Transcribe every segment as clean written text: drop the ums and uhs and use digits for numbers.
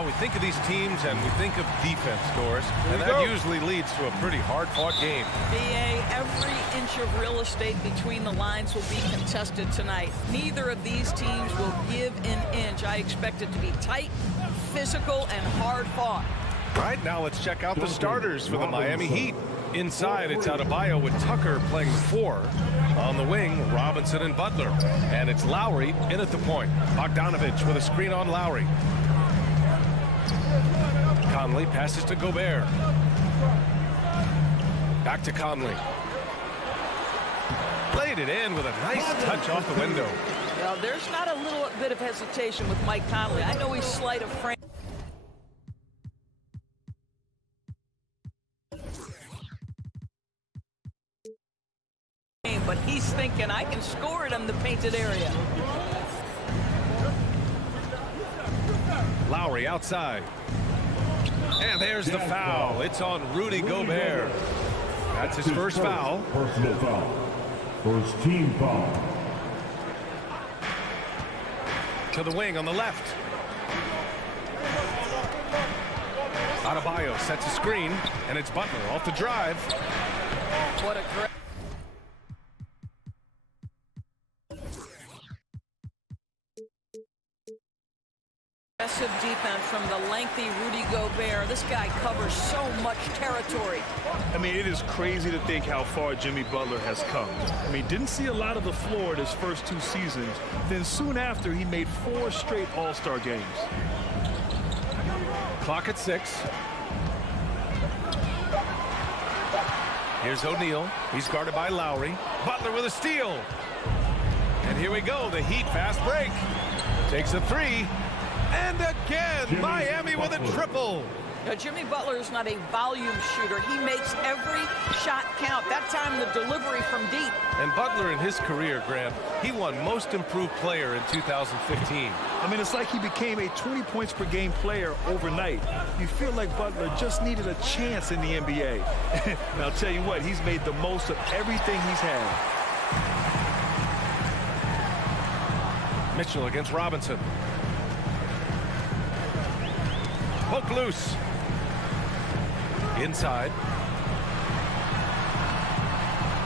Well, we think of these teams and we think of defense, Doris, and that usually leads to a pretty hard-fought game. BA, every inch of real estate between the lines will be contested tonight. Neither of these teams will give an inch. I expect it to be tight, physical, and hard-fought. All right, now let's check out the starters for the Miami Heat. Inside, it's Adebayo with Tucker playing the 4. On the wing, Robinson and Butler. And it's Lowry in at the point. Bogdanovich with a screen on Lowry. Conley passes to Gobert. Back to Conley. Played it in with a nice touch off the window. Well, there's not a little bit of hesitation with Mike Conley. I know he's slight of frame. But he's thinking, I can score it in the painted area. Lowry outside. And there's the foul. It's on Rudy Gobert. That's his first foul. Personal foul. First team foul. To the wing on the left. Adebayo sets a screen, and it's Butler off the drive. What a great... aggressive defense from the lengthy Rudy Gobert. This guy covers so much territory. I mean, it is crazy to think how far Jimmy Butler has come. I mean, didn't see a lot of the floor in his first 2 seasons. Then soon after, he made 4 straight All-Star games. Clock at 6. Here's O'Neal. He's guarded by Lowry. Butler with a steal. And here we go. The Heat fast break. Takes a 3. And again, Miami with a triple. Now, Jimmy Butler is not a volume shooter. He makes every shot count. That time, the delivery from deep. And Butler in his career, Grant, he won Most Improved Player in 2015. I mean, it's like he became a 20 points per game player overnight. You feel like Butler just needed a chance in the NBA. And I'll tell you what, he's made the most of everything he's had. Mitchell against Robinson. Poke loose. Inside.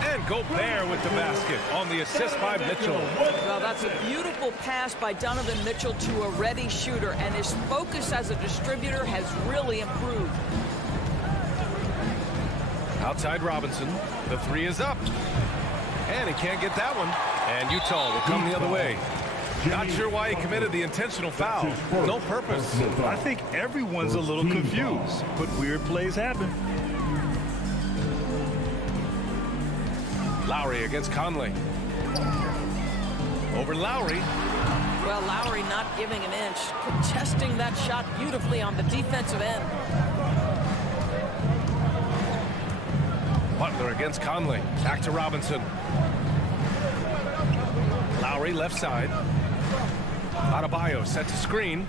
And Gobert with the basket on the assist by Mitchell. Well, that's a beautiful pass by Donovan Mitchell to a ready shooter, and his focus as a distributor has really improved. Outside Robinson. The 3 is up. And he can't get that one. And Utah will come the other way. Not sure why he committed the intentional foul. No purpose. I think everyone's a little confused, but weird plays happen. Lowry against Conley. Over Lowry. Well, Lowry not giving an inch, contesting that shot beautifully on the defensive end. Butler against Conley. Back to Robinson. Lowry left side. Adebayo sets a screen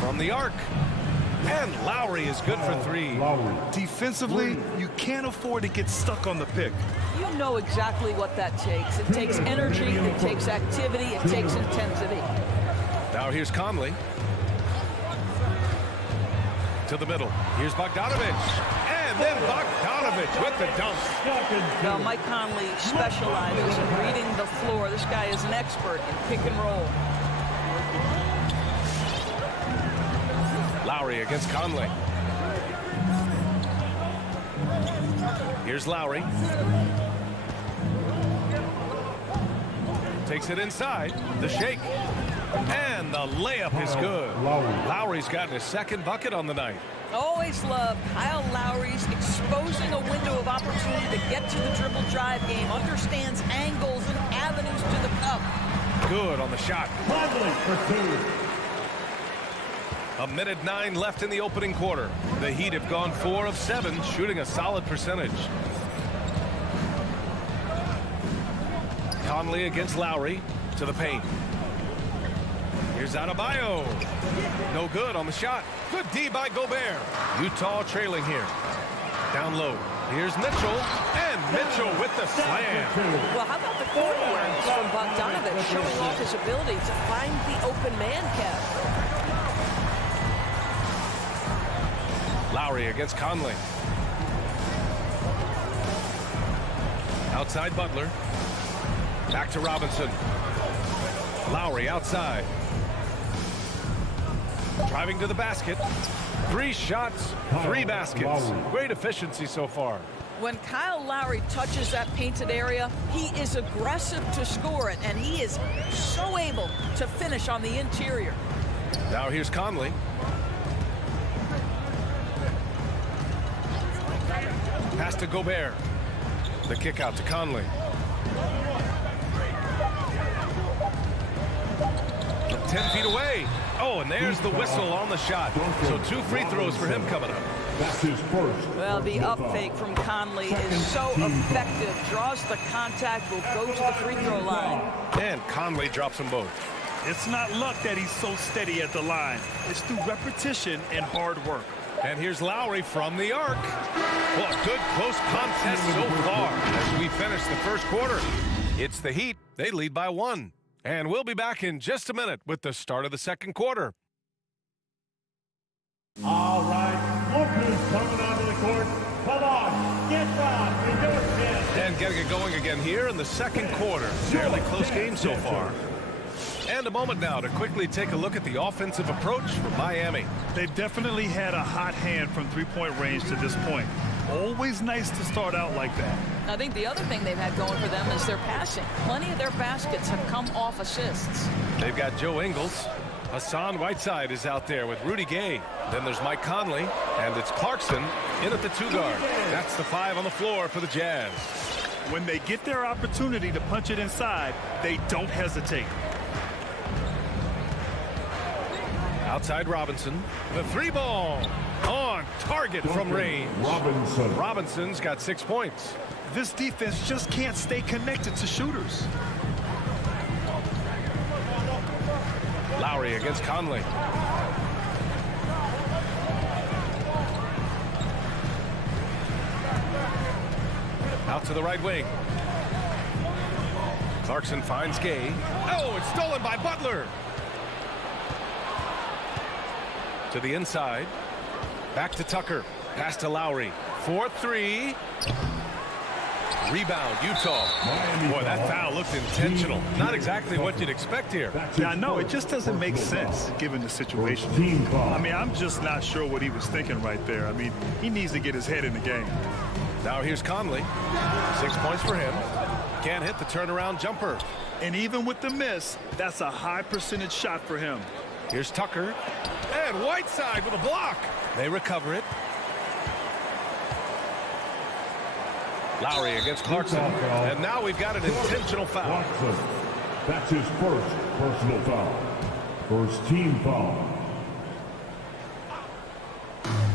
from the arc. And Lowry is good for 3. Defensively, you can't afford to get stuck on the pick. You know exactly what that takes. It takes energy, it takes activity, it takes intensity. Now here's Conley. To the middle. Here's Bogdanovich. And then Bogdanovich with the dunk. Well, Mike Conley specializes in reading the floor. This guy is an expert in pick and roll. Lowry against Conley. Here's Lowry. Takes it inside. The shake. And the layup is good. Lowry's gotten his 2nd bucket on the night. Always love Kyle Lowry's exposing a window of opportunity to get to the dribble drive game. Understands angles and avenues to the cup. Good on the shot. A minute 9 left in the opening quarter. The Heat have gone 4 of 7, shooting a solid percentage. Conley against Lowry to the paint. Here's Adebayo. No good on the shot. Good D by Gobert. Utah trailing here. Down low. Here's Mitchell. And Mitchell with the slam. Well, how about the court awareness from Bogdanovich, showing off his ability to find the open man, Kev? Lowry against Conley. Outside Butler. Back to Robinson. Lowry outside. Driving to the basket. 3 shots, 3 baskets. Great efficiency so far. When Kyle Lowry touches that painted area, he is aggressive to score it, and he is so able to finish on the interior. Now here's Conley. Pass to Gobert. The kick out to Conley. From 10 feet away. Oh, and there's the whistle on the shot. So 2 free throws for him coming up. That's his first. Well, the up fake from Conley is so effective. Draws the contact, will go to the free throw line. And Conley drops them both. It's not luck that he's so steady at the line. It's through repetition and hard work. And here's Lowry from the arc. Well, good close contest so far as we finish the first quarter. It's the Heat. They lead by 1. And we'll be back in just a minute with the start of the second quarter. All right, look who's coming onto the court. Come on, get down. You do it, And getting it going again here in the second quarter. Fairly close game so far. And a moment now to quickly take a look at the offensive approach for Miami. They've definitely had a hot hand from three-point range to this point. Always nice to start out like that. I think the other thing they've had going for them is their passing. Plenty of their baskets have come off assists. They've got Joe Ingles. Hassan Whiteside is out there with Rudy Gay. Then there's Mike Conley, and it's Clarkson in at the 2 guard. That's the 5 on the floor for the Jazz. When they get their opportunity to punch it inside, they don't hesitate. Outside Robinson. The 3-ball on target from range. Robinson's got 6 points. This defense just can't stay connected to shooters. Lowry against Conley. Out to the right wing. Clarkson finds Gay. Oh, it's stolen by Butler. To the inside. Back to Tucker. Pass to Lowry. 4-3. Rebound, Utah. Boy, that foul looked intentional. Not exactly what you'd expect here. Yeah, I know. It just doesn't make sense given the situation. I mean, I'm just not sure what he was thinking right there. I mean, he needs to get his head in the game. Now here's Conley. 6 points for him. Can't hit the turnaround jumper. And even with the miss, that's a high percentage shot for him. Here's Tucker. And Whiteside with a block. They recover it. Lowry against Clarkson. And now we've got an intentional foul. Clarkson. That's his first personal foul. First team foul.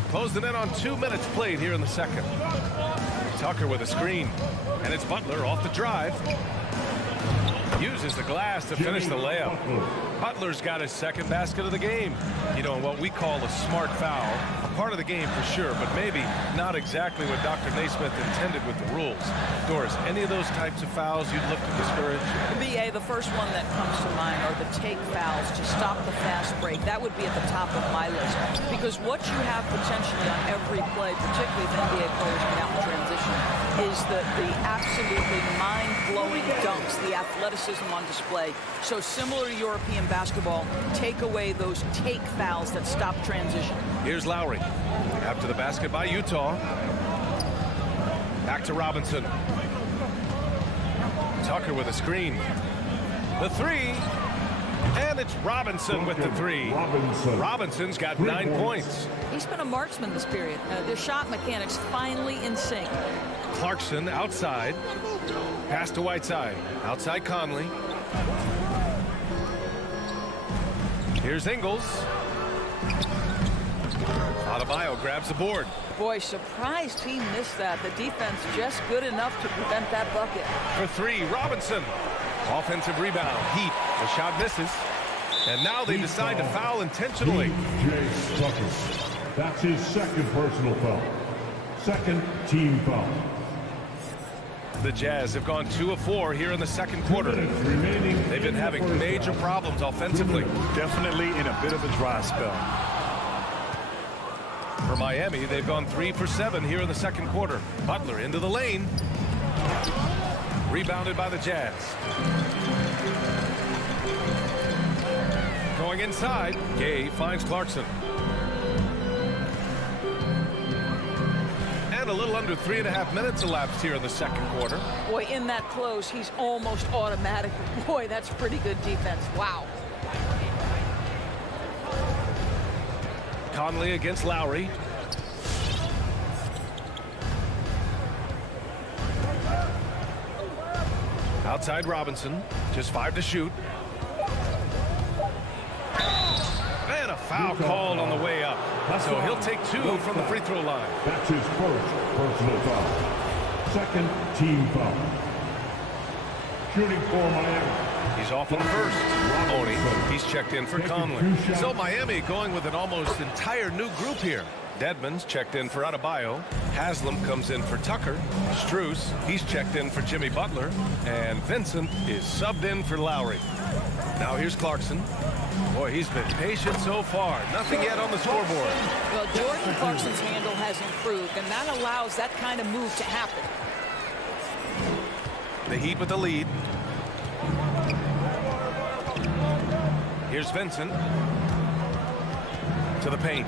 Closing in on 2 minutes played here in the second. Tucker with a screen. And it's Butler off the drive. Uses the glass to finish the layup. Butler's got his second basket of the game. You know, what we call a smart foul. A part of the game for sure, but maybe not exactly what Dr. Naismith intended with the rules. Doris, any of those types of fouls you'd look to discourage? BA, the first one that comes to mind are the take fouls to stop the fast break. That would be at the top of my list. Because what you have potentially on every play, particularly if NBA players get out in transition, is the absolutely mind-blowing dunks, the athleticism on display. So similar to European basketball, take away those take fouls that stop transition. Here's Lowry. After the basket by Utah. Back to Robinson. Tucker with a screen. The 3. And it's Robinson with the 3. Robinson's got 9 points. He's been a marksman this period. Their shot mechanics finally in sync. Clarkson outside. Pass to Whiteside. Outside Conley. Here's Ingles. Adebayo grabs the board. Boy, surprised he missed that. The defense just good enough to prevent that bucket. For 3, Robinson. Offensive rebound. Heat. The shot misses. And now they decide to foul intentionally. J. Tucker. That's his second personal foul. Second team foul. The Jazz have gone 2 of 4 here in the second quarter. They've been having major problems offensively. Definitely in a bit of a dry spell. For Miami, they've gone 3 for 7 here in the second quarter. Butler into the lane. Rebounded by the Jazz. Going inside, Gay finds Clarkson. And a little under 3.5 minutes elapsed here in the second quarter. Boy, in that close, he's almost automatic. Boy, that's pretty good defense. Wow. Conley against Lowry. Outside Robinson, just 5 to shoot. And a foul called on the way up. So he'll take 2 from the free throw line. That's his first personal foul. Second team foul. Shooting for Miami. He's off on the first. Oni, he's checked in for Conley. So Miami going with an almost entire new group here. Dedmon's checked in for Adebayo. Haslam comes in for Tucker. Strus, he's checked in for Jimmy Butler. And Vincent is subbed in for Lowry. Now here's Clarkson. Boy, he's been patient so far. Nothing yet on the scoreboard. Well, Jordan Clarkson's handle has improved, and that allows that kind of move to happen. The Heat with the lead. Here's Vincent. To the paint.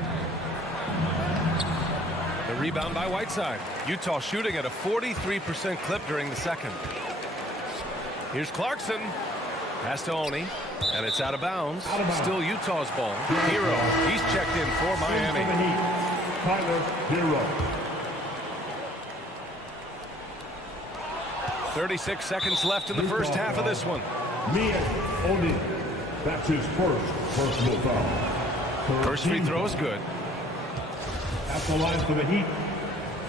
The rebound by Whiteside. Utah shooting at a 43% clip during the second. Here's Clarkson. Pass to Oni. And it's out of bounds. Still Utah's ball. Hero. He's checked in for Miami. Tyler Hero. 36 seconds left in the first half of this one. Mia Oni. That's his first personal foul. First free throw is good. At the line for the Heat,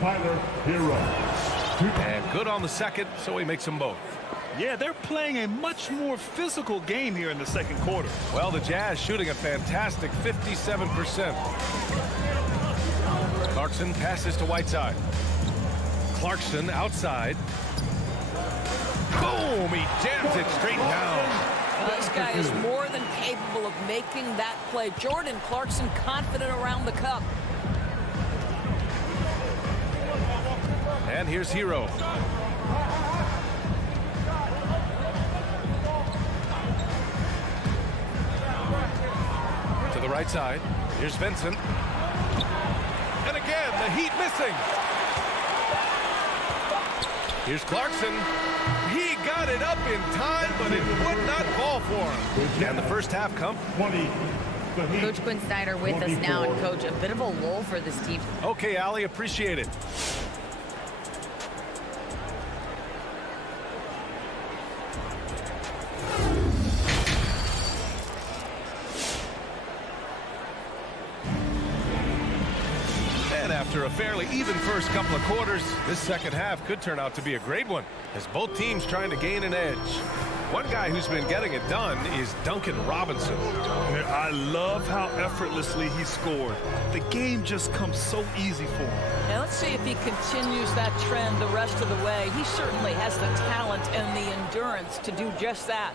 Tyler Hero. And good on the second, so he makes them both. Yeah, they're playing a much more physical game here in the second quarter. Well, the Jazz shooting a fantastic 57%. Clarkson passes to Whiteside. Clarkson outside. Boom! He jams it straight down. This guy is more than capable of making that play. Jordan Clarkson confident around the cup. And here's Hero. To the right side. Here's Vincent. And again, the Heat missing. Here's Clarkson. He got it up in time, but it would not fall for him. And the first half come. 20. Coach Quinn Snyder with us now, and Coach, a bit of a lull for this team. Okay, Allie, appreciate it. After a fairly even first couple of quarters, this second half could turn out to be a great one, as both teams trying to gain an edge. One guy who's been getting it done is Duncan Robinson. I love how effortlessly he scored. The game just comes so easy for him. Now let's see if he continues that trend the rest of the way. He certainly has the talent and the endurance to do just that.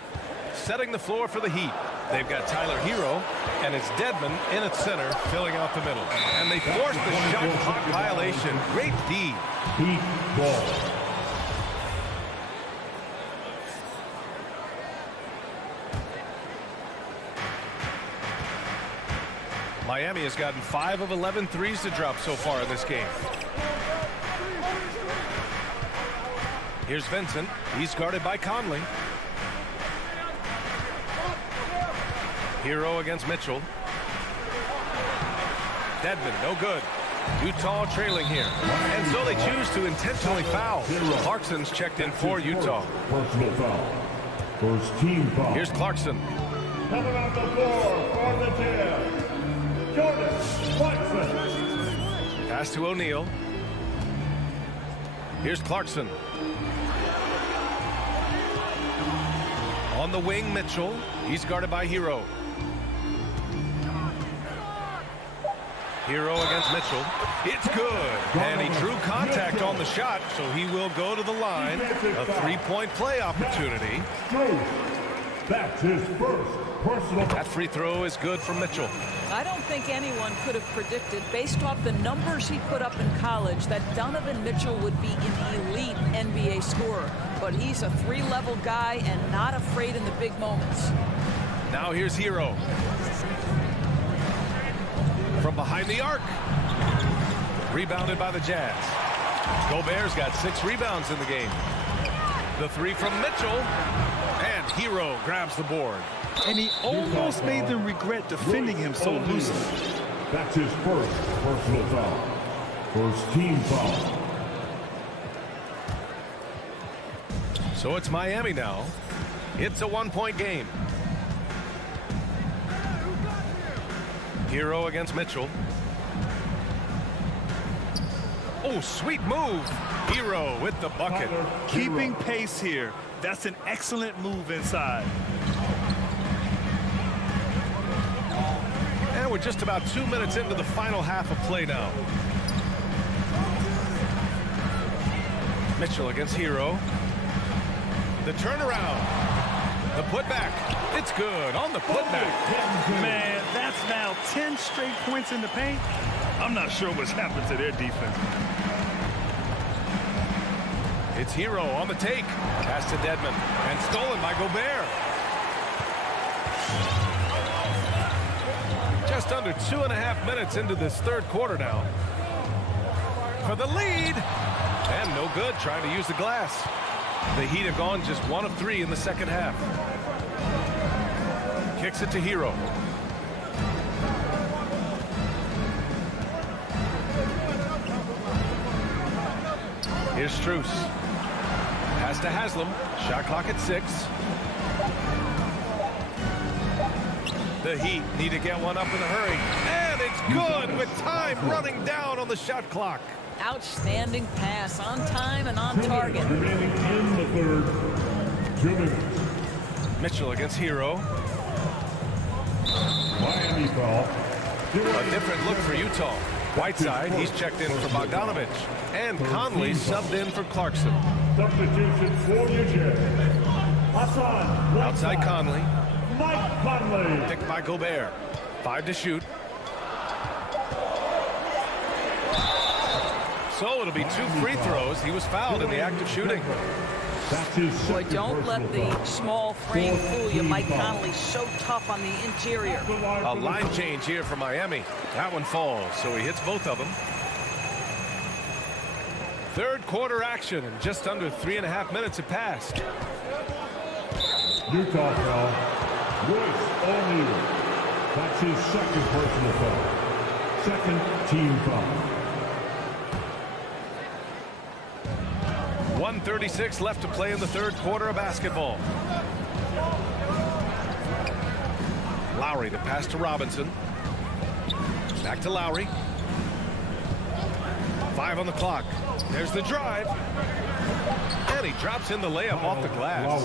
Setting the floor for the Heat. They've got Tyler Hero, and it's Dedmon in its center, filling out the middle. And they forced the shot clock violation. Great D. Heat ball. Miami has gotten 5 of 11 threes to drop so far in this game. Here's Vincent. He's guarded by Conley. Hero against Mitchell. Dedmon, no good. Utah trailing here. And so they choose to intentionally foul. Clarkson's checked in for Utah. Personal foul. First team foul. Here's Clarkson. Coming on the floor for the Jazz, Jordan Clarkson. Pass to O'Neal. Here's Clarkson. On the wing, Mitchell. He's guarded by Hero. Hero against Mitchell. It's good. And he drew contact on the shot, so he will go to the line. A three-point play opportunity. That's his first personal. That free throw is good from Mitchell. I don't think anyone could have predicted, based off the numbers he put up in college, that Donovan Mitchell would be an elite NBA scorer. But he's a three-level guy and not afraid in the big moments. Now here's Hero. From behind the arc. Rebounded by the Jazz. Gobert's got 6 rebounds in the game. The three from Mitchell. And Hero grabs the board. And he almost made them regret defending him so loosely. That's his first personal foul. First team foul. So it's Miami now. It's a 1-point game. Hero against Mitchell. Oh, sweet move. Hero with the bucket. Keeping pace here. That's an excellent move inside. And we're just about 2 minutes into the final half of play now. Mitchell against Hero. The turnaround. The putback. It's good on the putback. Man, that's now 10 straight points in the paint. I'm not sure what's happened to their defense. It's Hero on the take. Pass to Dedmon. And stolen by Gobert. Just under 2.5 minutes into this third quarter now. For the lead. And no good trying to use the glass. The Heat have gone just 1 of 3 in the second half. Kicks it to Hero. Here's Strus. Pass to Haslam. Shot clock at 6. The Heat need to get one up in a hurry. And it's good with time running down on the shot clock. Outstanding pass, on time and on target. Remaining in the third. 2 minutes. Mitchell against Hero. Miami foul. A different look for Utah. Whiteside, he's checked in for Bogdanovich. And Conley subbed in for Clarkson. Substitution for Utah. Hassan. Outside Conley. Mike Conley. Picked by Gobert. 5 to shoot. So it'll be 2 free throws. He was fouled in the act of shooting. That's his Boy, second don't let personal the foul. small frame fool you. Mike Conley's so tough on the interior. A line change here for Miami. That one falls, so he hits both of them. Third quarter action, and just under 3.5 minutes have passed. Utah foul. Royce O'Neal. That's his second personal foul. Second team foul. 1:36 left to play in the third quarter of basketball. Lowry, the pass to Robinson. Back to Lowry. 5 on the clock. There's the drive. And he drops in the layup off the glass.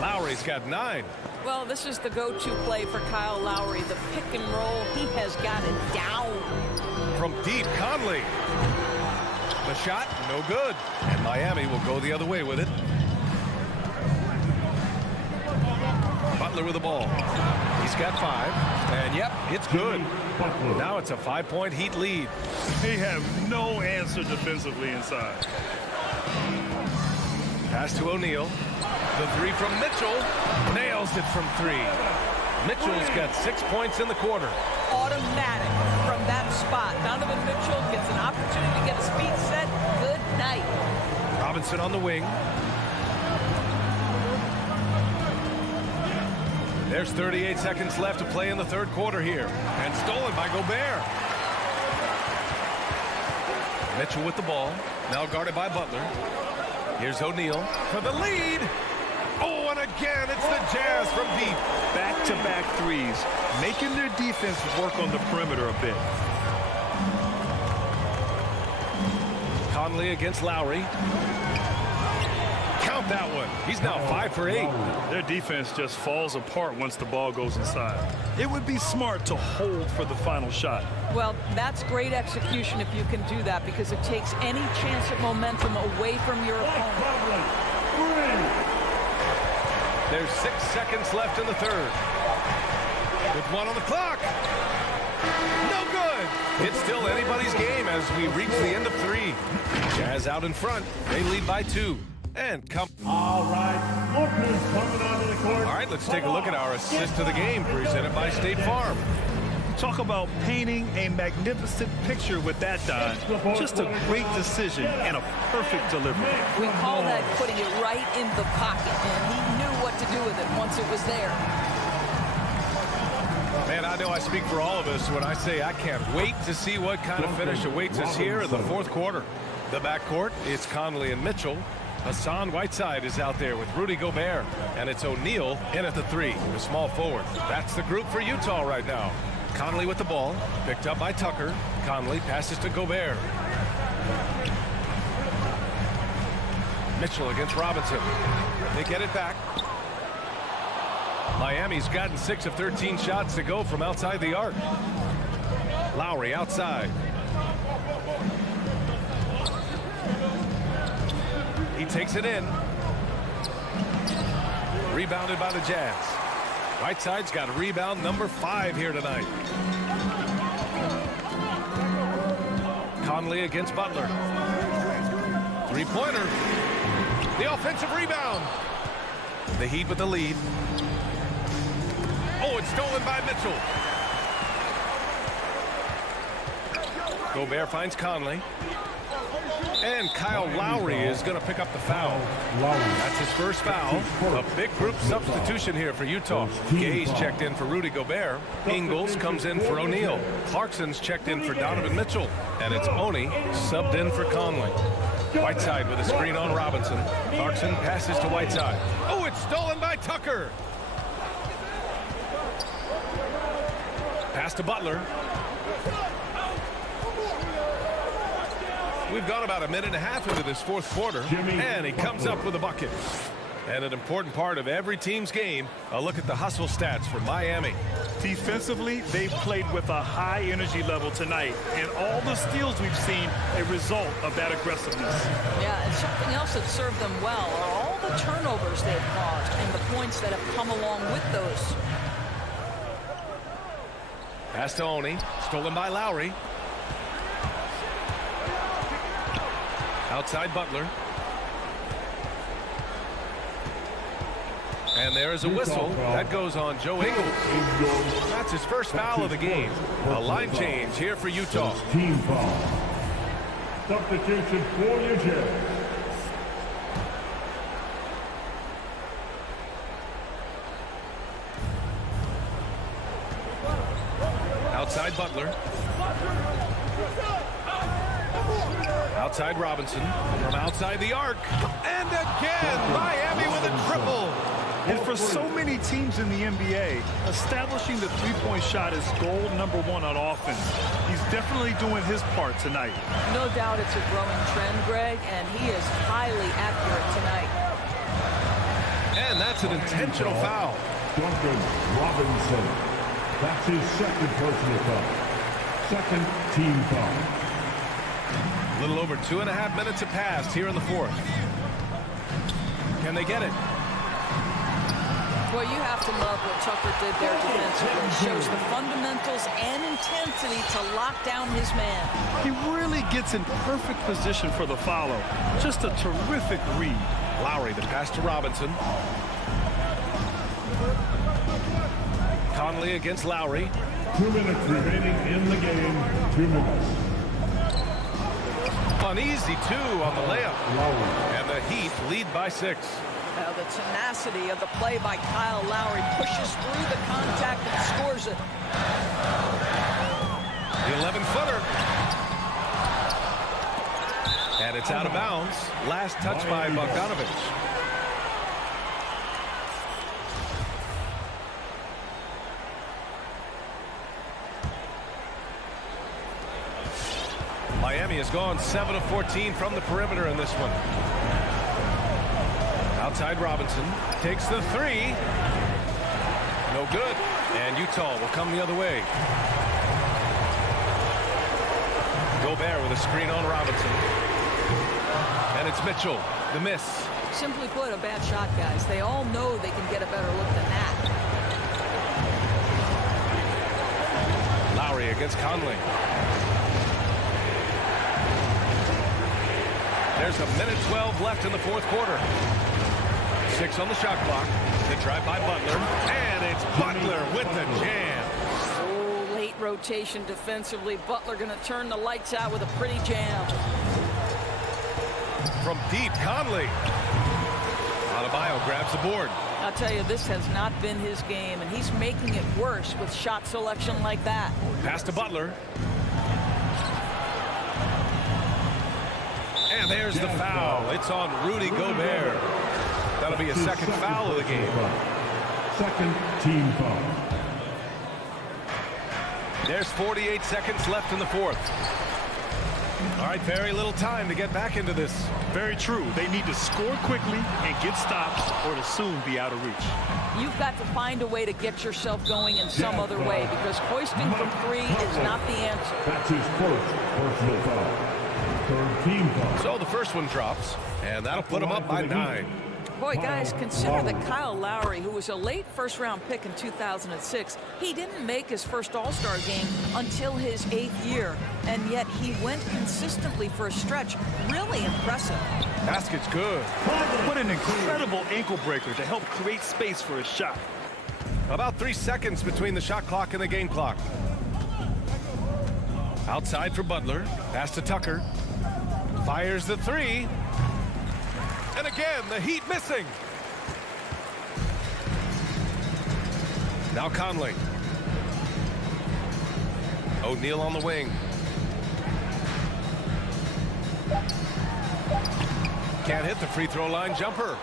Lowry's got 9. Well, this is the go-to play for Kyle Lowry. The pick and roll, he has got it down. From deep, Conley. The shot, no good. And Miami will go the other way with it. Butler with the ball. He's got 5. And yep, it's good. Now it's a 5-point Heat lead. They have no answer defensively inside. Pass to O'Neal. The 3 from Mitchell. Nails it from 3. Mitchell's got 6 points in the quarter. Automatic from that spot. Donovan Mitchell gets an opportunity to get his feet set. Good night. Robinson on the wing. There's 38 seconds left to play in the third quarter here. And stolen by Gobert. Mitchell with the ball. Now guarded by Butler. Here's O'Neal for the lead. Oh, and again, it's the Jazz from deep. Back-to-back threes, making their defense work on the perimeter a bit. Conley against Lowry. Count that one. He's now 5 for 8. Their defense just falls apart once the ball goes inside. It would be smart to hold for the final shot. Well, that's great execution if you can do that, because it takes any chance at momentum away from your opponent. There's 6 seconds left in the third. with 1 on the clock. No good. It's still anybody's game as we reach the end of 3. Jazz out in front. They lead by 2. And come. All right, lookers coming onto the court. All right, let's take a look at our assist of the game presented by State Farm. Talk about painting a magnificent picture with that, Don. Just a great decision and a perfect delivery. We call that putting it right in the pocket, and he knew what to do with it once it was there. Man, I know I speak for all of us when I say I can't wait to see what kind of finish awaits us here in the 4th quarter. The backcourt, it's Conley and Mitchell. Hassan Whiteside is out there with Rudy Gobert. And it's O'Neal in at the 3, the small forward. That's the group for Utah right now. Conley with the ball, picked up by Tucker. Conley passes to Gobert. Mitchell against Robinson. They get it back. Miami's gotten 6 of 13 shots to go from outside the arc. Lowry outside. He takes it in. Rebounded by the Jazz. Whiteside's got a rebound number 5 here tonight. Conley against Butler. 3-pointer. The offensive rebound. The Heat with the lead. Oh, it's stolen by Mitchell. Gobert finds Conley. And Kyle Lowry is going to pick up the foul. That's his first foul. A big group substitution here for Utah. Gay's checked in for Rudy Gobert. Ingles comes in for O'Neal. Clarkson's checked in for Donovan Mitchell. And it's Oni subbed in for Conley. Whiteside with a screen on Robinson. Clarkson passes to Whiteside. Oh, it's stolen by Tucker. Pass to Butler. We've gone about a minute and a half into this 4th quarter, and he comes up with a bucket. And an important part of every team's game, a look at the hustle stats for Miami. Defensively, they've played with a high energy level tonight, and all the steals we've seen a result of that aggressiveness. Yeah, and something else that served them well are all the turnovers they've caused and the points that have come along with those. Pass to Oni, stolen by Lowry. Outside Butler. And there is a whistle. That goes on Joe Ingles. That's his first foul of the game. A line change here for Utah. Team foul. Substitution for your Jazz. Outside Butler. Outside Robinson. From outside the arc. And again, Miami with a triple. And for so many teams in the NBA, establishing the three-point shot is goal number 1 on offense. He's definitely doing his part tonight. No doubt it's a growing trend, Greg, and he is highly accurate tonight. And that's an intentional foul. Duncan Robinson. That's his second personal foul. Second team foul. A little over 2.5 minutes have passed here in the 4th. Can they get it? Well, you have to love what Tucker did there defensively. It shows the fundamentals and intensity to lock down his man. He really gets in perfect position for the follow. Just a terrific read. Lowry, the pass to Robinson. Conley against Lowry. 2 minutes remaining in the game. 2 minutes. An easy 2 on the layup. And the Heat lead by 6. The tenacity of the play by Kyle Lowry pushes through the contact and scores it. The 11-footer. And it's out of bounds. Last touch by Bogdanovich. Miami has gone 7 of 14 from the perimeter in this one. Outside Robinson takes the 3. No good. And Utah will come the other way. Gobert with a screen on Robinson. And it's Mitchell. The miss. Simply put, a bad shot, guys. They all know they can get a better look than that. Lowry against Conley. There's 1:12 left in the fourth quarter. 6 on the shot clock. The drive by Butler. And it's Butler with the jam. Oh, late rotation defensively. Butler going to turn the lights out with a pretty jam. From deep, Conley. Adebayo grabs the board. I'll tell you, this has not been his game, and he's making it worse with shot selection like that. Pass to Butler. And there's the foul. It's on Rudy Gobert. That'll be a second foul of the game. Second team foul. There's 48 seconds left in the fourth. All right, very little time to get back into this. Very true. They need to score quickly and get stops or to soon be out of reach. You've got to find a way to get yourself going in some other way, because hoisting from 3 is not the answer. That's his first personal foul. Third team foul. So the first one drops, and that'll put him up by 9. Boy, guys, consider that Kyle Lowry, who was a late first-round pick in 2006, he didn't make his first All-Star game until his 8th year, and yet he went consistently for a stretch. Really impressive. Basket's good. What an incredible ankle breaker to help create space for his shot. About 3 seconds between the shot clock and the game clock. Outside for Butler. Pass to Tucker. Fires the 3. And again, the Heat missing. Now Conley. O'Neal on the wing. Can't hit the free throw line jumper.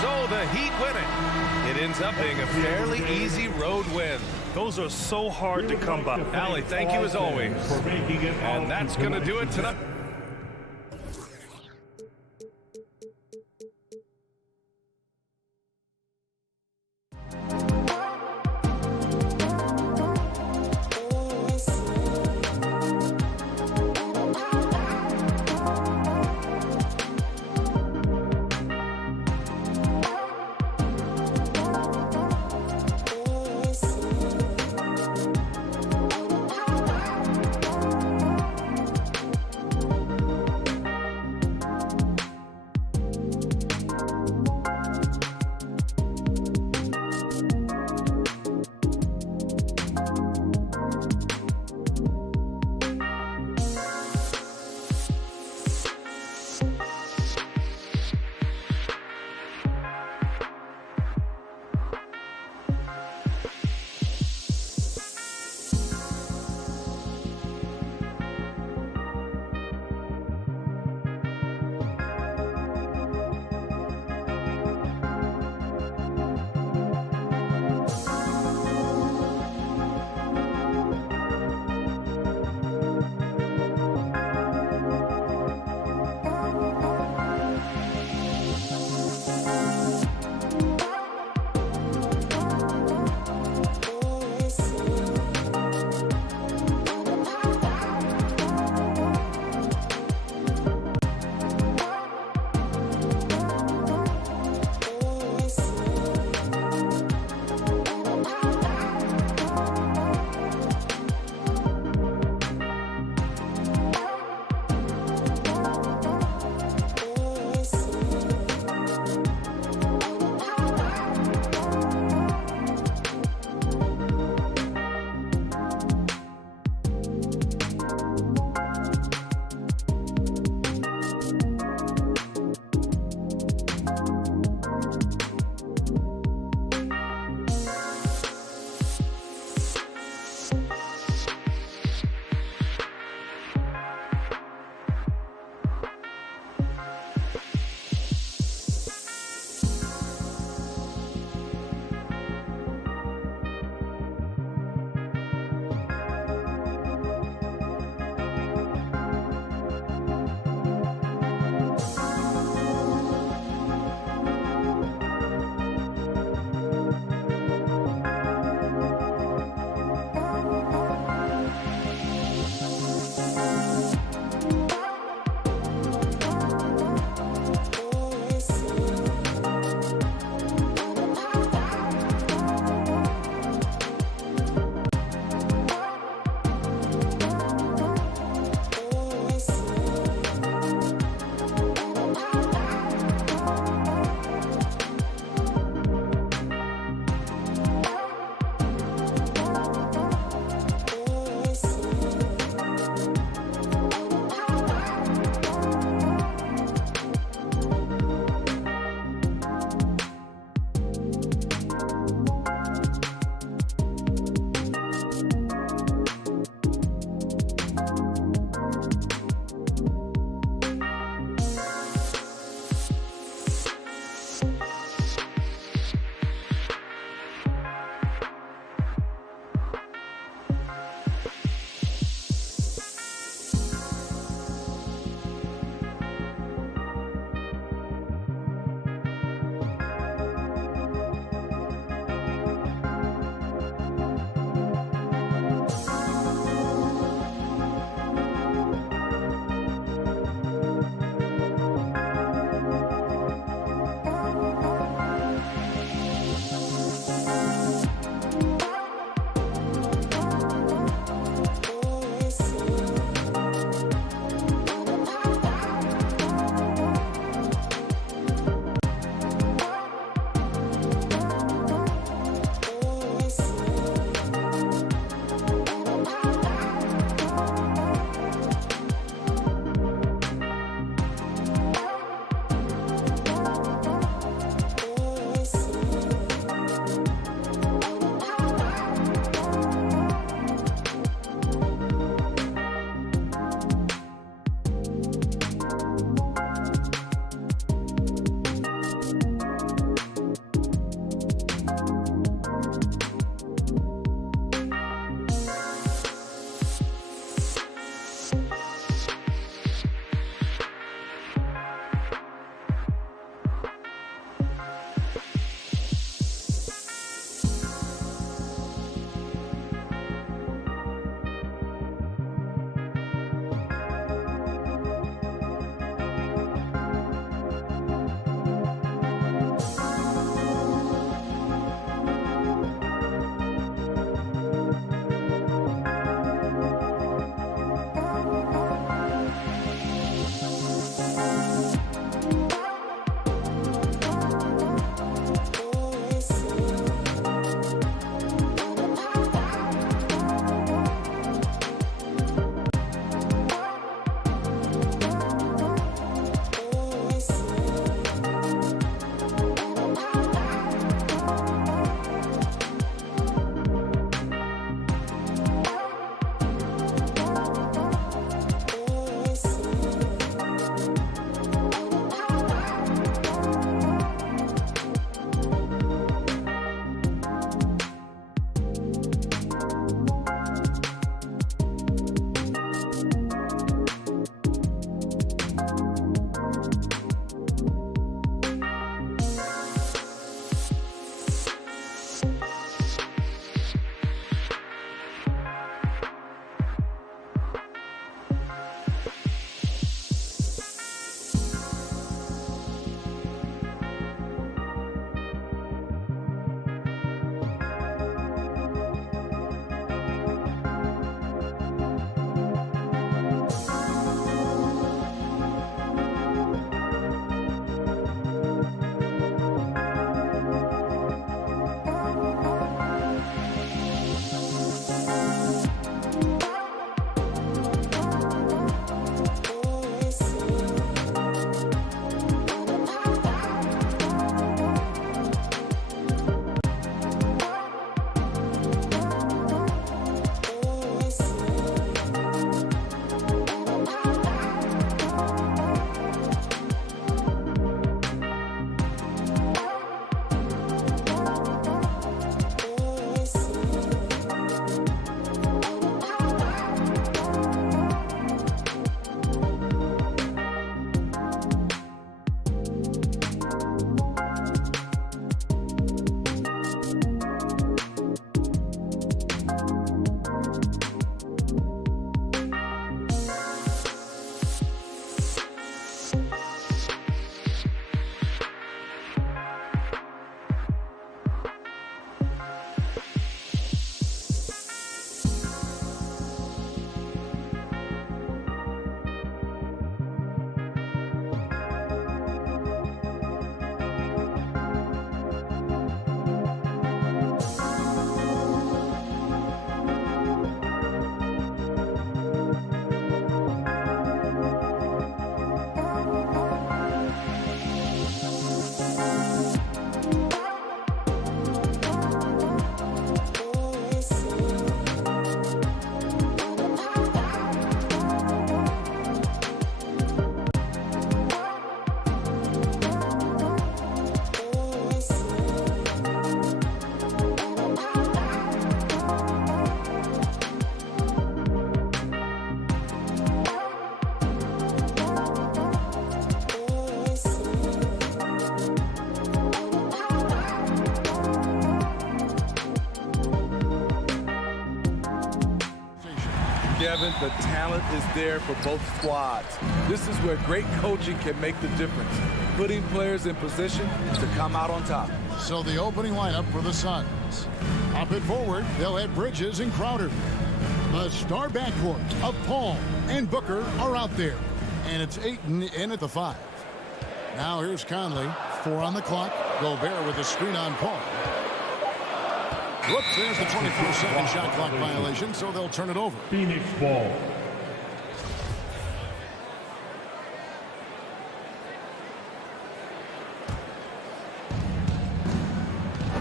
So the Heat win it. It ends up being a fairly easy road win. Those are so hard to come by. Allie, thank you as always. For making it. And that's going to do it tonight. Kevin, the talent is there for both squads. This is where great coaching can make the difference, putting players in position to come out on top. So the opening lineup for the Suns. Up and forward, they'll have Bridges and Crowder. The star backcourt of Paul and Booker are out there. And it's Ayton in at the 5. Now here's Conley. 4 on the clock. Gobert with a screen on Paul. Whoops, there's the 24-second shot clock violation, so they'll turn it over. Phoenix ball.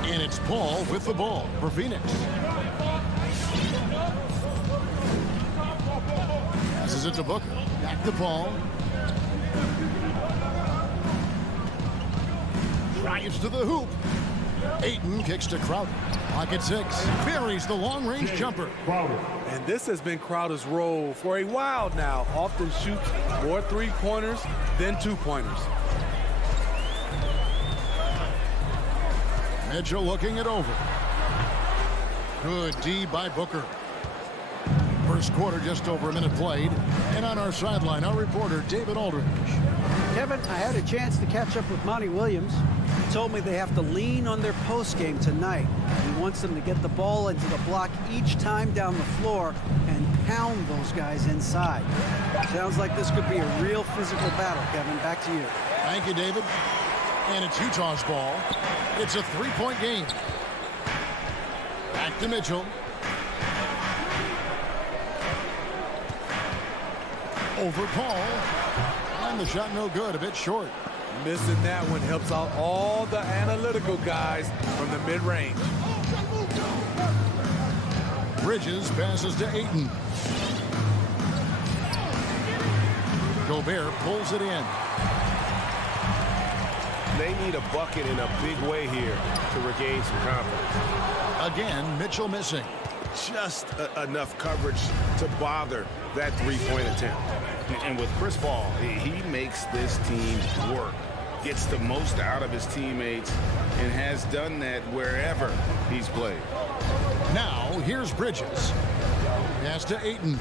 And it's Paul with the ball for Phoenix. Passes it to Booker. Back to Paul. Drives to the hoop. Ayton kicks to Crowder. Clock at 6. Buries the long-range jumper. Crowder. And this has been Crowder's role for a while now. Often shoots more three-pointers than two-pointers. Mitchell looking it over. Good D by Booker. First quarter, just over a minute played. And on our sideline, our reporter, David Aldridge. Kevin, I had a chance to catch up with Monty Williams. He told me they have to lean on their post game tonight. He wants them to get the ball into the block each time down the floor and pound those guys inside. Sounds like this could be a real physical battle, Kevin. Back to you. Thank you, David. And it's Utah's ball. It's a three-point game. Back to Mitchell. Over Paul. And the shot no good, a bit short. Missing that one helps out all the analytical guys from the mid-range. Bridges passes to Ayton. Gobert pulls it in. They need a bucket in a big way here to regain some confidence. Again, Mitchell missing. Just enough coverage to bother that three-point attempt. And with Chris Paul, he makes this team work, gets the most out of his teammates, and has done that wherever he's played. Now, here's Bridges. Pass to Ayton.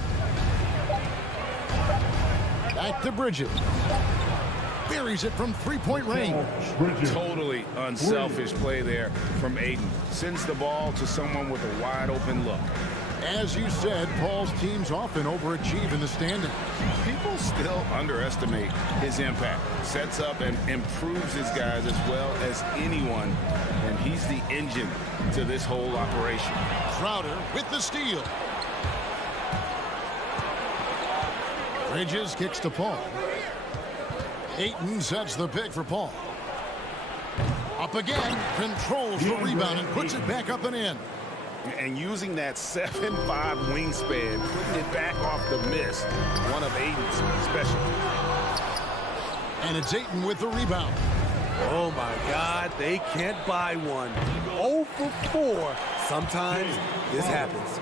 Back to Bridges. Buries it from three-point range. Bridges. Totally unselfish play there from Ayton. Sends the ball to someone with a wide-open look. As you said, Paul's teams often overachieve in the standings. People still underestimate his impact. Sets up and improves his guys as well as anyone, and he's the engine to this whole operation. Crowder with the steal. Bridges kicks to Paul. Ayton sets the pick for Paul. Up again, controls the rebound and puts it back up and in. And using that 7'5" wingspan, putting it back off the miss, one of Ayton's specialties. And it's Ayton with the rebound. Oh, my God, they can't buy one. 0 for 4. Sometimes this happens.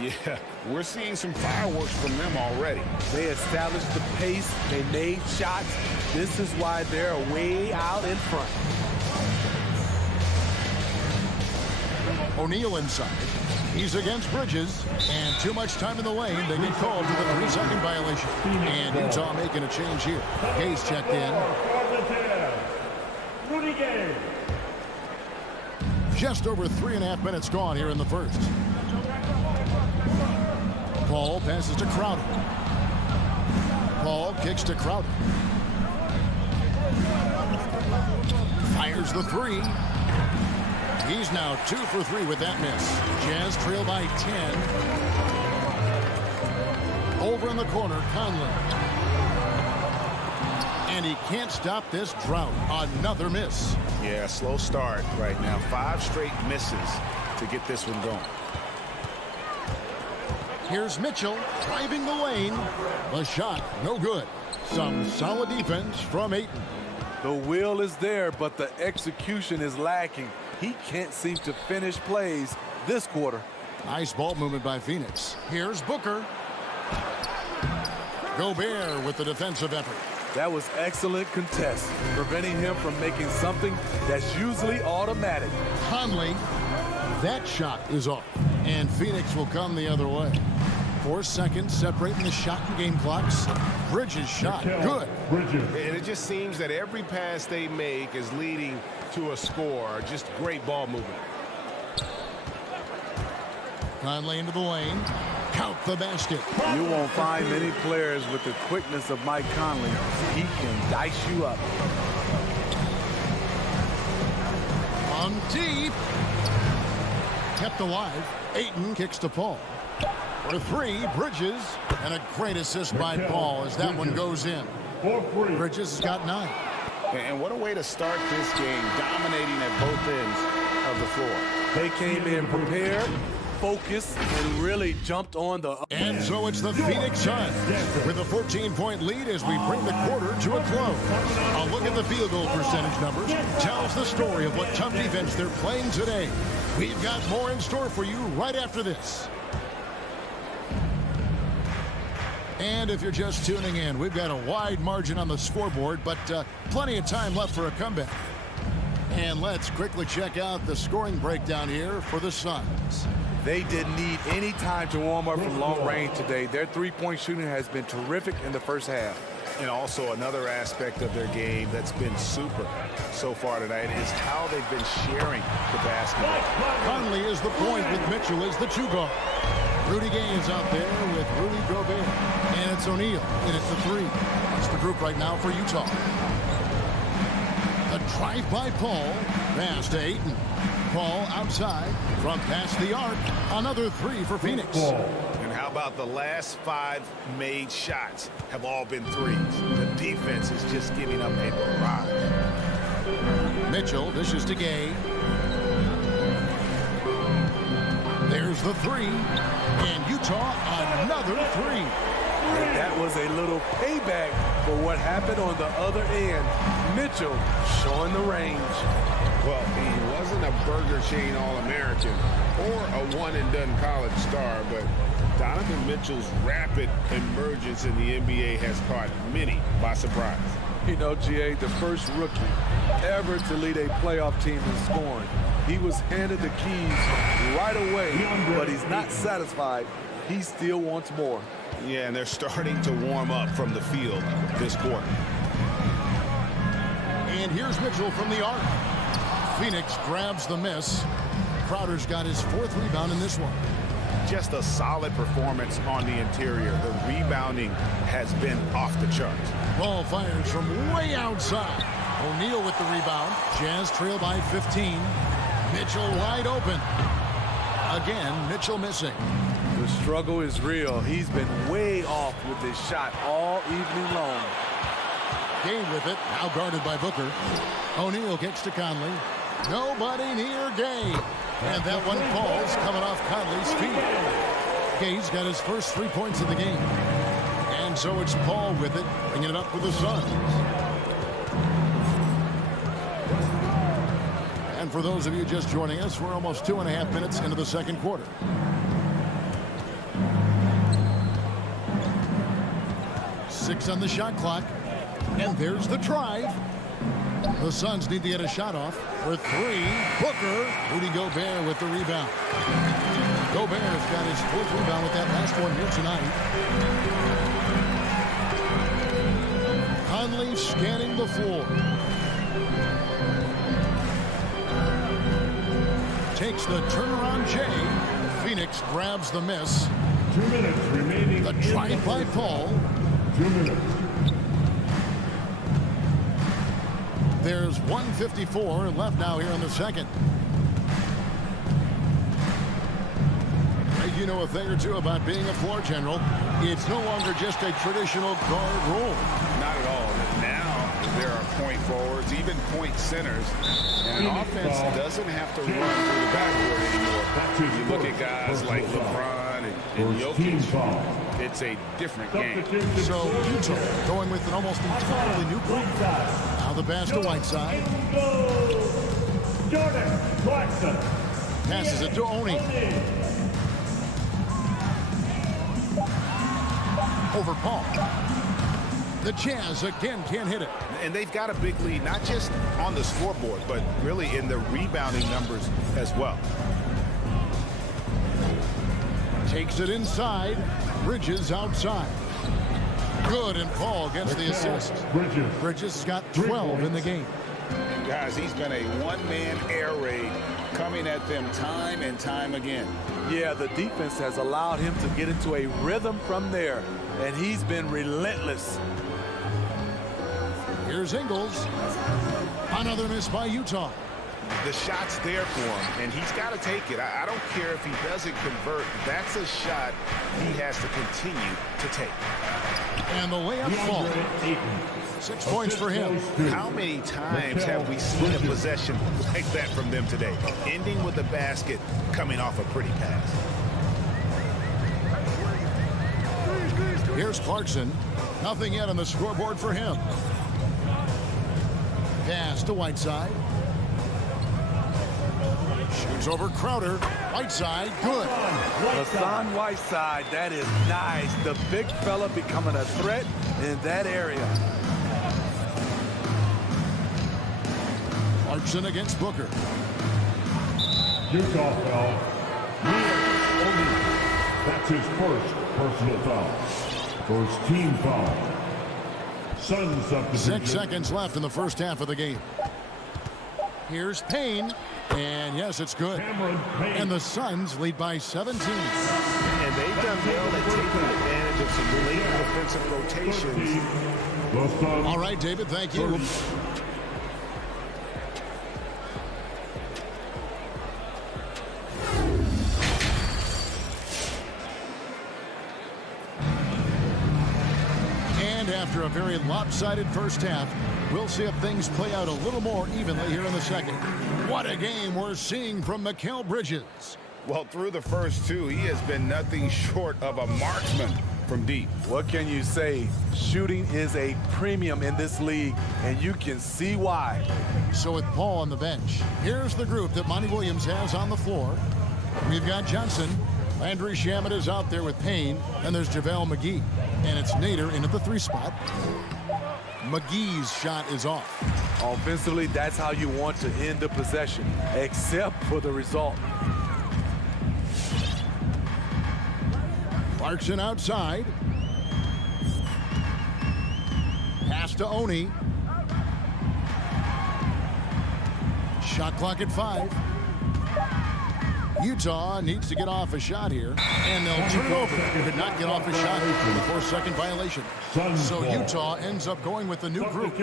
Yeah, we're seeing some fireworks from them already. They established the pace. They made shots. This is why they're way out in front. O'Neal inside. He's against Bridges. And too much time in the lane. They get called for the 3-second violation. And Utah making a change here. Hayes checked in. Just over 3.5 minutes gone here in the first. Paul passes to Crowder. Paul kicks to Crowder. Fires the 3. He's now 2 for 3 with that miss. Jazz trail by 10. Over in the corner, Conley. And he can't stop this drought. Another miss. Yeah, slow start right now. 5 straight misses to get this one going. Here's Mitchell driving the lane. The shot, no good. Some solid defense from Ayton. The will is there, but the execution is lacking. He can't seem to finish plays this quarter. Nice ball movement by Phoenix. Here's Booker. Gobert with the defensive effort. That was excellent contest, preventing him from making something that's usually automatic. Conley, that shot is off. And Phoenix will come the other way. 4 seconds separating the shot and game clocks. Bridges shot. Good. Bridges. And it just seems that every pass they make is leading to a score. Just great ball movement. Conley into the lane. Count the basket. You won't find many players with the quickness of Mike Conley. He can dice you up. On deep. Kept alive. Ayton kicks to Paul. For 3, Bridges. And a great assist by Paul as that one goes in. Bridges has got 9. And what a way to start this game, dominating at both ends of the floor. They came in prepared, focused, and really jumped on the... And so it's the Phoenix Suns with a 14-point lead as we bring the quarter to a close. A look at the field goal percentage numbers tells the story of what tough defense they're playing today. We've got more in store for you right after this. And if you're just tuning in, we've got a wide margin on the scoreboard, but plenty of time left for a comeback. And let's quickly check out the scoring breakdown here for the Suns. They didn't need any time to warm up from long range today. Their three-point shooting has been terrific in the first half. And also another aspect of their game that's been super so far tonight is how they've been sharing the basketball. Conley is the point with Mitchell as the 2 guard. Rudy Gay is out there with Rudy Gobert. And it's O'Neal in at the 3. It's the group right now for Utah. A drive by Paul. Pass to Ayton. Paul outside from past the arc. Another 3 for Phoenix. And how about the last 5 made shots have all been threes? The defense is just giving up a barrage. Mitchell dishes to Gay. There's the 3. And Utah another 3. And that was a little payback for what happened on the other end. Mitchell showing the range. Well, he wasn't a Burger Chain All-American or a one-and-done college star, but Donovan Mitchell's rapid emergence in the NBA has caught many by surprise. You know, GA, the first rookie ever to lead a playoff team in scoring. He was handed the keys right away, but he's not satisfied. He still wants more. Yeah, and they're starting to warm up from the field this quarter. And here's Mitchell from the arc. Phoenix grabs the miss. Crowder's got his 4th rebound in this one. Just a solid performance on the interior. The rebounding has been off the charts. Ball fires from way outside. O'Neal with the rebound. Jazz trail by 15. Mitchell wide open. Again, Mitchell missing. The struggle is real. He's been way off with his shot all evening long. Gay with it, now guarded by Booker. O'Neal kicks to Conley. Nobody near Gay. And that one falls coming off Conley's feet. Gay's got his first 3 points of the game. And so it's Paul with it, bringing it up for the Suns. And for those of you just joining us, we're almost 2.5 minutes into the second quarter. Six on the shot clock. And there's the drive. The Suns need to get a shot off for 3. Booker. Rudy Gobert with the rebound. Gobert has got his 4th rebound with that last one here tonight. Conley scanning the floor. Takes the turnaround J. Phoenix grabs the miss. 2 minutes remaining. The drive by Paul. 2 minutes. There's 1:54 left now here in the second. You know a thing or two about being a floor general. It's no longer just a traditional guard role. Not at all. Now there are point forwards, even point centers. And an offense doesn't have to run through the backcourt anymore. You look at guys like LeBron and Jokic. It's a different game. So Utah going with an almost entirely new group. Now the pass to Whiteside. Jordan Clarkson. Passes it to Oni. Over Paul. The Jazz again can't hit it. And they've got a big lead, not just on the scoreboard, but really in the rebounding numbers as well. Takes it inside. Bridges outside. Good, and Paul gets the assist. Bridges has got 12 in the game. Guys, he's been a one-man air raid coming at them time and time again. Yeah, the defense has allowed him to get into a rhythm from there, and he's been relentless. Here's Ingles. Another miss by Utah. The shot's there for him, and he's got to take it. I don't care if he doesn't convert. That's a shot he has to continue to take. And the layup falls. 6 points for him. How many times have we seen a possession like that from them today? Ending with a basket, coming off a pretty pass. Here's Clarkson. Nothing yet on the scoreboard for him. Pass to Whiteside. Shoots over Crowder. Whiteside, good. Hassan Whiteside, that is nice. The big fella becoming a threat in that area. Clarkson against Booker. Utah foul. That's his first personal foul. First team foul. Suns substitution. 6 seconds left in the first half of the game. Here's Payne. And yes, it's good. And the Suns lead by 17. And they've done well at taking advantage of some late defensive rotations. All right, David, thank you. And after a very lopsided first half, we'll see if things play out a little more evenly here in the second. What a game we're seeing from Mikal Bridges. Well, through the first two, he has been nothing short of a marksman from deep. What can you say? Shooting is a premium in this league, and you can see why. So with Paul on the bench, here's the group that Monty Williams has on the floor. We've got Johnson. Landry Shamet is out there with Payne, and there's JaVale McGee. And it's Nader in at the 3 spot. McGee's shot is off. Offensively, that's how you want to end the possession, except for the result. Clarkson outside. Pass to Oni. Shot clock at 5. Utah needs to get off a shot here, and they'll turn it over. Could not get off a shot for the 4-second violation. So Utah ends up going with the new group.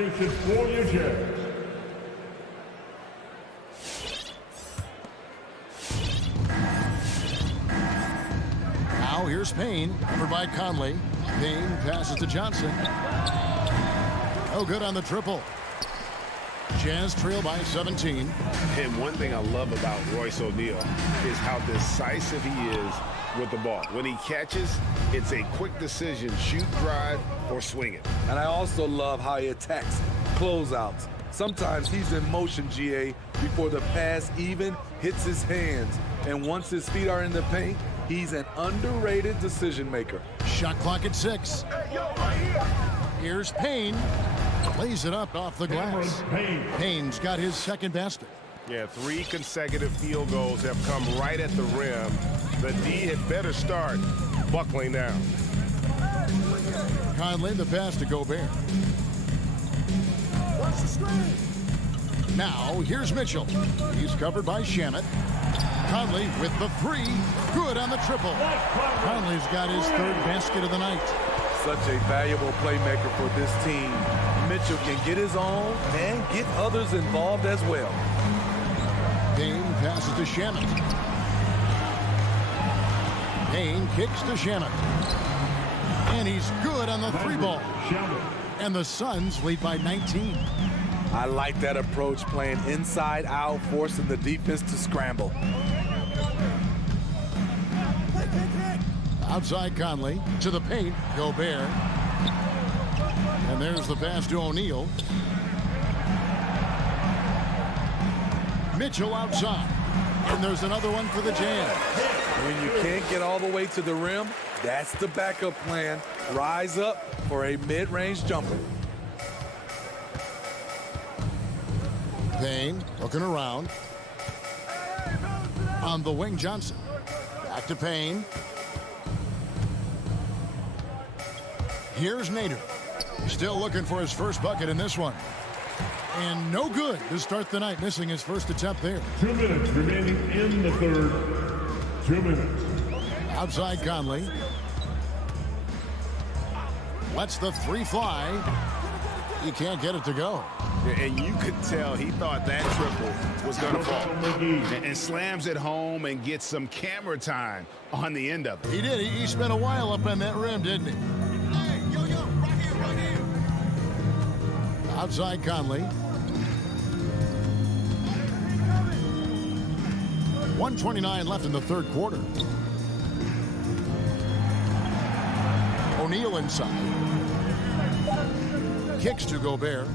Now here's Payne, covered by Conley. Payne passes to Johnson. Oh, good on the triple. Jazz trail by 17. And one thing I love about Royce O'Neal is how decisive he is with the ball. When he catches, it's a quick decision, shoot, drive, or swing it. And I also love how he attacks closeouts. Sometimes he's in motion, GA, before the pass even hits his hands. And once his feet are in the paint, he's an underrated decision maker. Shot clock at 6. Here's Payne. Lays it up off the glass. Payne's got his second basket. Yeah, 3 consecutive field goals have come right at the rim. The D had better start buckling down. Conley, the pass to Gobert. Now, here's Mitchell. He's covered by Shamet. Conley with the 3. Good on the triple. Conley's got his 3rd basket of the night. Such a valuable playmaker for this team. Mitchell can get his own and get others involved as well. Payne passes to Shamet. Payne kicks to Shamet. And he's good on the 3 ball. And the Suns lead by 19. I like that approach, playing inside out, forcing the defense to scramble. Outside Conley to the paint. Gobert. And there's the pass to O'Neal. Mitchell outside. And there's another one for the Jazz. When you can't get all the way to the rim, that's the backup plan. Rise up for a mid-range jumper. Payne looking around. On the wing, Johnson. Back to Payne. Here's Nader. Still looking for his first bucket in this one. And no good to start the night, missing his first attempt there. 2 minutes remaining in the third. 2 minutes. Outside Conley. Lets the three fly. He can't get it to go. And you could tell he thought that triple was going to fall. And slams it home and gets some camera time on the end of it. He did. He spent a while up on that rim, didn't he? Hey, yo, right here, right here. Outside Conley. 1:29 left in the third quarter. O'Neal inside. Kicks to Gobert.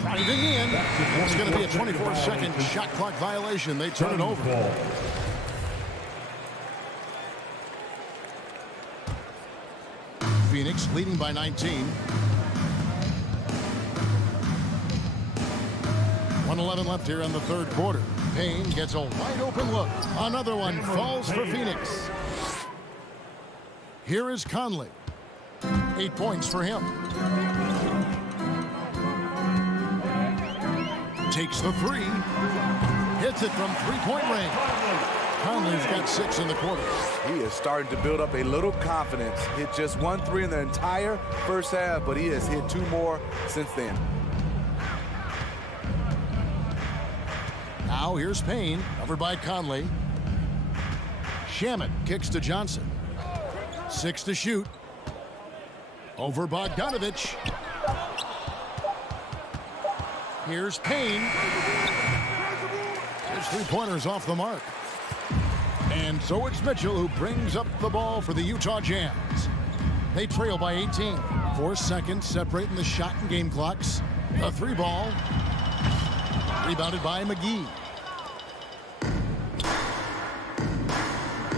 Driving in. It's going to be a 24-second shot clock violation. They turn it over. Phoenix leading by 19. 1:11 left here in the third quarter. Payne gets a wide open look. Another one falls for Phoenix. Here is Conley. 8 points for him. Takes the three. Hits it from three-point range. Conley's got 6 in the quarter. He is starting to build up a little confidence. Hit just 1 3 in the entire first half, but he has hit 2 more since then. Now here's Payne, covered by Conley. Shamet kicks to Johnson. 6 to shoot. Over Bogdanovich. Here's Payne. His three-pointers off the mark. And so it's Mitchell who brings up the ball for the Utah Jazz. They trail by 18. 4 seconds separating the shot and game clocks. The three ball. Rebounded by McGee.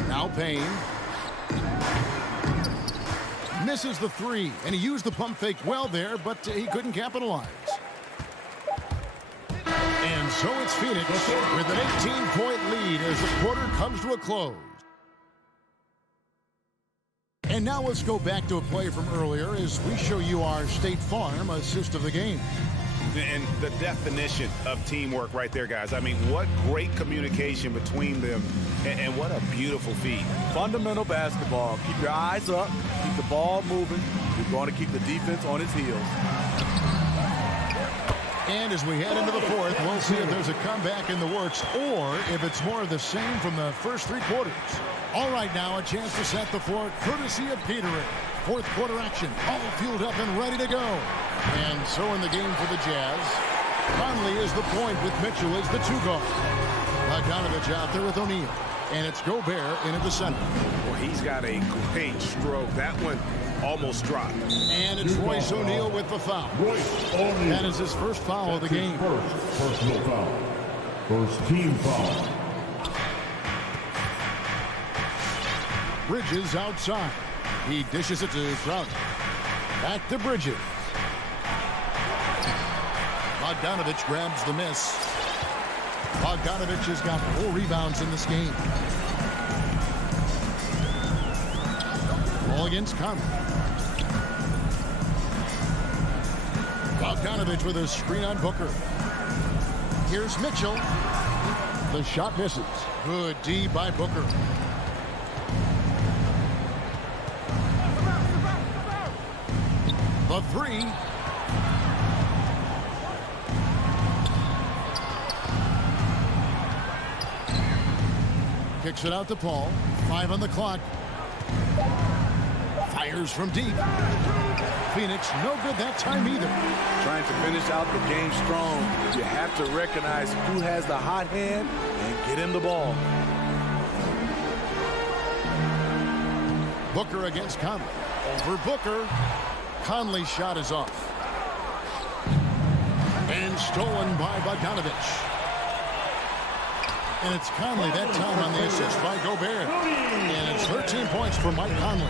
Now Payne. Misses the three, and he used the pump fake well there, but he couldn't capitalize. And so it's Phoenix with an 18-point lead as the quarter comes to a close. And now let's go back to a play from earlier as we show you our State Farm assist of the game. And the definition of teamwork right there, guys. I mean, what great communication between them, and what a beautiful feed. Fundamental basketball. Keep your eyes up. Keep the ball moving. You're going to keep the defense on its heels. And as we head into the fourth, we'll see if there's a comeback in the works or if it's more of the same from the first 3 quarters. All right, now a chance to set the floor courtesy of Petering. Fourth quarter action, all fueled up and ready to go. And so in the game for the Jazz, Conley is the point with Mitchell as the 2 guard. Bogdanovich out there with O'Neal. And it's Gobert into the center. Well, he's got a great stroke. That one almost dropped. And it's Royce O'Neal with the foul. That is his first foul of the game. First personal foul. First team foul. Bridges outside. He dishes it to Crowder. Back to Bridges. Bogdanovich grabs the miss. Bogdanovich has got 4 rebounds in this game. Ball against Conley. Bogdanovich with a screen on Booker. Here's Mitchell. The shot misses. Good D by Booker. The three. Kicks it out to Paul. 5 on the clock. Fires from deep. Phoenix, no good that time either. Trying to finish out the game strong. You have to recognize who has the hot hand and get him the ball. Booker against Conley. Over Booker. Conley's shot is off. And stolen by Bogdanovich. And it's Conley that time on the assist by Gobert. And it's 13 points for Mike Conley.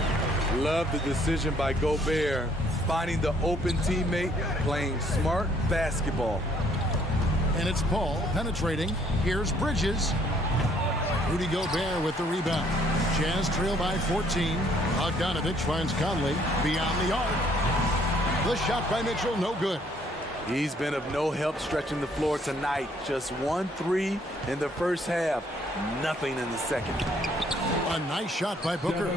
Love the decision by Gobert. Finding the open teammate, playing smart basketball. And it's Paul penetrating. Here's Bridges. Rudy Gobert with the rebound. Jazz trail by 14. Bogdanovich finds Conley beyond the arc. The shot by Mitchell, no good. He's been of no help stretching the floor tonight. Just 1 3 in the first half. Nothing in the second. A nice shot by Booker.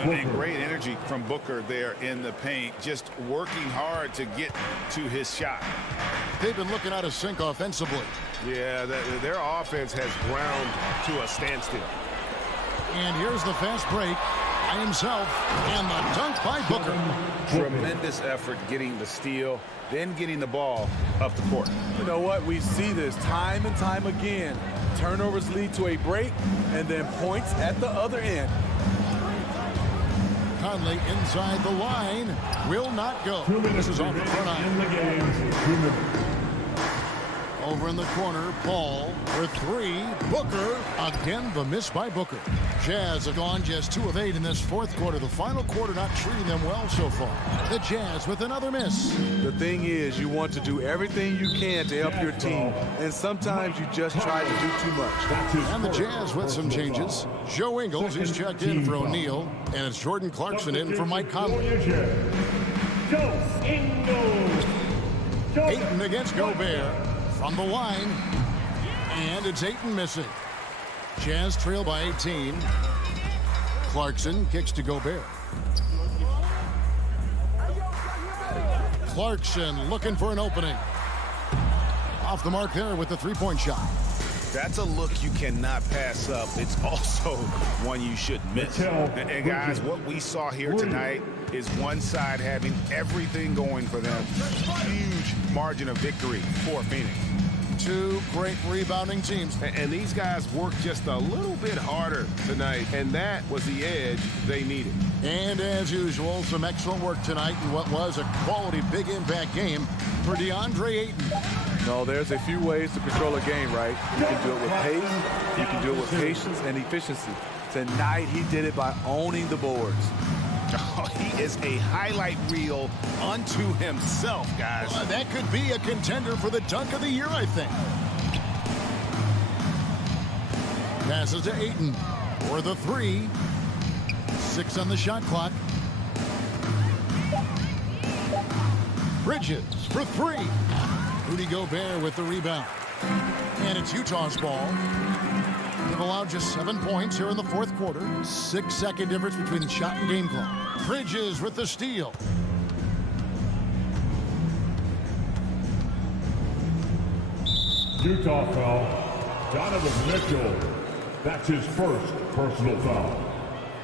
And great energy from Booker there in the paint. Just working hard to get to his shot. They've been looking out of sync offensively. Yeah, their offense has ground to a standstill. And here's the fast break by himself. And the dunk by Booker. Tremendous effort getting the steal, then getting the ball up the court. You know what? We see this time and time again. Turnovers lead to a break, and then points at the other end. Conley inside the line. Will not go. This is off the front eye. Over in the corner, Paul for 3. Booker. Again, the miss by Booker. Jazz have gone just 2 of 8 in this fourth quarter. The final quarter not treating them well so far. The Jazz with another miss. The thing is, you want to do everything you can to help your team, and sometimes you just try to do too much. And the Jazz with some changes. Joe Ingles is checked in for O'Neal, and it's Jordan Clarkson in for Mike Conley. Ayton against Gobert from the line, and it's Ayton missing. Jazz trail by 18. Clarkson kicks to Gobert. Clarkson looking for an opening. Off the mark there with the three-point shot. That's a look you cannot pass up. It's also one you shouldn't miss. And guys, what we saw here tonight is one side having everything going for them. Huge margin of victory for Phoenix. 2 great rebounding teams. And these guys worked just a little bit harder tonight, and that was the edge they needed. And as usual, some excellent work tonight in what was a quality big impact game for DeAndre Ayton. No, there's a few ways to control a game, right? You can do it with pace, you can do it with patience and efficiency. Tonight, he did it by owning the boards. Oh, he is a highlight reel unto himself, guys. That could be a contender for the dunk of the year, I think. Passes to Ayton for the 3. 6 on the shot clock. Bridges for 3. Rudy Gobert with the rebound. And it's Utah's ball. They've allowed just 7 points here in the fourth quarter. 6-second difference between the shot and game clock. Bridges with the steal. Utah foul. Donovan Mitchell. That's his first personal foul.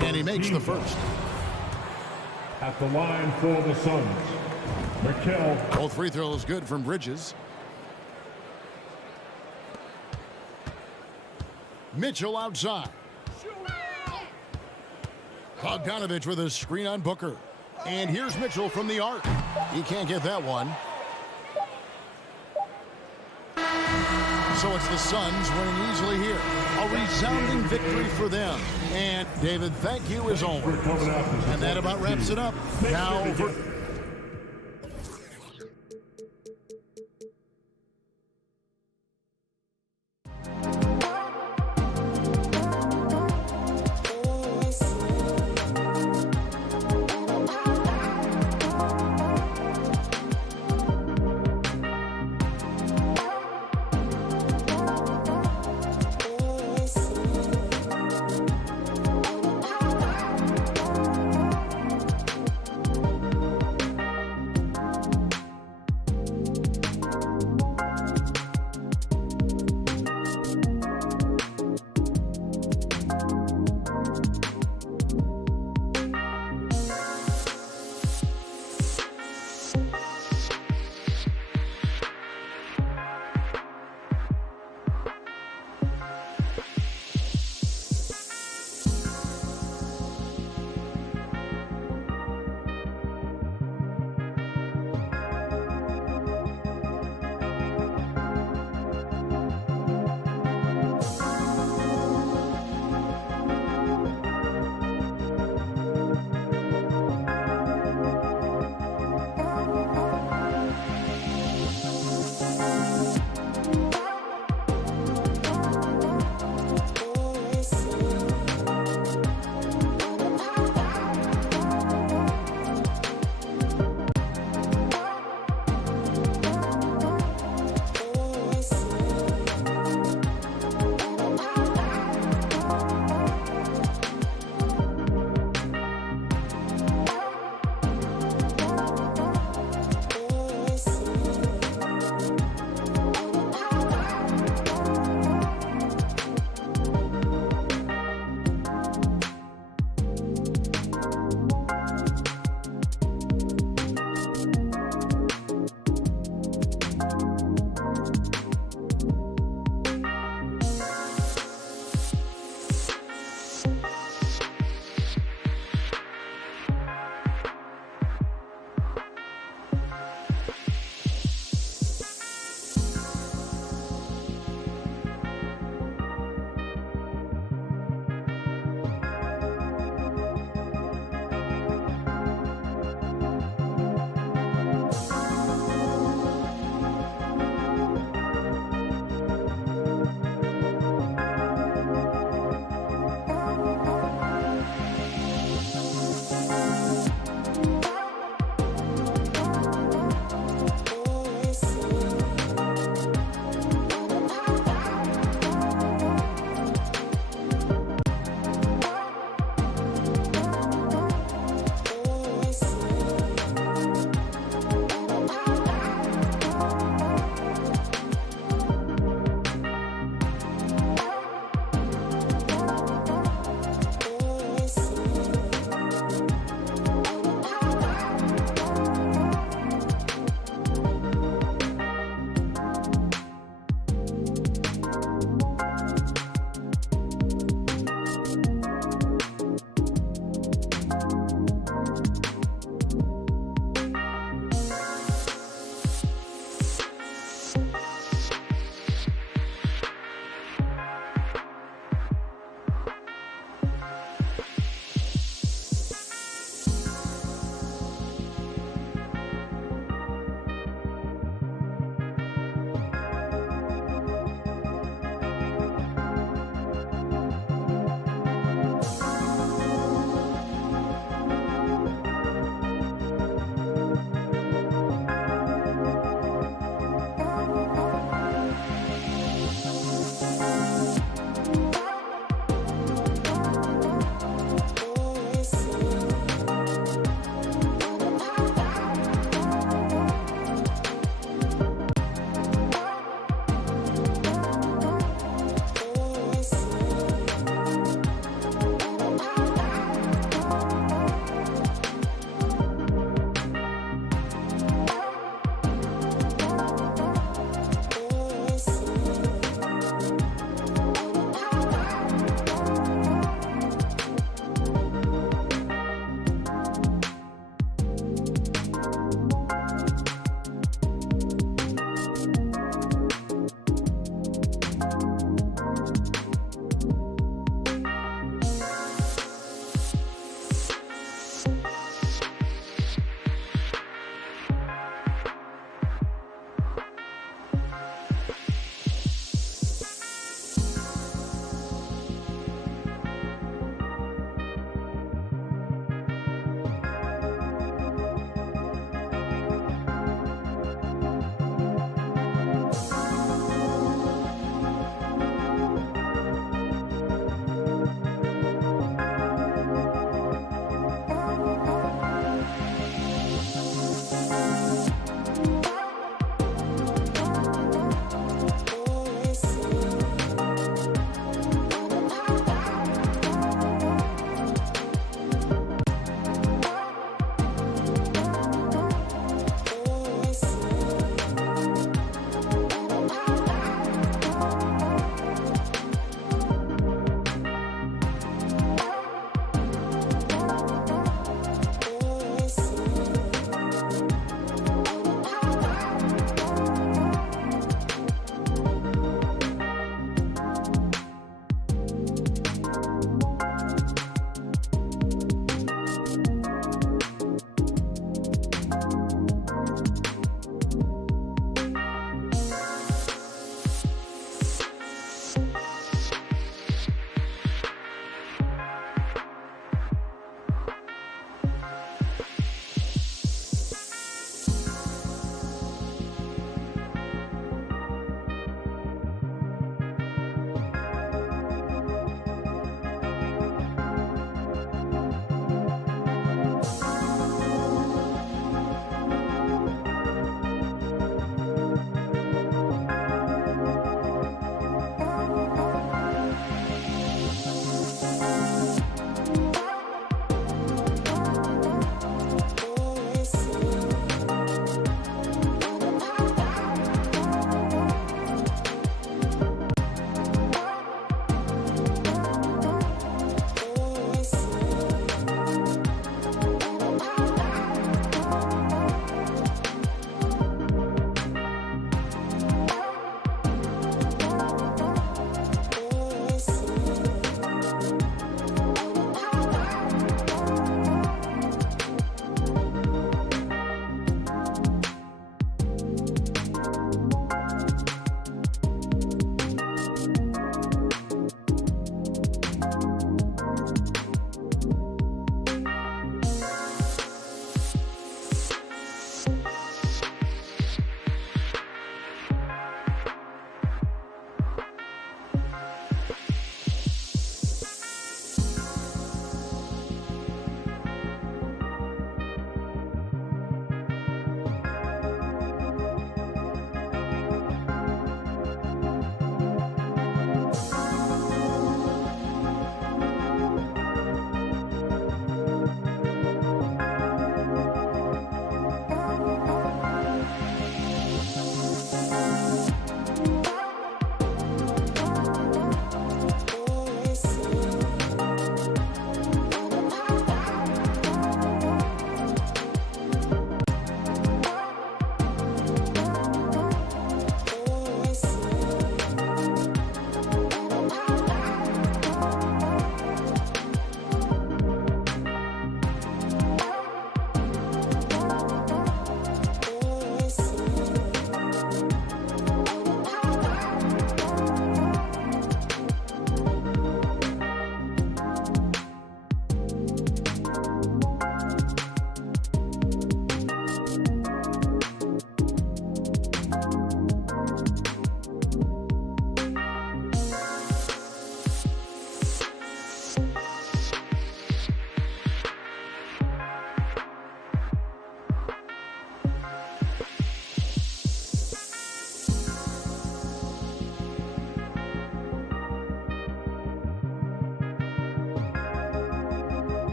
And he makes the first. At the line for the Suns, Mikal. Both free throws good from Bridges. Mitchell outside. Bogdanovich with a screen on Booker. And here's Mitchell from the arc. He can't get that one. So it's the Suns winning easily here. A resounding victory for them. And David, thank you as always. And that about wraps it up. Now for...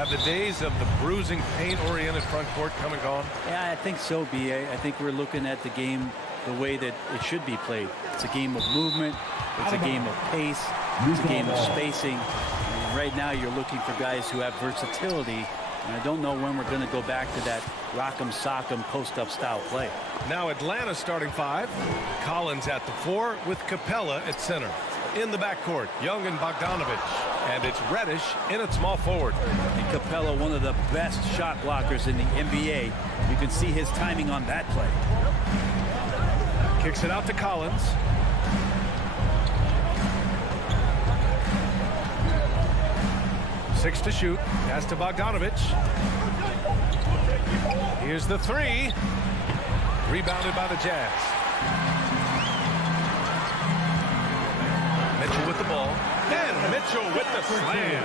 Have the days of the bruising, paint-oriented front court come and gone? Yeah, I think so, B.A. I think we're looking at the game the way that it should be played. It's a game of movement. It's a game of pace. It's a game of spacing. And right now you're looking for guys who have versatility. And I don't know when we're going to go back to that rock'em sock'em post-up style play. Now Atlanta starting 5. Collins at the 4 with Capella at center. In the backcourt, Young and Bogdanovich. And it's Reddish in at small forward. And Capella, one of the best shot blockers in the NBA. You can see his timing on that play. Kicks it out to Collins. Six to shoot. Pass to Bogdanovich. Here's the 3. Rebounded by the Jazz. Mitchell with the ball. And Mitchell with the slam.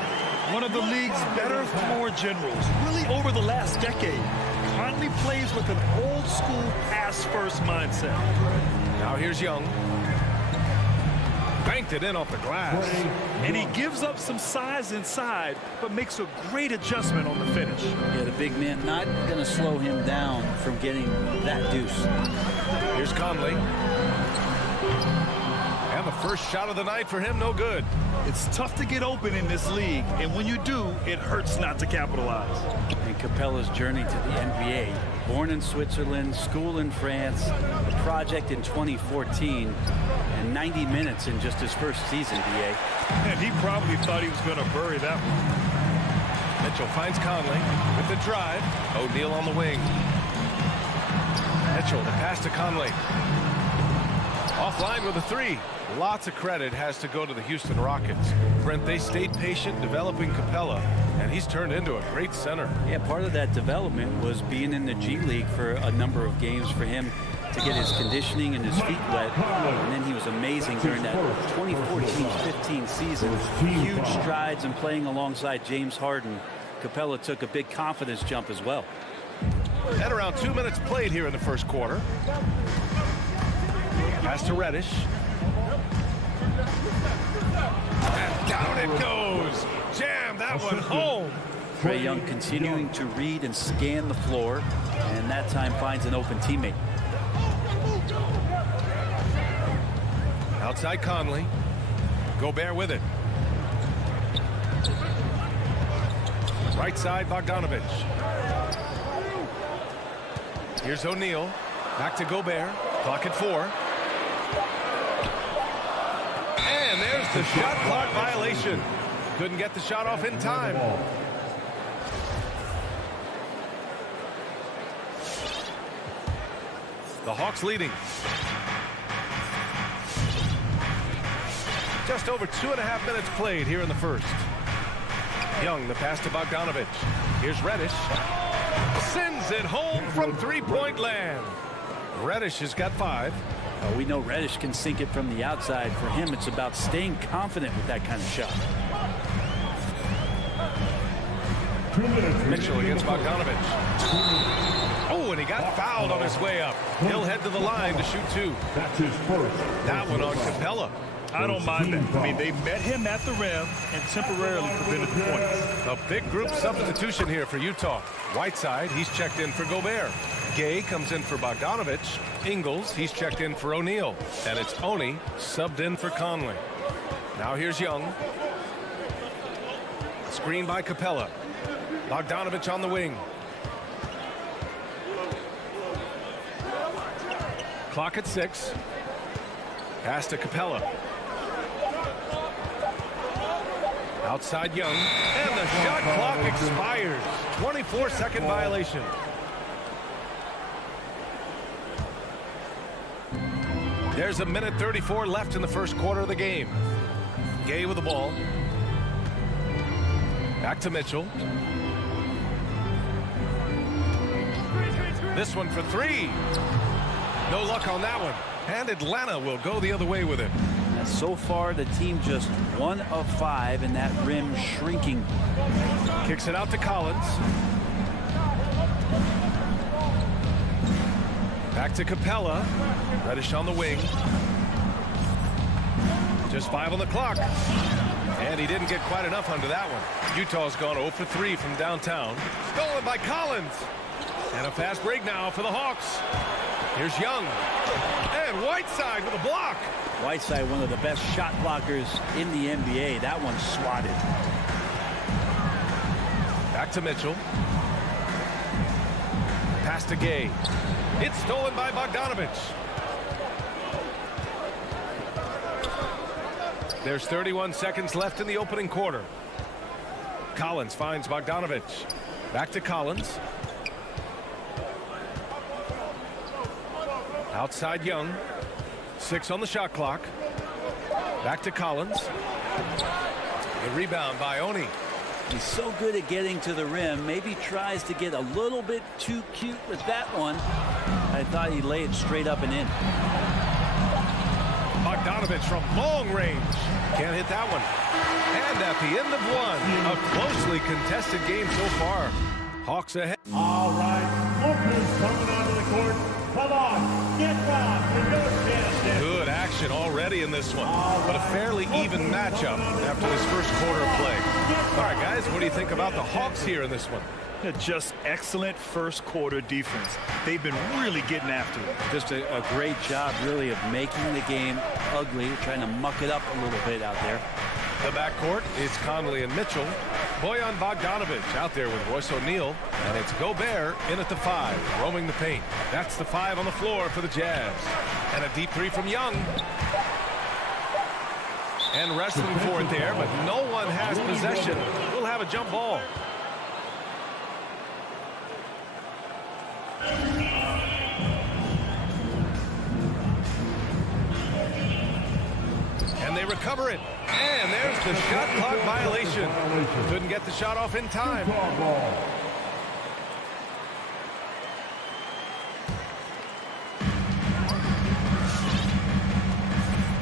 One of the league's better floor generals, really over the last decade. Conley plays with an old-school pass-first mindset. Now here's Young. Banked it in off the glass. And he gives up some size inside, but makes a great adjustment on the finish. Yeah, the big man not going to slow him down from getting that deuce. Here's Conley. And the first shot of the night for him, no good. It's tough to get open in this league, and when you do, it hurts not to capitalize. And Capella's journey to the NBA. Born in Switzerland, school in France, a project in 2014, and 90 minutes in just his first season, B.A. And he probably thought he was going to bury that one. Mitchell finds Conley with the drive. O'Neal on the wing. Mitchell, the pass to Conley. Offline with a 3. Lots of credit has to go to the Houston Rockets. Brent, they stayed patient developing Capella, and he's turned into a great center. Yeah, part of that development was being in the G League for a number of games for him to get his conditioning and his feet wet. And then he was amazing during that 2014-15 season. Huge strides in playing alongside James Harden. Capella took a big confidence jump as well. And around 2 minutes played here in the first quarter. Pass to Reddish. And down it goes. Jam that one home. Trae Young continuing to read and scan the floor, and that time finds an open teammate. Outside Conley. Gobert with it. Right side Bogdanovich. Here's O'Neal. Back to Gobert. Clock at 4. And there's the shot clock violation. Couldn't get the shot off in time. The Hawks leading. Just over 2.5 minutes played here in the first. Young, the pass to Bogdanovich. Here's Reddish. Sends it home from three-point land. Reddish has got 5. We know Reddish can sink it from the outside. For him, it's about staying confident with that kind of shot. Mitchell against Bogdanovich. Oh, and he got fouled on his way up. He'll head to the line to shoot 2. That's his first. That one on Capella. I don't mind that. I mean, they met him at the rim and temporarily prevented the points. A big group substitution here for Utah. Whiteside, he's checked in for Gobert. Gay comes in for Bogdanovich. Ingles, he's checked in for O'Neal. And it's Oni subbed in for Conley. Now here's Young. Screen by Capella. Bogdanovich on the wing. Clock at 6. Pass to Capella. Outside Young. And the shot clock expires. 24-second violation. There's a minute 34 left in the first quarter of the game. Gay with the ball. Back to Mitchell. This one for 3. No luck on that one. And Atlanta will go the other way with it. And so far, the team just 1 of 5 in that rim shrinking. Kicks it out to Collins. Back to Capella. Reddish on the wing. Just 5 on the clock. And he didn't get quite enough under that one. Utah's gone 0 for 3 from downtown. Stolen by Collins. And a fast break now for the Hawks. Here's Young. And Whiteside with a block. Whiteside, one of the best shot blockers in the NBA. That one's swatted. Back to Mitchell. Pass to Gay. It's stolen by Bogdanovich. There's 31 seconds left in the opening quarter. Collins finds Bogdanovich. Back to Collins. Outside Young. 6 on the shot clock. Back to Collins. The rebound by Oni. He's so good at getting to the rim. Maybe tries to get a little bit too cute with that one. I thought he'd lay it straight up and in. Bogdanovich from long range. Can't hit that one. And at the end of one, a closely contested game so far. Hawks ahead. All right, Booker's coming onto the court. Come on, get down for your chance. Good action already in this one, but a fairly even matchup after this first quarter of play. All right, guys, what do you think about the Hawks here in this one? Just excellent first quarter defense. They've been really getting after it. Just a great job, really, of making the game ugly, trying to muck it up a little bit out there. The backcourt is Conley and Mitchell. Bojan Bogdanovich out there with Royce O'Neal. And it's Gobert in at the 5, roaming the paint. That's the 5 on the floor for the Jazz. And a deep 3 from Young. And wrestling for it there, but no one has possession. We'll have a jump ball. And they recover it. And there's the shot clock violation. Couldn't get the shot off in time.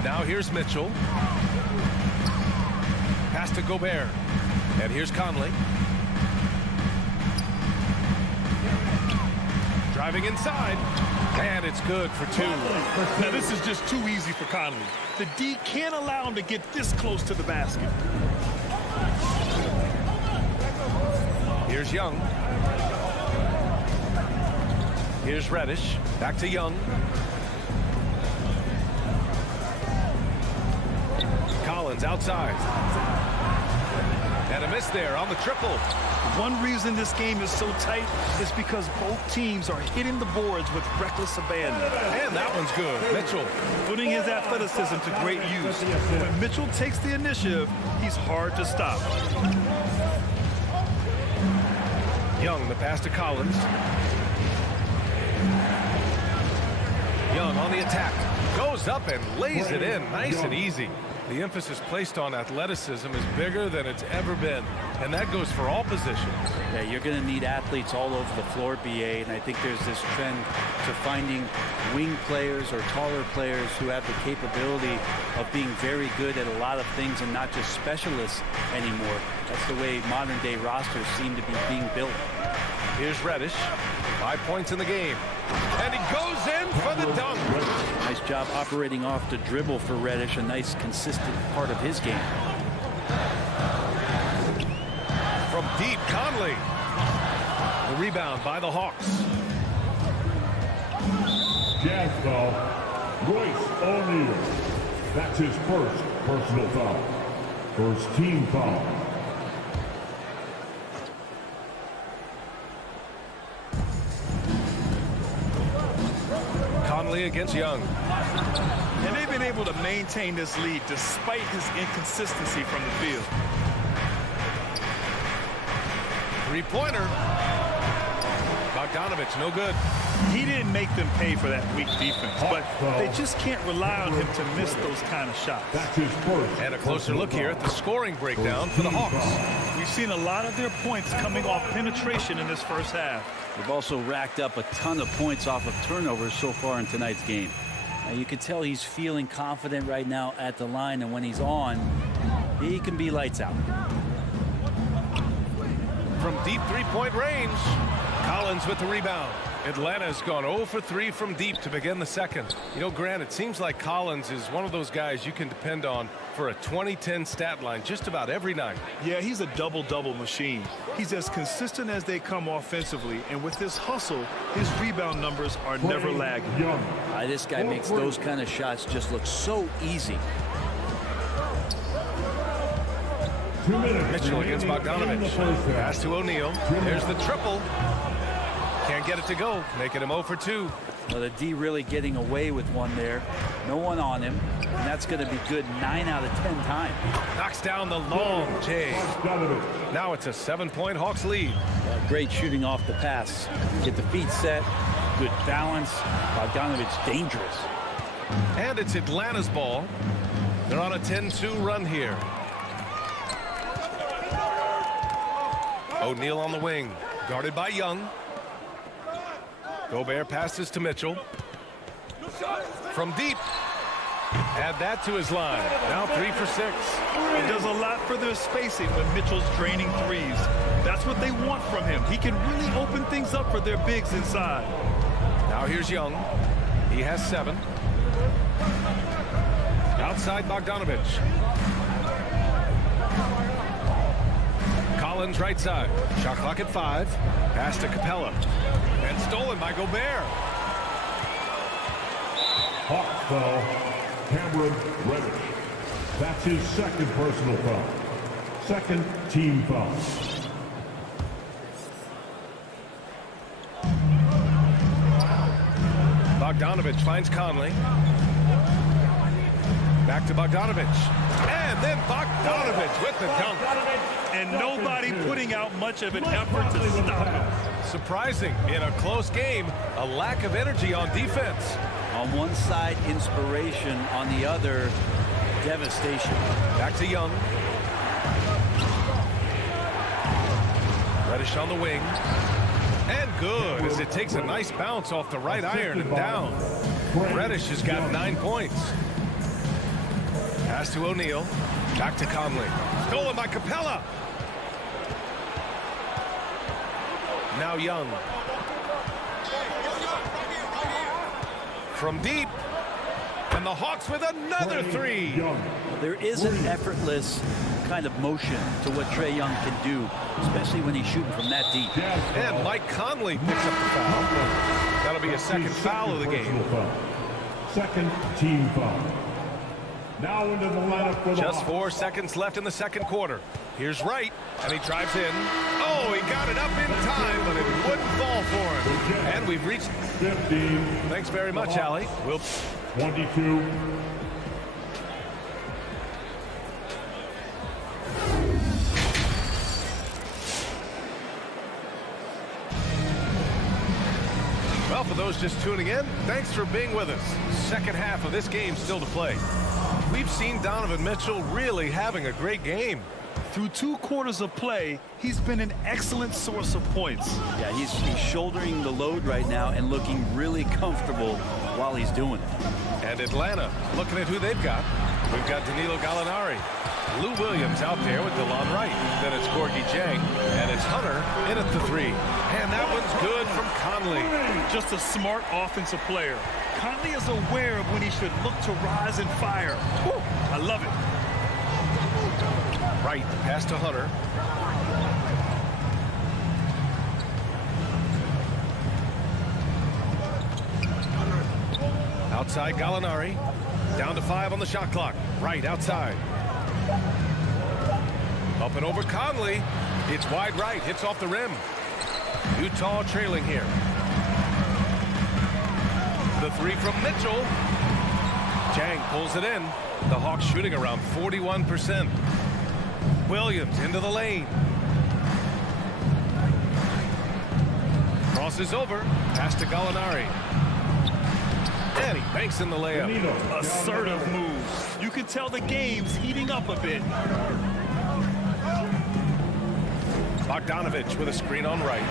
Now here's Mitchell. Pass to Gobert. And here's Conley. Driving inside. And it's good for 2. Now, this is just too easy for Conley. The D can't allow him to get this close to the basket. Here's Young. Here's Reddish. Back to Young. Collins outside. And a miss there on the triple. One reason this game is so tight is because both teams are hitting the boards with reckless abandon. And that one's good. Mitchell. Putting his athleticism to great use. When Mitchell takes the initiative, he's hard to stop. Young, the pass to Collins. Young on the attack. Goes up and lays it in. Nice and easy. The emphasis placed on athleticism is bigger than it's ever been. And that goes for all positions. Yeah, you're going to need athletes all over the floor, BA, and I think there's this trend to finding wing players or taller players who have the capability of being very good at a lot of things and not just specialists anymore. That's the way modern-day rosters seem to be being built. Here's Reddish. 5 points in the game. And he goes in for the dunk. Nice job operating off the dribble for Reddish, a nice, consistent part of his game. From deep, Conley. The rebound by the Hawks. Jazz foul. Royce O'Neal. That's his first personal foul. First team foul. Conley against Young. And they've been able to maintain this lead despite his inconsistency from the field. Three-pointer. Bogdanovich, no good. He didn't make them pay for that weak defense, but they just can't rely on him to miss those kind of shots. That's his first. And a closer look here at the scoring breakdown for the Hawks. We've seen a lot of their points coming off penetration in this first half. They've also racked up a ton of points off of turnovers so far in tonight's game. Now, you can tell he's feeling confident right now at the line, and when he's on, he can be lights out. From deep three-point range, Collins with the rebound. Atlanta's gone 0 for 3 from deep to begin the second. You know, Grant, it seems like Collins is one of those guys you can depend on for a 20-10 stat line just about every night. Yeah, he's a double-double machine. He's as consistent as they come offensively, and with his hustle, his rebound numbers are never lagging. This guy makes those kind of shots just look so easy. Mitchell against Bogdanovich. Pass to O'Neal. There's the triple. Can't get it to go, making him 0 for 2. Well, the D really getting away with one there. No one on him, and that's going to be good 9 out of 10 times. Knocks down the long J. Now it's a 7-point Hawks lead. Great shooting off the pass. Get the feet set, good balance. Bogdanovich dangerous. And it's Atlanta's ball. They're on a 10-2 run here. O'Neal on the wing, guarded by Young. Gobert passes to Mitchell. From deep. Add that to his line. Now 3 for 6. It does a lot for their spacing when Mitchell's draining threes. That's what they want from him. He can really open things up for their bigs inside. Now here's Young. He has 7. Outside Bogdanovich. Collins right side. Shot clock at 5. Pass to Capella. And stolen by Gobert. Hawk foul, Cameron Reddish. That's his second personal foul. Second team foul. Bogdanovich finds Conley. Back to Bogdanovich. And then Bogdanovich with the dunk. And nobody putting out much of an effort to stop him. Surprising, in a close game, a lack of energy on defense. On one side, inspiration. On the other, devastation. Back to Young. Reddish on the wing. And good, as it takes a nice bounce off the right iron and down. Reddish has got 9 points. Pass to O'Neal. Back to Conley. Stolen by Capella. Now Young. From deep. And the Hawks with another 3. There is an effortless kind of motion to what Trae Young can do, especially when he's shooting from that deep. And Mike Conley picks up the foul. That'll be a second foul of the game. Second team foul. Now into the lineup for the Just Hawks. 4 seconds left in the second quarter. Here's Wright, and he drives in. Oh, he got it up in time, but it wouldn't fall for him. And we've reached 15. Thanks very much, Allie. We'll 22. Well, for those just tuning in, thanks for being with us. Second half of this game still to play. We've seen Donovan Mitchell really having a great game. Through 2 quarters of play, he's been an excellent source of points. Yeah, he's shouldering the load right now and looking really comfortable while he's doing it. And Atlanta, looking at who they've got. We've got Danilo Gallinari. Lou Williams out there with DeLon Wright. Then it's Gorgie Jang. And it's Hunter in at the 3. And that one's good from Conley. Just a smart offensive player. Conley is aware of when he should look to rise and fire. Whew, I love it. Right, pass to Hunter. Outside Gallinari. Down to 5 on the shot clock. Right, outside. Up and over Conley. It's wide right, hits off the rim. Utah trailing here. The 3 from Mitchell. Jang pulls it in. The Hawks shooting around 41%. Williams into the lane. Crosses over. Pass to Gallinari. And he banks in the layup. Assertive moves. You can tell the game's heating up a bit. Bogdanovich with a screen on right.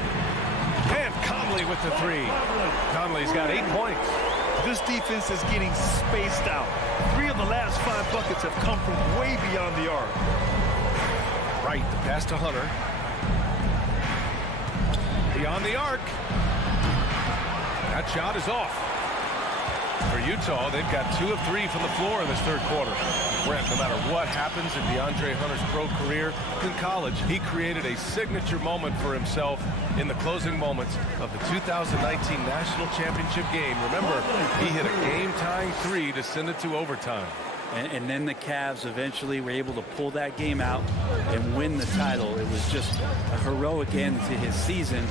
And Conley with the 3. Conley's got 8 points. This defense is getting spaced out. 3 of the last 5 buckets have come from way beyond the arc. Right, the pass to Hunter. Beyond the arc. That shot is off. For Utah, they've got 2 of 3 from the floor in this third quarter. Brent, no matter what happens in DeAndre Hunter's pro career, in college, he created a signature moment for himself in the closing moments of the 2019 National Championship game. Remember, he hit a game-tying 3 to send it to overtime. And then the Cavs eventually were able to pull that game out and win the title. It was just a heroic end to his season.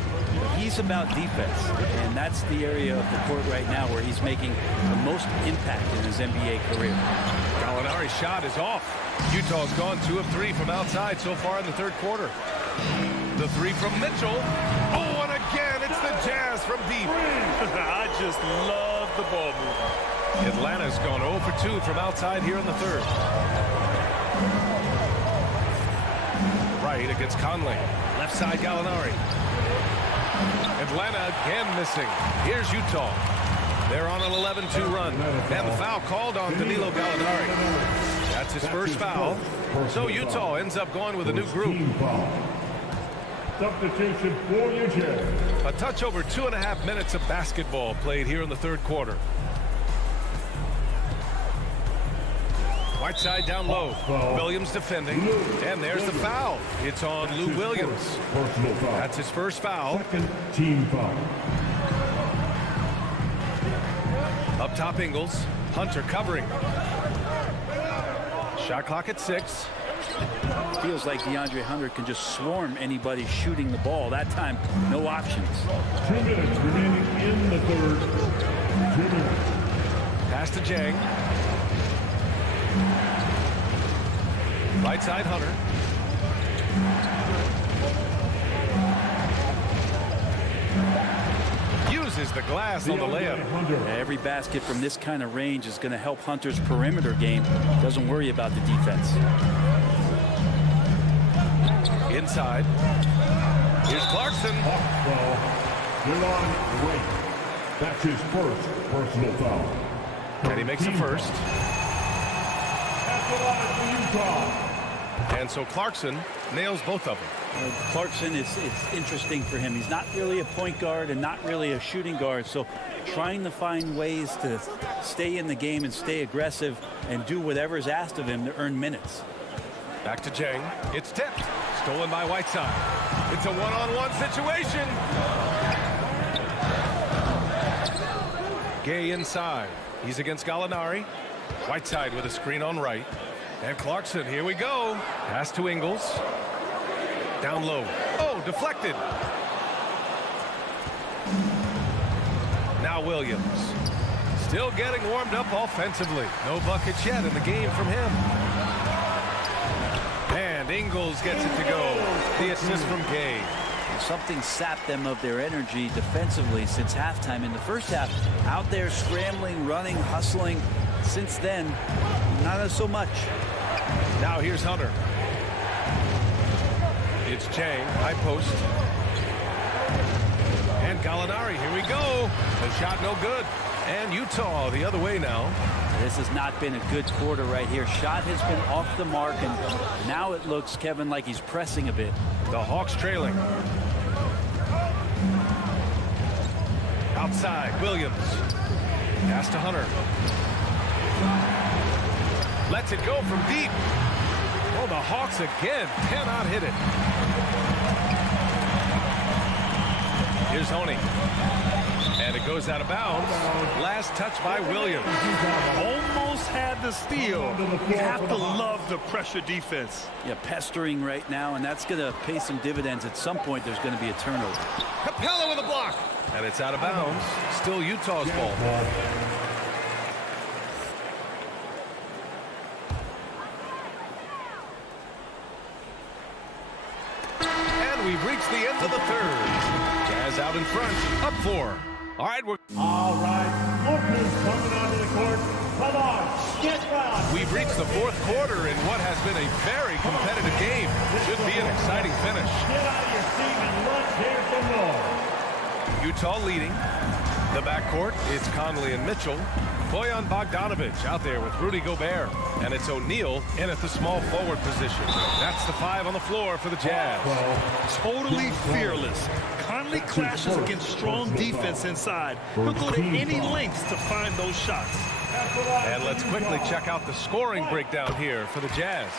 He's about defense, and that's the area of the court right now where he's making the most impact in his NBA career. Gallinari's shot is off. Utah's gone 2 of 3 from outside so far in the third quarter. The 3 from Mitchell. Oh, and again, it's the Jazz from deep. I just love the ball movement. Atlanta's gone 0 for 2 from outside here in the third. Right against Conley. Left side Gallinari. Atlanta again missing. Here's Utah. They're on an 11-2 run. And the foul called on Danilo Gallinari. That's his first foul. So Utah ends up going with a new group. Substitution for your Jazz. A touch over 2.5 minutes of basketball played here in the third quarter. Whiteside down low. Williams defending. And there's the foul. It's on Lou Williams. That's his first foul. Second team foul. Up top Ingles. Hunter covering. Shot clock at 6. Feels like DeAndre Hunter can just swarm anybody shooting the ball. That time, no options. 2 minutes remaining in the third. 2 minutes. Pass to Jang. Right side Hunter. Uses the glass on the layup. Every basket from this kind of range is going to help Hunter's perimeter game. Doesn't worry about the defense. Inside. Here's Clarkson. You're on break. That's his first personal foul. And he makes the first. That's the line for Utah. And so Clarkson nails both of them. Clarkson is interesting for him. He's not really a point guard and not really a shooting guard. So trying to find ways to stay in the game and stay aggressive and do whatever is asked of him to earn minutes. Back to Jang. It's tipped. Stolen by Whiteside. It's a one-on-one situation. Gay inside. He's against Gallinari. Whiteside with a screen on right. And Clarkson, here we go. Pass to Ingles. Down low. Oh, deflected. Now Williams. Still getting warmed up offensively. No buckets yet in the game from him. And Ingles gets it to go. The assist from Gay. Something sapped them of their energy defensively since halftime. In the first half, out there scrambling, running, hustling. Since then, not so much. Now here's Hunter. It's Chang, high post. And Gallinari, here we go. The shot no good. And Utah the other way now. This has not been a good quarter right here. Shot has been off the mark, and now it looks, Kevin, like he's pressing a bit. The Hawks trailing. Outside, Williams. Pass to Hunter. Lets it go from deep. Oh, the Hawks again cannot hit it. Here's Honey. And it goes out of bounds. Last touch by Williams. Almost had the steal. You have to love the pressure defense. Yeah, pestering right now, and that's going to pay some dividends. At some point, there's going to be a turnover. Capella with a block. And it's out of bounds. Still Utah's ball. And we've reached the end of the third. Jazz out in front. Up 4. All right, All right, Lookers coming onto the court. Come on, get back. We've reached the fourth quarter in what has been a very competitive game. Should be an exciting finish. Get out of your seat and let's hear some more. Utah leading. The backcourt, it's Conley and Mitchell. Bojan Bogdanovic out there with Rudy Gobert. And it's O'Neal in at the small forward position. That's the 5 on the floor for the Jazz. Totally fearless. Conley only clashes against strong defense inside. He'll go to any lengths to find those shots. And let's quickly check out the scoring breakdown here for the Jazz.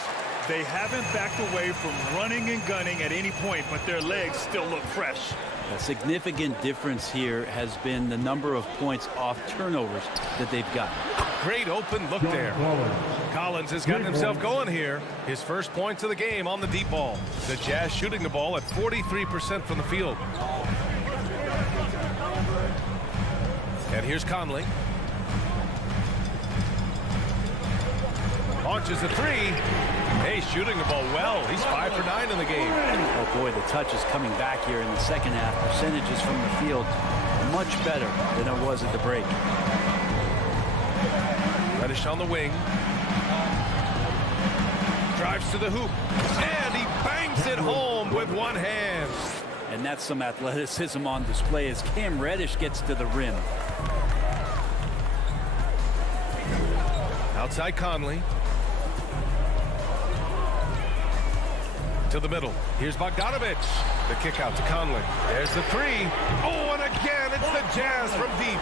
They haven't backed away from running and gunning at any point, but their legs still look fresh. A significant difference here has been the number of points off turnovers that they've gotten. Great open look there. Collins has gotten himself going here. His first points of the game on the deep ball. The Jazz shooting the ball at 43% from the field. And here's Conley. Launches a three. Hey, shooting the ball well. He's 5 for 9 in the game. Oh boy, the touch is coming back here in the second half. Percentages from the field much better than it was at the break. Reddish on the wing. Drives to the hoop. And he bangs it home with one hand. And that's some athleticism on display as Cam Reddish gets to the rim. Outside Conley. To the middle. Here's Bogdanovich. The kick out to Conley. There's the three. Oh, and again, it's the Jazz from deep.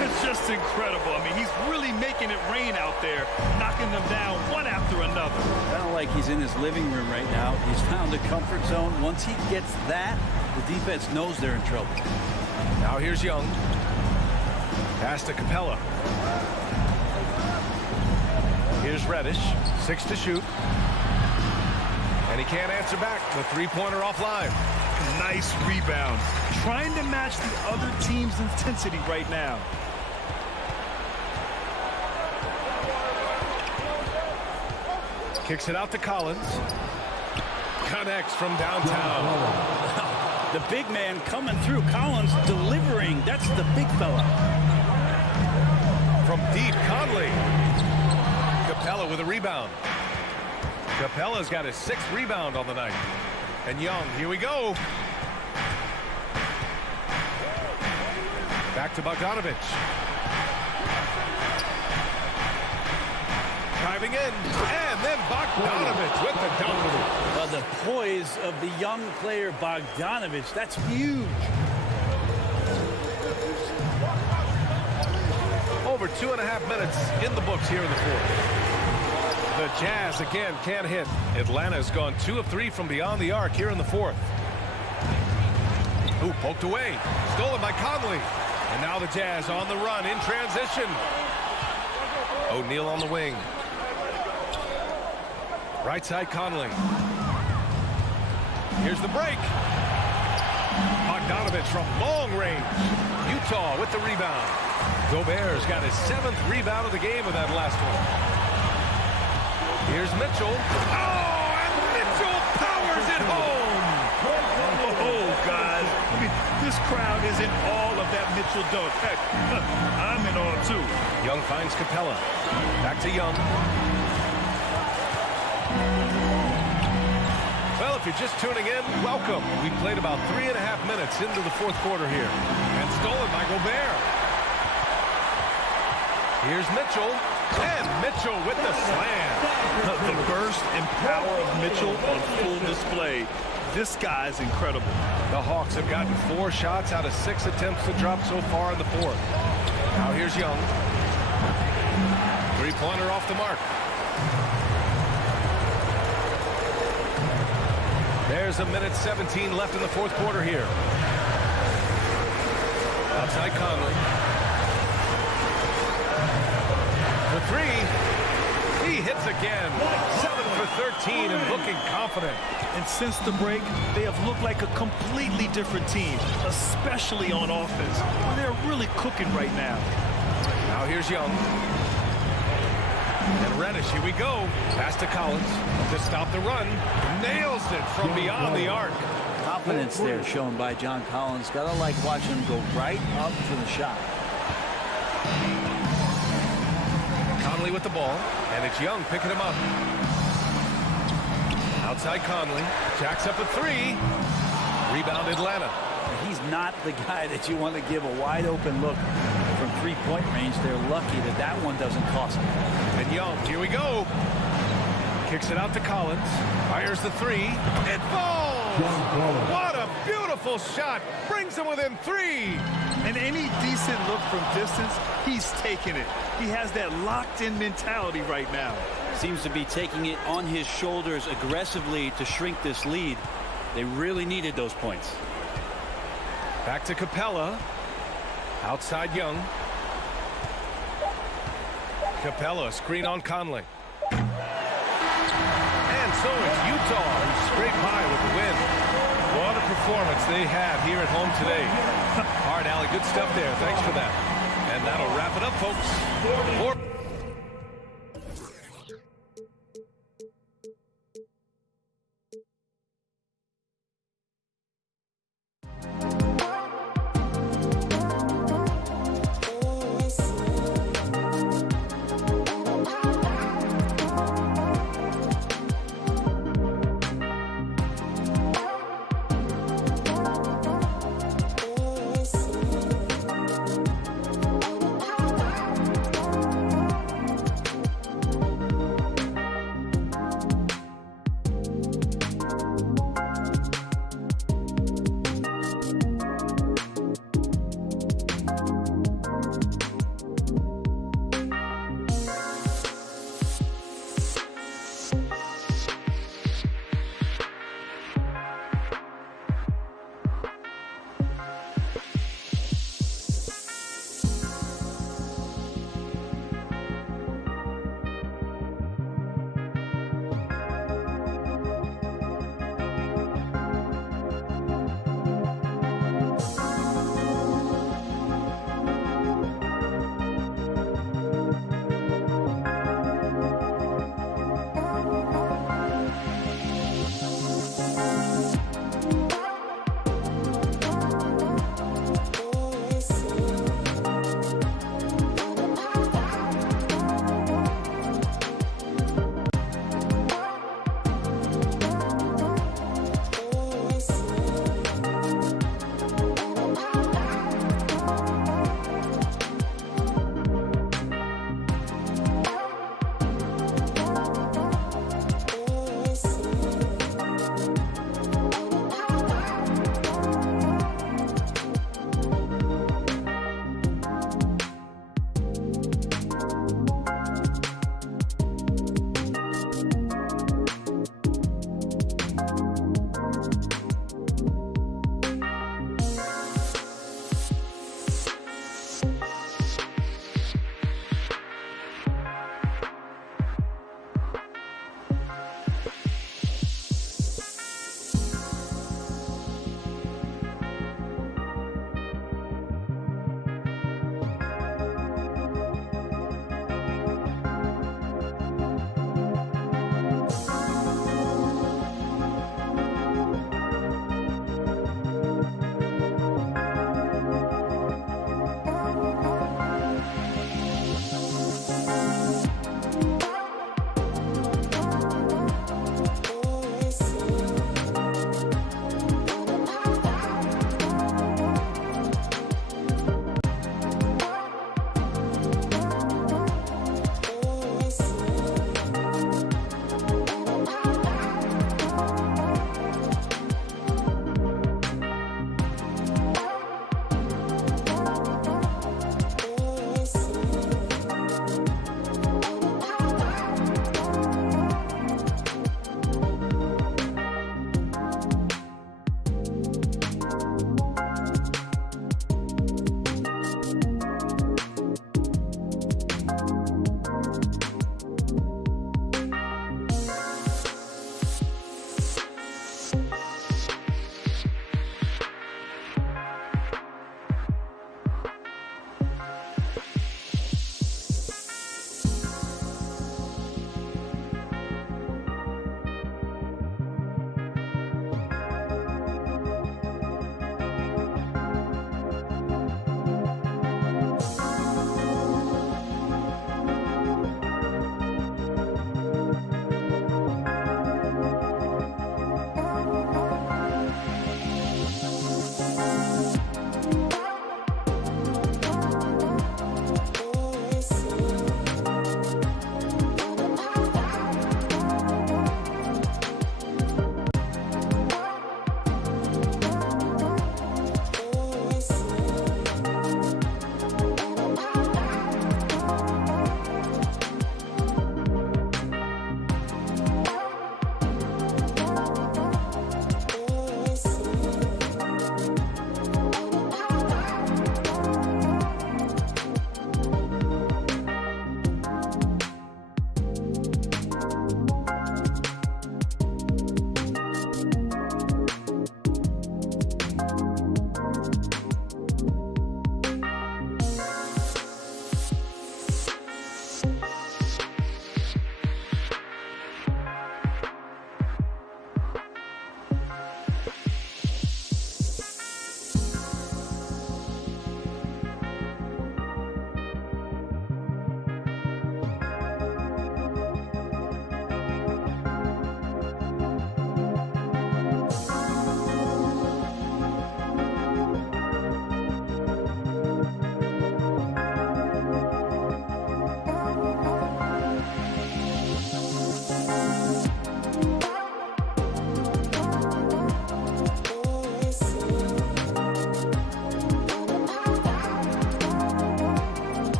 It's just incredible. I mean, he's really making it rain out there, knocking them down one after another. Kind of like he's in his living room right now. He's found a comfort zone. Once he gets that, the defense knows they're in trouble. Now here's Young. Pass to Capella. Here's Reddish. 6 to shoot. And he can't answer back. The three-pointer offline. Nice rebound. Trying to match the other team's intensity right now. Kicks it out to Collins. Connects from downtown. The big man coming through. Collins delivering. That's the big fella. From deep, Conley. Capella with a rebound. Capella's got his 6th rebound on the night. And Young, here we go. Back to Bogdanovich. Driving in, and then Bogdanovich with the dunk. The poise of the young player Bogdanovich, that's huge. Over 2.5 minutes in the books here in the fourth. The Jazz again can't hit. Atlanta's gone 2 of 3 from beyond the arc here in the fourth. Ooh, poked away. Stolen by Conley. And now the Jazz on the run in transition. O'Neal on the wing. Right side Conley. Here's the break. Bogdanovich from long range. Utah with the rebound. Gobert's got his 7th rebound of the game with that last one. Here's Mitchell. Oh, and Mitchell powers it home. Oh, guys. I mean, this crowd is in all of that Mitchell dunk. Heck, I'm in all too. Young finds Capella. Back to Young. Well, if you're just tuning in, welcome. We played about 3.5 minutes into the fourth quarter here. And stolen by Gobert. Here's Mitchell. And Mitchell with the slam. The burst and power of Mitchell on full display. This guy's incredible. The Hawks have gotten 4 shots out of 6 attempts to drop so far in the fourth. Now here's Young. Three-pointer off the mark. There's 1:17 left in the fourth quarter here. Outside Conley. For 3. He hits again. 7 for 13 and looking confident. And since the break, they have looked like a completely different team, especially on offense. They're really cooking right now. Now here's Young. And Reddish, here we go. Pass to Collins to stop the run. Nails it from beyond the arc. Confidence there shown by John Collins. Gotta like watching him go right up for the shot. Conley with the ball, and it's Young picking him up. Outside Conley, jacks up a 3. Rebound Atlanta. He's not the guy that you want to give a wide open look from 3-point range. They're lucky that that one doesn't cost them. And Young, here we go. Kicks it out to Collins. Fires the 3. It falls. What a Beautiful shot. Brings him within 3. And any decent look from distance, he's taking it. He has that locked-in mentality right now. Seems to be taking it on his shoulders aggressively to shrink this lead. They really needed those points. Back to Capella. Outside Young. Capella, screen on Conley. And so it's Utah who scrape by with the win. What a performance they have here at home today. All right, Allie, good stuff there. Thanks for that. And that'll wrap it up, folks.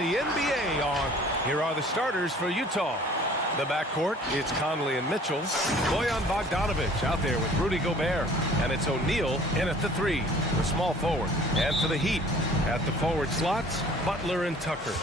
in the NBA on. Here are the starters for Utah. The backcourt, it's Conley and Mitchell. Bojan Bogdanovic out there with Rudy Gobert. And it's O'Neal in at the 3, the small forward. And for the Heat, at the forward slots, Butler and Tucker.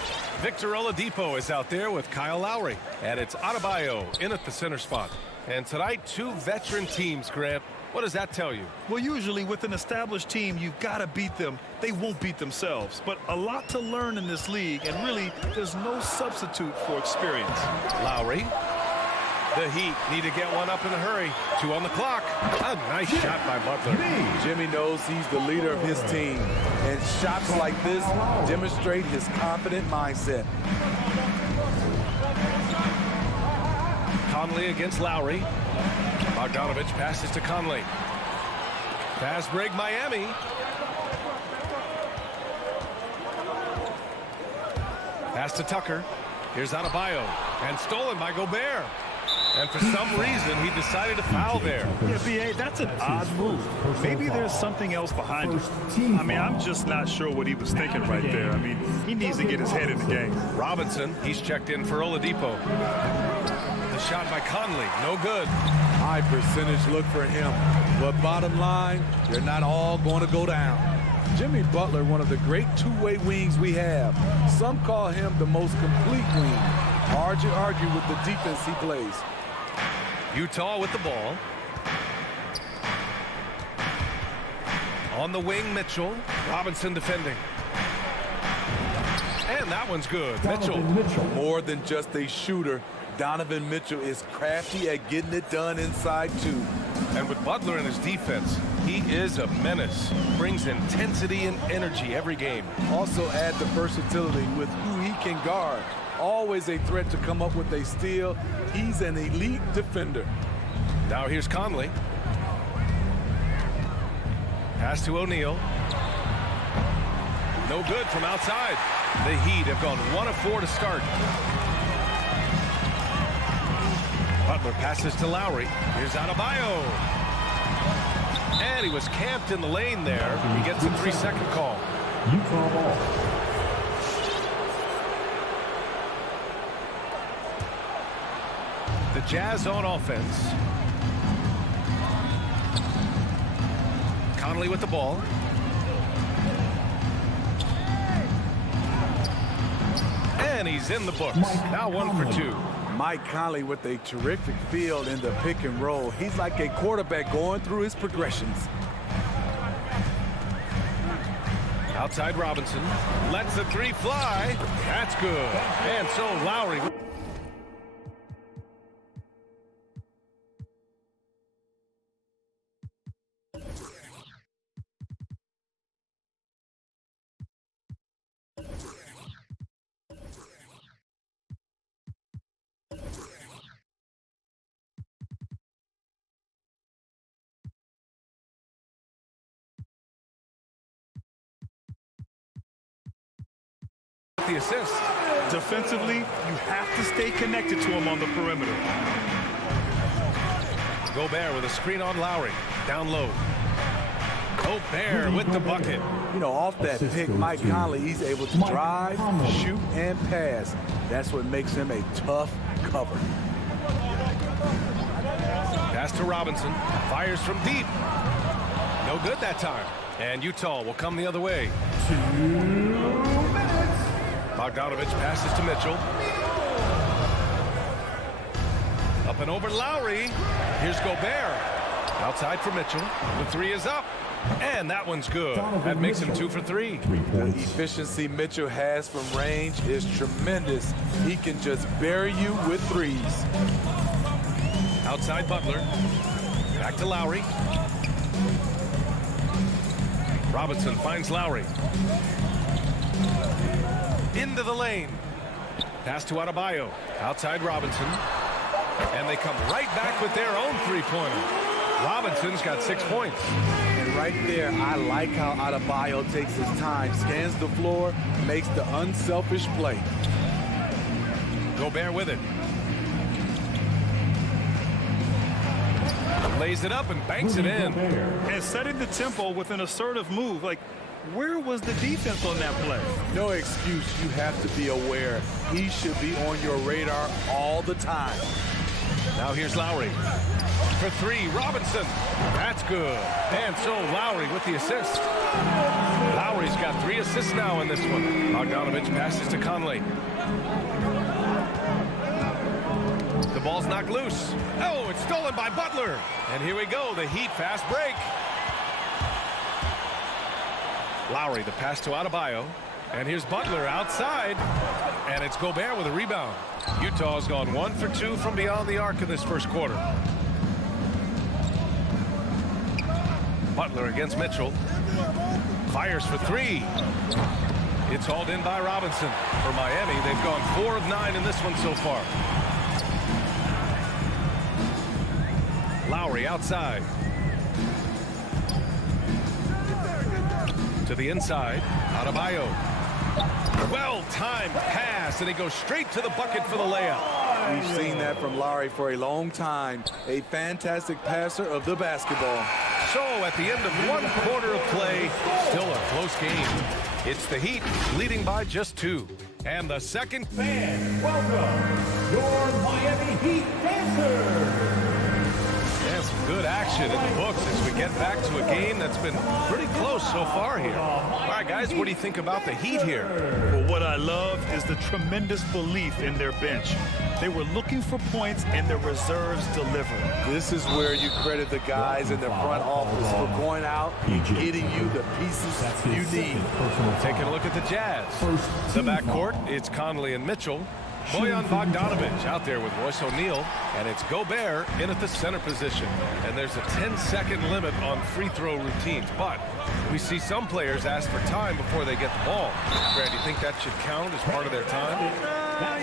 Victor Oladipo is out there with Kyle Lowry. And it's Adebayo in at the center spot. And tonight, 2 veteran teams, Grant. What does that tell you? Well, usually with an established team, you've got to beat them. They won't beat themselves. But a lot to learn in this league, and really, there's no substitute for experience. Lowry. The Heat need to get one up in a hurry. 2 on the clock. A nice shot by Butler. Jimmy knows he's the leader of his team, and shots like this demonstrate his confident mindset. Conley against Lowry. Bogdanovic passes to Conley. Fast break Miami. Pass to Tucker. Here's Adebayo. And stolen by Gobert. And for some reason, he decided to foul there. Yeah, B.A., that's an odd move. Maybe there's something else behind it. I mean, I'm just not sure what he was thinking right there. I mean, he needs to get his head in the game. Robinson, he's checked in for Oladipo. The shot by Conley, no good. High percentage look for him. But bottom line, they're not all going to go down. Jimmy Butler, one of the great two-way wings we have. Some call him the most complete wing. Hard to argue with the defense he plays. Utah with the ball. On the wing, Mitchell. Robinson defending. And that one's good. Mitchell. More than just a shooter, Donovan Mitchell is crafty at getting it done inside, too. And with Butler in his defense, he is a menace. Brings intensity and energy every game. Also add the versatility with who he can guard. Always a threat to come up with a steal. He's an elite defender. Now here's Conley. Pass to O'Neal. No good from outside. The Heat have gone 1 of 4 to start. Butler passes to Lowry. Here's Adebayo. And he was camped in the lane there. He gets a 3-second call. Utah ball. The Jazz on offense. Conley with the ball. And he's in the books. Now 1 for 2. Mike Conley with a terrific field in the pick and roll. He's like a quarterback going through his progressions. Outside Robinson. Lets the 3 fly. That's good. And so Lowry. The assist. Defensively, you have to stay connected to him on the perimeter. Gobert with a screen on Lowry. Down low. Gobert with the bucket. You know, off that pick, Mike Conley, he's able to drive, shoot, and pass. That's what makes him a tough cover. Pass to Robinson. Fires from deep. No good that time. And Utah will come the other way. 2 minutes. Bogdanovic passes to Mitchell. Up and over Lowry. Here's Gobert. Outside for Mitchell. The 3 is up. And that one's good. That makes him 2 for 3. The efficiency Mitchell has from range is tremendous. He can just bury you with threes. Outside Butler. Back to Lowry. Robinson finds Lowry. Into the lane. Pass to Adebayo. Outside Robinson. And they come right back with their own 3-pointer. Robinson's got 6 points. And right there, I like how Adebayo takes his time, scans the floor, makes the unselfish play. Gobert with it. Lays it up and banks it in. And setting the tempo with an assertive move. Like, Where was the defense on that play? No excuse. You have to be aware. He should be on your radar all the time. Now here's Lowry. For three, Robinson. That's good. And so Lowry with the assist. Lowry's got 3 assists now in this one. Bogdanovich passes to Conley. The ball's knocked loose. Oh, it's stolen by Butler. And here we go, the Heat fast break. Lowry, the pass to Adebayo. And here's Butler outside. And it's Gobert with a rebound. Utah's gone 1 for 2 from beyond the arc in this first quarter. Butler against Mitchell. Fires for 3. It's hauled in by Robinson. For Miami, they've gone 4 of 9 in this one so far. Lowry outside. To the inside. Adebayo. Well-timed pass, and he goes straight to the bucket for the layup. We've seen that from Lowry for a long time. A fantastic passer of the basketball. So at the end of 1 quarter of play, still a close game. It's the Heat leading by just 2. And the second. Fans, welcome your Miami Heat dancers. And some good action in the books as we get back to a game that's been pretty close so far here. All right, guys, what do you think about the Heat here? Well, what I love is the tremendous belief in their bench. They were looking for points, and their reserves delivered. This is where you credit the guys in the front office for going out and getting you the pieces you need. Taking a look at the Jazz. The backcourt, it's Conley and Mitchell. Bojan Bogdanovich out there with Royce O'Neal, and it's Gobert in at the center position. And there's a 10-second limit on free throw routines, but we see some players ask for time before they get the ball. Brad, do you think that should count as part of their time?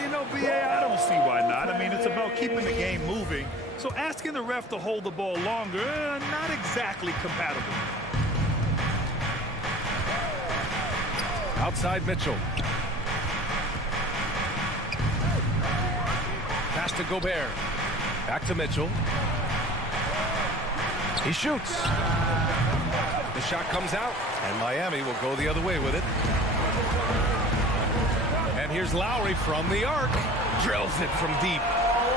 You know, B.A., I don't see why not. I mean, it's about keeping the game moving. So asking the ref to hold the ball longer, not exactly compatible. Outside Mitchell. Pass to Gobert. Back to Mitchell. He shoots. The shot comes out, and Miami will go the other way with it. And here's Lowry from the arc. Drills it from deep.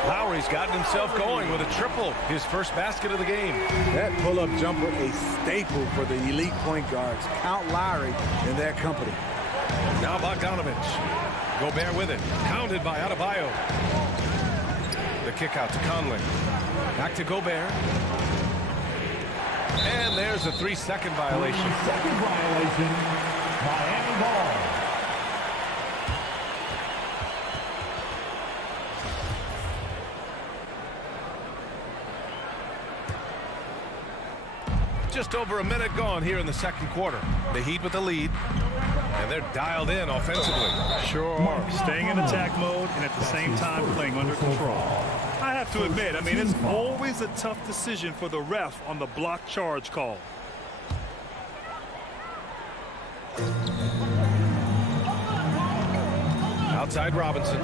Lowry's gotten himself going with a triple. His first basket of the game. That pull-up jumper, a staple for the elite point guards. Count Lowry in their company. Now Bogdanovich. Gobert with it. Pounded by Adebayo. The kick out to Conley. Back to Gobert. And there's a 3-second violation. 3-second violation. Miami ball. Just over a minute gone here in the second quarter. The Heat with the lead. And they're dialed in offensively. Sure are. Staying in attack mode and at the same time playing under control. I have to admit, I mean, it's always a tough decision for the ref on the block charge call. Outside Robinson.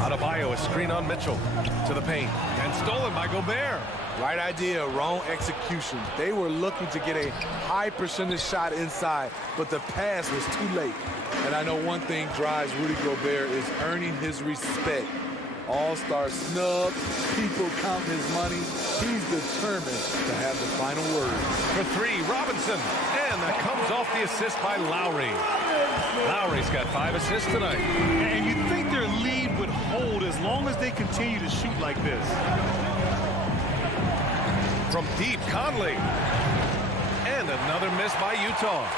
Adebayo, a screen on Mitchell. To the paint. And stolen by Gobert. Right idea, wrong execution. They were looking to get a high percentage shot inside, but the pass was too late. And I know one thing drives Rudy Gobert is earning his respect. All-star snub, people counting his money. He's determined to have the final word. For 3, Robinson. And that comes off the assist by Lowry. Lowry's got 5 assists tonight. And you think their lead would hold as long as they continue to shoot like this. From deep, Conley. And another miss by Utah.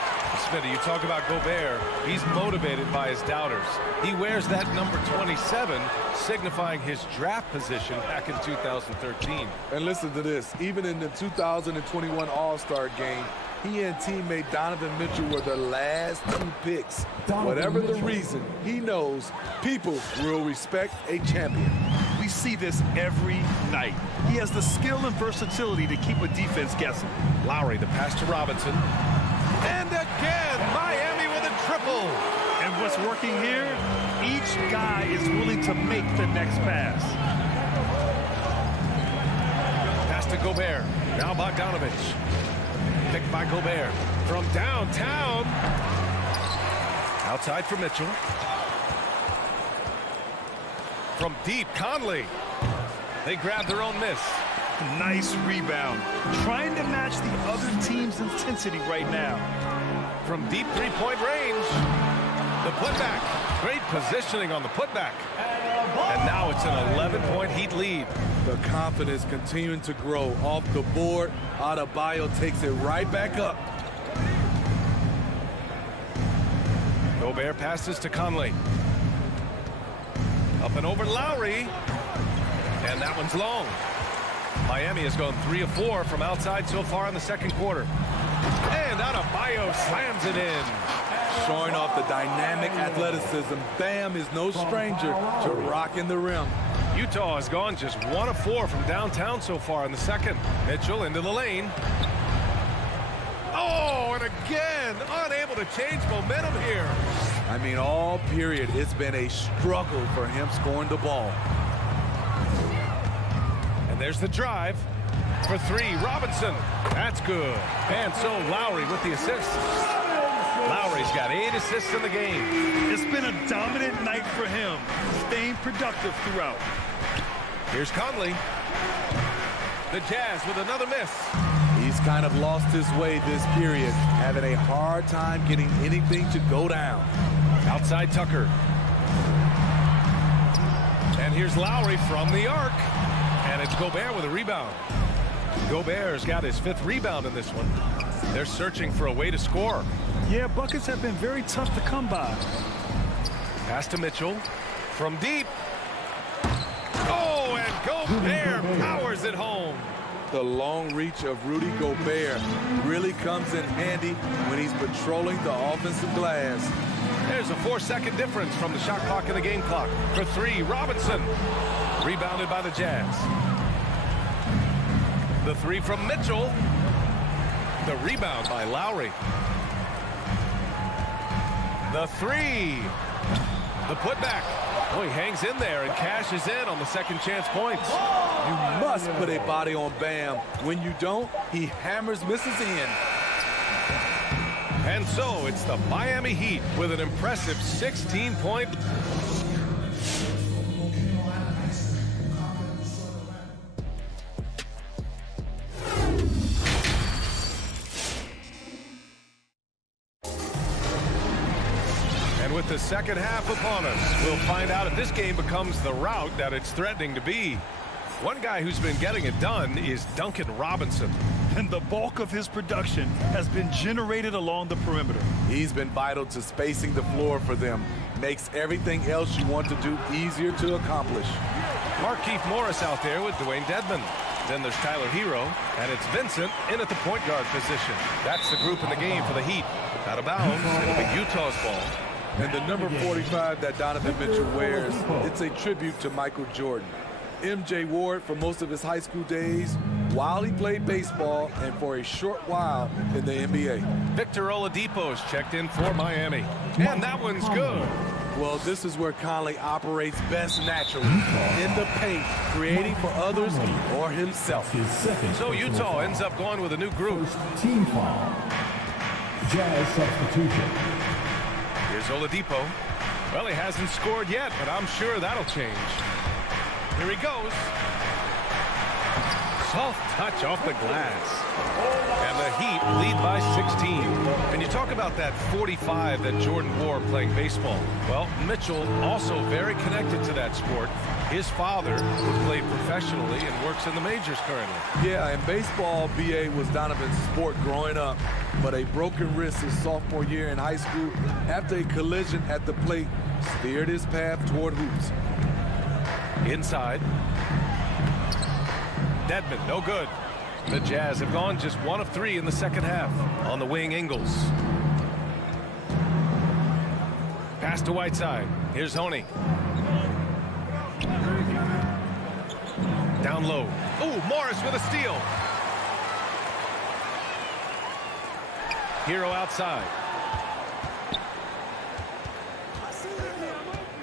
Smitty, you talk about Gobert. He's motivated by his doubters. He wears that number 27, signifying his draft position back in 2013. And listen to this. Even in the 2021 All-Star game, he and teammate Donovan Mitchell were the last 2 picks. Whatever the reason, he knows people will respect a champion. We see this every night. He has the skill and versatility to keep a defense guessing. Lowry, the pass to Robinson. And again, Miami with a triple. And what's working here? Each guy is willing to make the next pass. Pass to Gobert. Now Bogdanovich. Picked by Gobert. From downtown. Outside for Mitchell. From deep, Conley. They grab their own miss. Nice rebound. Trying to match the other team's intensity right now. From deep three-point range. The putback. Great positioning on the putback. And now it's an 11-point Heat lead. The confidence continuing to grow off the board. Adebayo takes it right back up. Gobert passes to Conley. Up and over Lowry. And that one's long. Miami has gone 3 of 4 from outside so far in the second quarter. And Adebayo slams it in. Showing off the dynamic athleticism. Bam is no stranger to rocking the rim. Utah has gone just 1 of 4 from downtown so far in the second. Mitchell into the lane. Oh, and again, unable to change momentum here. I mean, all period, it's been a struggle for him scoring the ball. And there's the drive for 3. Robinson. That's good. And so Lowry with the assist. Lowry's got 8 assists in the game. It's been a dominant night for him, staying productive throughout. Here's Conley. The Jazz with another miss. He's kind of lost his way this period, having a hard time getting anything to go down. Outside Tucker. And here's Lowry from the arc. And it's Gobert with a rebound. Gobert's got his 5th rebound in this one. They're searching for a way to score. Yeah, buckets have been very tough to come by. Pass to Mitchell. From deep. Oh, and Gobert powers it home. The long reach of Rudy Gobert really comes in handy when he's patrolling the offensive glass. There's a 4-second difference from the shot clock and the game clock. For 3, Robinson. Rebounded by the Jazz. The 3 from Mitchell. The rebound by Lowry. The 3. The putback. Oh, he hangs in there and cashes in on the second chance points. You must put a body on Bam. When you don't, he hammers misses in. And so it's the Miami Heat with an impressive 16-point. And with the second half upon us, we'll find out if this game becomes the rout that it's threatening to be. One guy who's been getting it done is Duncan Robinson. And the bulk of his production has been generated along the perimeter. He's been vital to spacing the floor for them. Makes everything else you want to do easier to accomplish. Markieff Morris out there with Dwayne Dedmon. Then there's Tyler Hero, and it's Vincent in at the point guard position. That's the group in the game for the Heat. Out of bounds, it'll be Utah's ball. And the number 45 that Donovan Mitchell wears, it's a tribute to Michael Jordan. MJ wore it for most of his high school days while he played baseball and for a short while in the NBA. Victor Oladipo's checked in for Miami. And that one's good. Well, this is where Conley operates best naturally, in the paint, creating for others or himself. So Utah ends up going with a new group. Team foul. Jazz substitution. Here's Oladipo. Well, he hasn't scored yet, but I'm sure that'll change. Here he goes. Soft touch off the glass. And the Heat lead by 16. And you talk about that 45 that Jordan wore playing baseball. Well, Mitchell also very connected to that sport. His father played professionally and works in the majors currently. Yeah, in baseball, BA was Donovan's sport growing up. But a broken wrist his sophomore year in high school after a collision at the plate steered his path toward hoops. Inside. Dedmon, no good. The Jazz have gone just 1 of 3 in the second half. On the wing, Ingles. Pass to Whiteside. Here's Honey. Down low. Oh, Morris with a steal. Hero outside.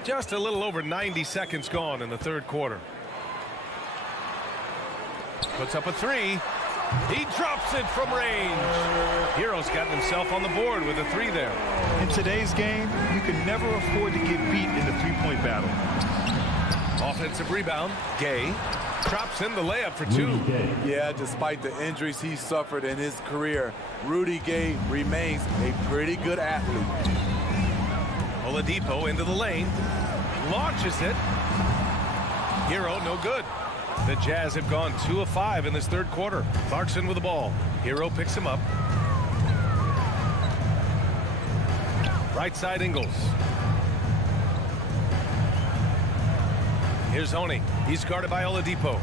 Just a little over 90 seconds gone in the third quarter. Puts up a 3. He drops it from range. Hero's gotten himself on the board with a 3 there. In today's game, you can never afford to get beat in the three-point battle. Offensive rebound. Gay drops in the layup for 2. Yeah, despite the injuries he suffered in his career, Rudy Gay remains a pretty good athlete. Oladipo into the lane. Launches it. Hero, no good. The Jazz have gone 2 of 5 in this third quarter. Clarkson with the ball. Hero picks him up. Right side Ingles. Here's Honey. He's guarded by Oladipo.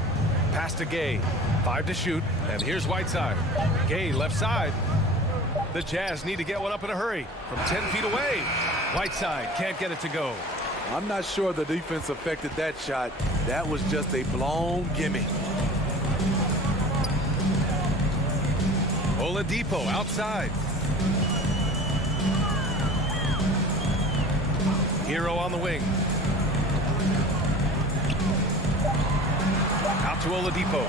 Pass to Gay. 5 to shoot. And here's Whiteside. Gay left side. The Jazz need to get one up in a hurry from 10 feet away. Whiteside can't get it to go. I'm not sure the defense affected that shot. That was just a blown gimme. Oladipo outside. Hero on the wing. Out to Oladipo.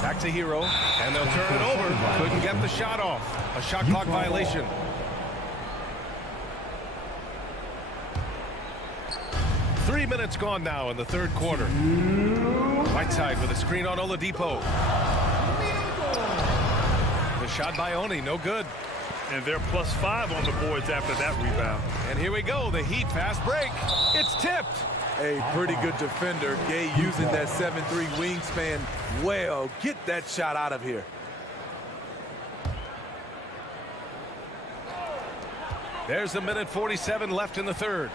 Back to Hero, and they'll turn it over. Couldn't get the shot off. A shot clock violation. Three minutes gone now in the third quarter. Whiteside with a screen on Oladipo. The shot by Oni, no good. And they're +5 on the boards after that rebound. And here we go, the Heat fast break. It's tipped. A pretty good defender. Gay using that 7'3" wingspan well. Get that shot out of here. There's 1:47 left in the third.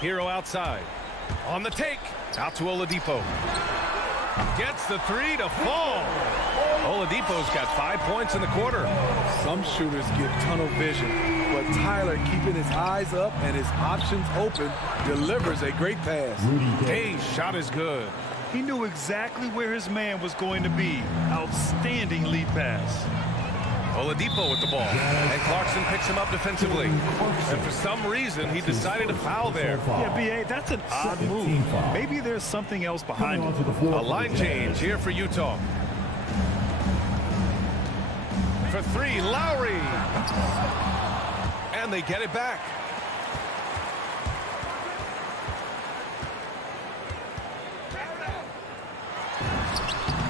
Hero outside. On the take. Out to Oladipo. Gets the 3 to fall. Oladipo's got 5 points in the quarter. Some shooters get tunnel vision, but Tyler, keeping his eyes up and his options open, delivers a great pass. Gay's shot is good. He knew exactly where his man was going to be. Outstanding lead pass. Oladipo with the ball, and Clarkson picks him up defensively. And for some reason, he decided to foul there. Yeah, B.A., that's an odd move. Maybe there's something else behind it. A line change here for Utah. For 3, Lowry. And they get it back.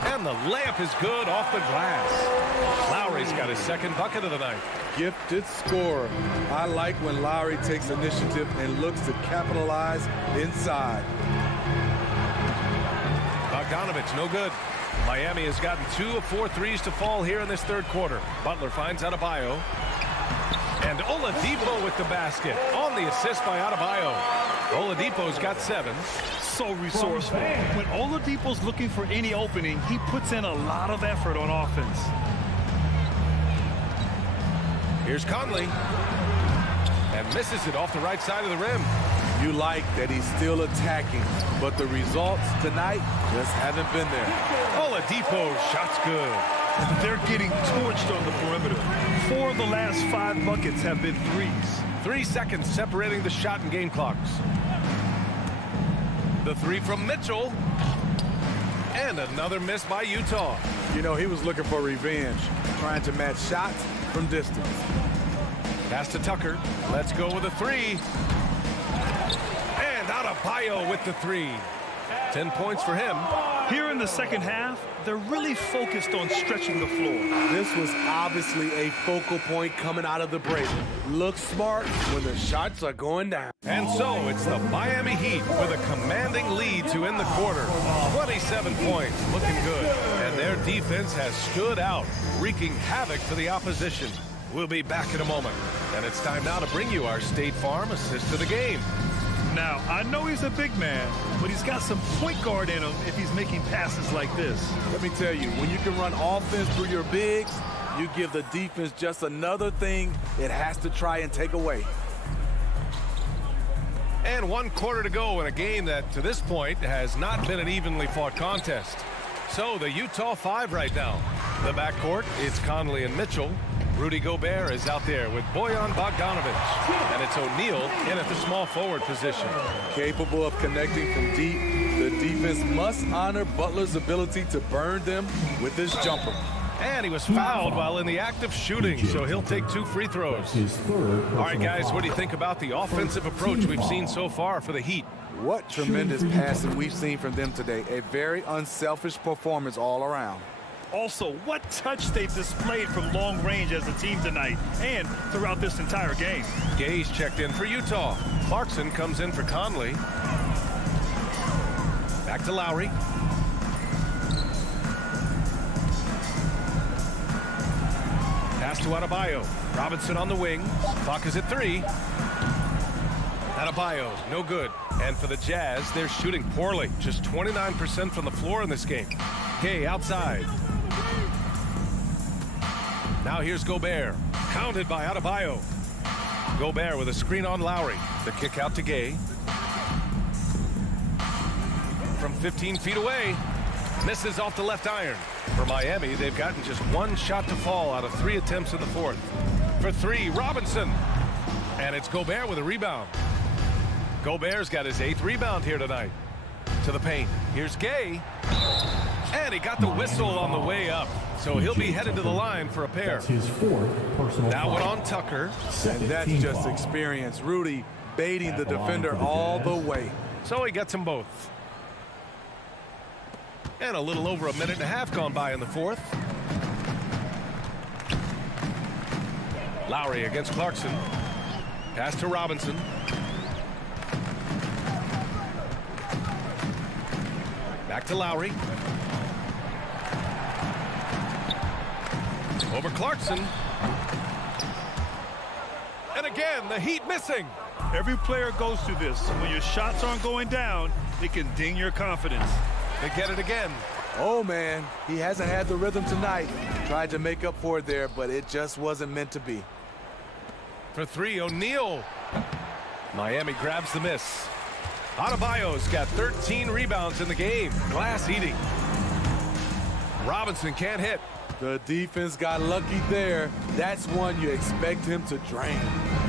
And the layup is good off the glass. Lowry's got his second bucket of the night. Gifted scorer. I like when Lowry takes initiative and looks to capitalize inside. Bogdanovich, no good. Miami has gotten 2 of 4 threes to fall here in this third quarter. Butler finds Adebayo. And Oladipo with the basket. On the assist by Adebayo. Oladipo's got 7. So resourceful. When Oladipo's looking for any opening, he puts in a lot of effort on offense. Here's Conley. And misses it off the right side of the rim. You like that he's still attacking, but the results tonight just haven't been there. Oladipo's shot's good. They're getting torched on the perimeter. 4 of the last 5 buckets have been threes. 3 seconds separating the shot and game clocks. The 3 from Mitchell. And another miss by Utah. You know, he was looking for revenge, trying to match shots from distance. Pass to Tucker. Let's go with a 3. And Adebayo with the 3. 10 points for him. Here in the second half, they're really focused on stretching the floor. This was obviously a focal point coming out of the break. Look smart when the shots are going down. And so it's the Miami Heat with a commanding lead to end the quarter. 27 points, looking good. And their defense has stood out, wreaking havoc for the opposition. We'll be back in a moment. And it's time now to bring you our State Farm assist of the game. Now, I know he's a big man, but he's got some point guard in him if he's making passes like this. Let me tell you, when you can run offense through your bigs, you give the defense just another thing it has to try and take away. And 1 quarter to go in a game that, to this point, has not been an evenly fought contest. So the Utah 5 right now. The backcourt, it's Conley and Mitchell. Rudy Gobert is out there with Bojan Bogdanovich. And it's O'Neal in at the small forward position. Capable of connecting from deep, the Defense must honor Butler's ability to burn them with this jumper. And he was fouled while in the act of shooting, so he'll take 2 free throws. All right, guys, what do you think about the offensive approach we've seen so far for the Heat? What tremendous passing we've seen from them today. A very unselfish performance all around. Also, what touch they've displayed from long range as a team tonight and throughout this entire game. Gay's checked in for Utah. Clarkson comes in for Conley. Back to Lowry. Pass to Adebayo. Robinson on the wing. Clock is at 3. Adebayo, no good. And for the Jazz, they're shooting poorly. Just 29% from the floor in this game. Gay outside. Now here's Gobert. Pounded by Adebayo. Gobert with a screen on Lowry. The kick out to Gay. From 15 feet away. Misses off the left iron. For Miami, they've gotten just 1 shot to fall out of 3 attempts in the 4th. For 3, Robinson. And it's Gobert with a rebound. Gobert's got his 8th rebound here tonight. To the paint. Here's Gay. And he got the whistle on the way up. So he'll be headed to the line for a pair. That's his 4th personal That foul. one on Tucker. And that's Team just foul. experience. Rudy baiting the At the line defender for the all Jazz. the way. So he gets them both. And a little over a minute and a half gone by in the 4th. Lowry against Clarkson. Pass to Robinson. Back to Lowry. Over Clarkson. And again, the Heat missing. Every player goes through this. When your shots aren't going down, it can ding your confidence. They get it again. Oh, man, he hasn't had the rhythm tonight. Tried to make up for it there, but it just wasn't meant to be. For 3, O'Neal. Miami grabs the miss. Adebayo's got 13 rebounds in the game. Glass eating. Robinson can't hit. The defense got lucky there. That's one you expect him to drain.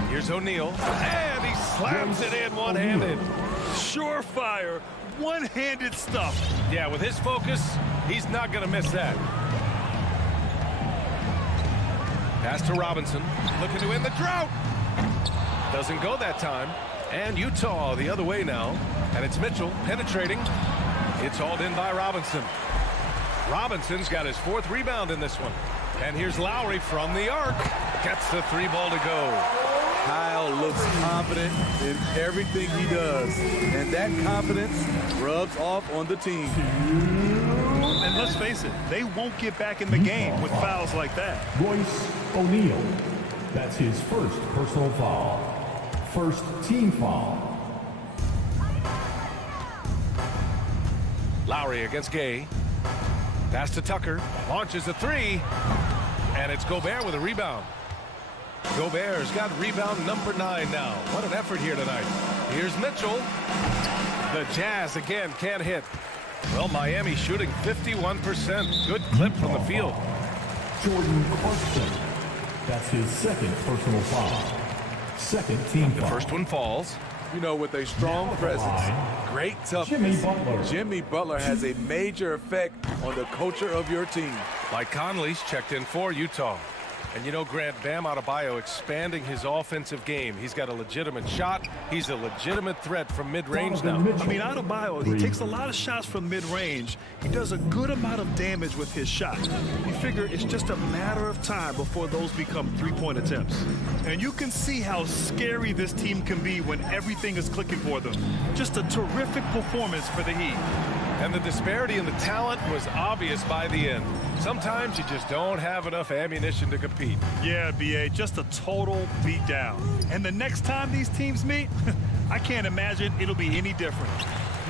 Here's O'Neal. And he slams it in one-handed. Surefire, one-handed stuff. Yeah, with his focus, he's not going to miss that. Pass to Robinson. Looking to end the drought. Doesn't go that time. And Utah the other way now. And it's Mitchell penetrating. It's hauled in by Robinson. Robinson's got his 4th rebound in this one. And here's Lowry from the arc. Gets the 3 ball to go. Kyle looks confident in everything he does. And that confidence rubs off on the team. And let's face it, they won't get back in the game with fouls like that. Royce O'Neal. That's his 1st personal foul. 1st team foul. Lowry against Gay. Pass to Tucker. Launches a 3. And it's Gobert with a rebound. Gobert's got rebound number 9 now. What an effort here tonight. Here's Mitchell. The Jazz again can't hit. Well, Miami shooting 51%. Good clip from the field. Jordan Clarkson. That's his 2nd personal foul. 2nd team The foul. first one falls. You know, with a strong presence, great toughness, Jimmy Butler. Jimmy Butler has a major effect on the culture of your team. Mike Conley's checked in for Utah. And you know, Grant, Bam Adebayo expanding his offensive game. He's got a legitimate shot. He's a legitimate threat from mid-range now. I mean, Adebayo, he takes a lot of shots from mid-range. He does a good amount of damage with his shot. You figure it's just a matter of time before those become three-point attempts. And you can see how scary this team can be when everything is clicking for them. Just a terrific performance for the Heat. And the disparity in the talent was obvious by the end. Sometimes you just don't have enough ammunition to compete. Yeah, B.A., just a total beatdown. And the next time these teams meet, I can't imagine it'll be any different.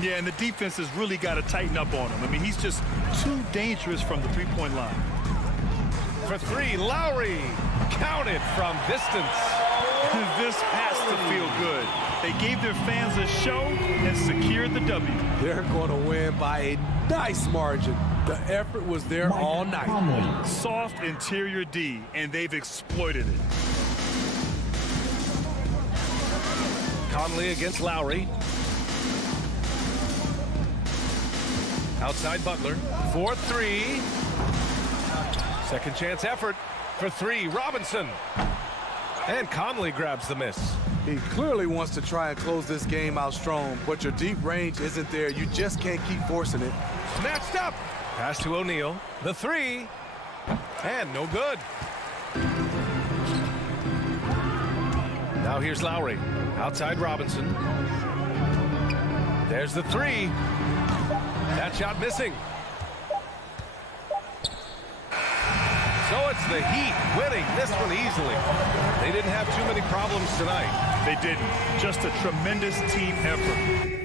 Yeah, and the defense has really got to tighten up on him. I mean, he's just too dangerous from the three-point line. For 3, Lowry. Counted from distance. This has to feel good. They gave their fans a show and secured the W. They're going to win by a nice margin. The effort was there all night. Soft interior D, and they've exploited it. Conley against Lowry. Outside Butler for three. Second chance effort for three. Robinson. And Conley grabs the miss. He clearly wants to try and close this game out strong, but your deep range isn't there. You just can't keep forcing it. Snatched up. Pass to O'Neal. The three. And no good. Now here's Lowry. Outside Robinson. There's the three. That shot missing. So it's the Heat winning this one easily. They didn't have too many problems tonight. They didn't. Just a tremendous team effort.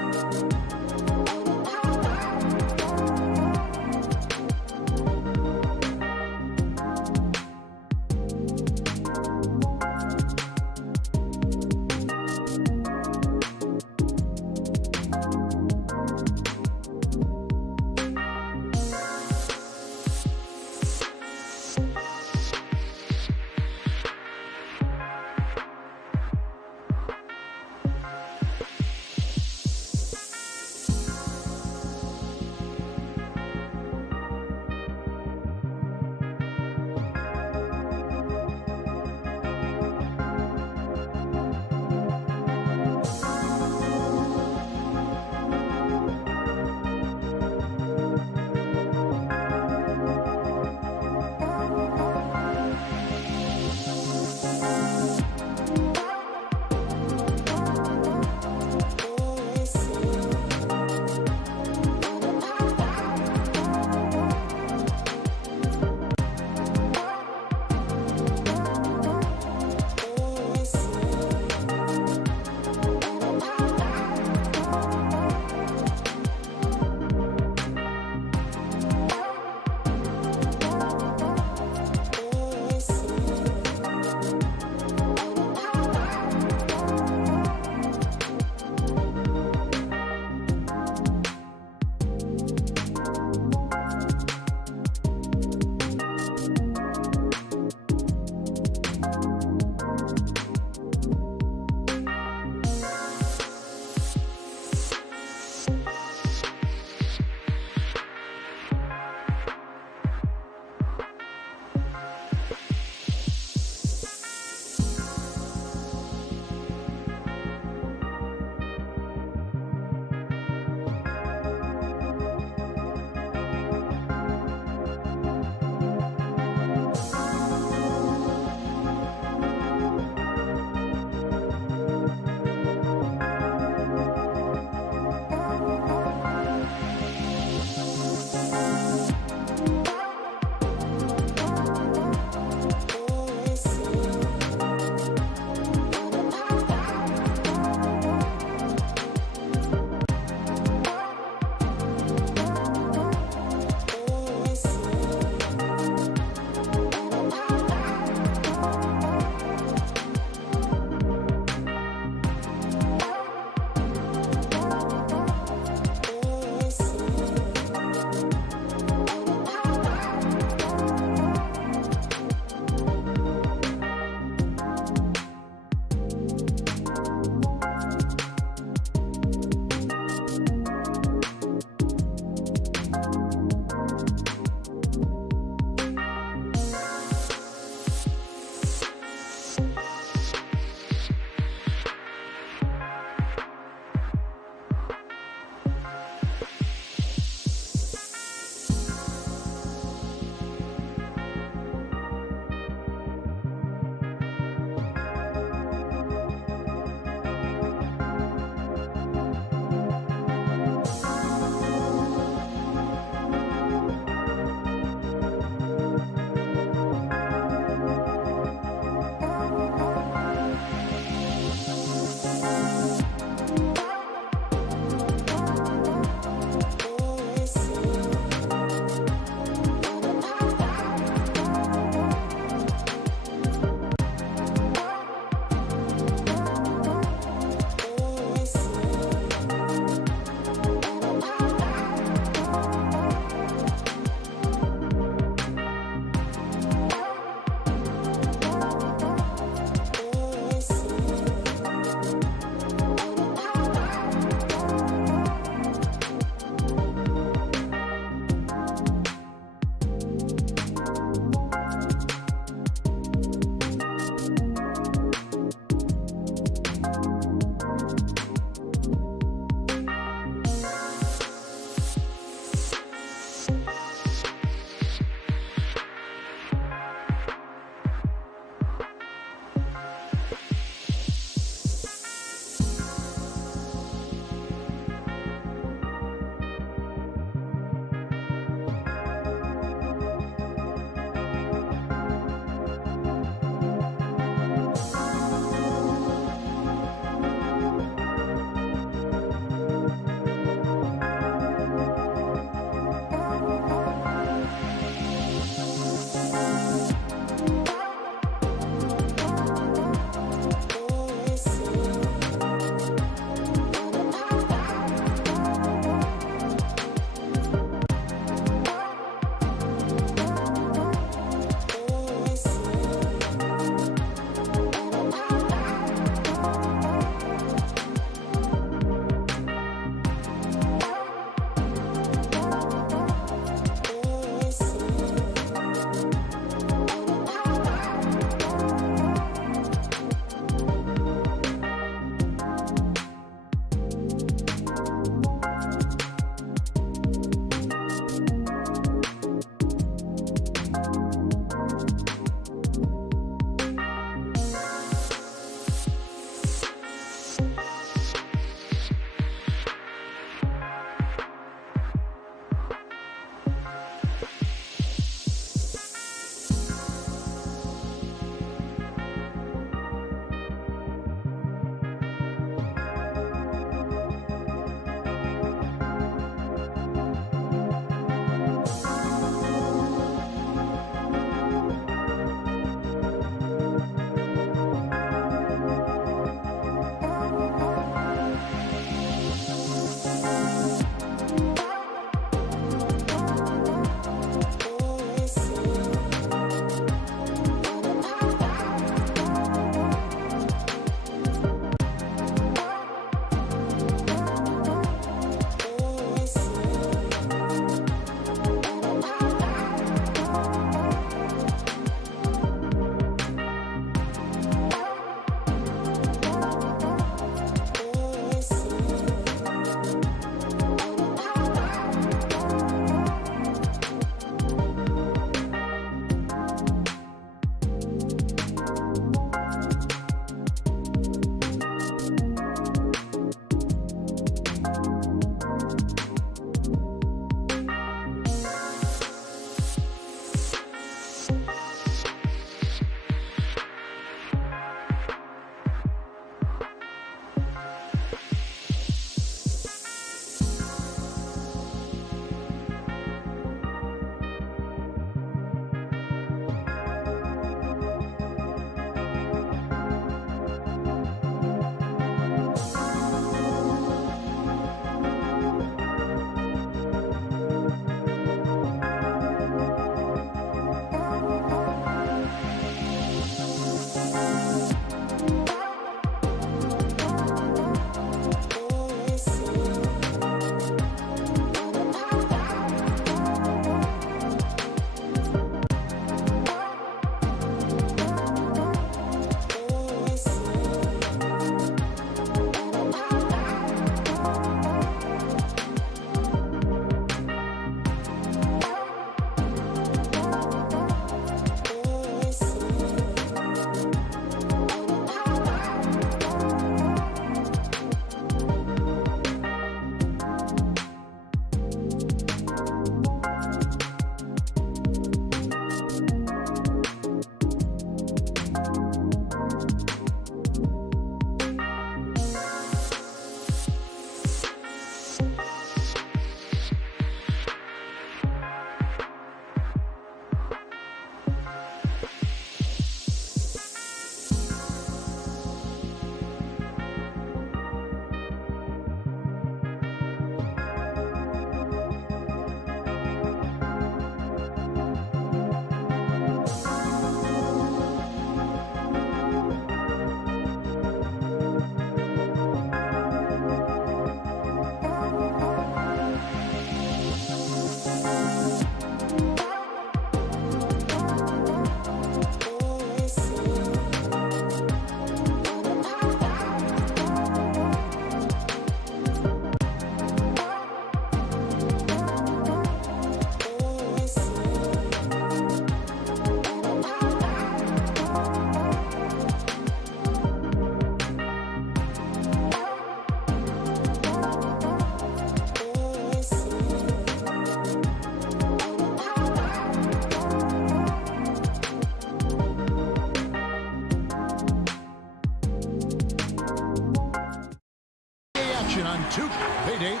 two. Hey, Dave.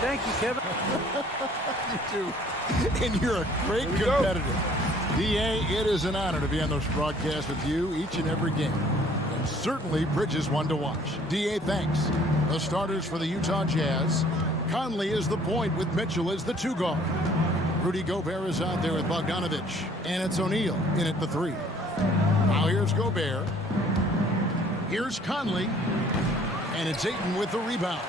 Thank you, Kevin. You too. And you're a great competitor. D.A., it is an honor to be on this broadcast with you each and every game. And certainly Bridges one to watch. D.A., thanks. The starters for the Utah Jazz. Conley is the point with Mitchell as the two guard. Rudy Gobert is out there with Bogdanovich. And it's O'Neal in at the three. Now here's Gobert. Here's Conley. And it's Ayton with the rebound.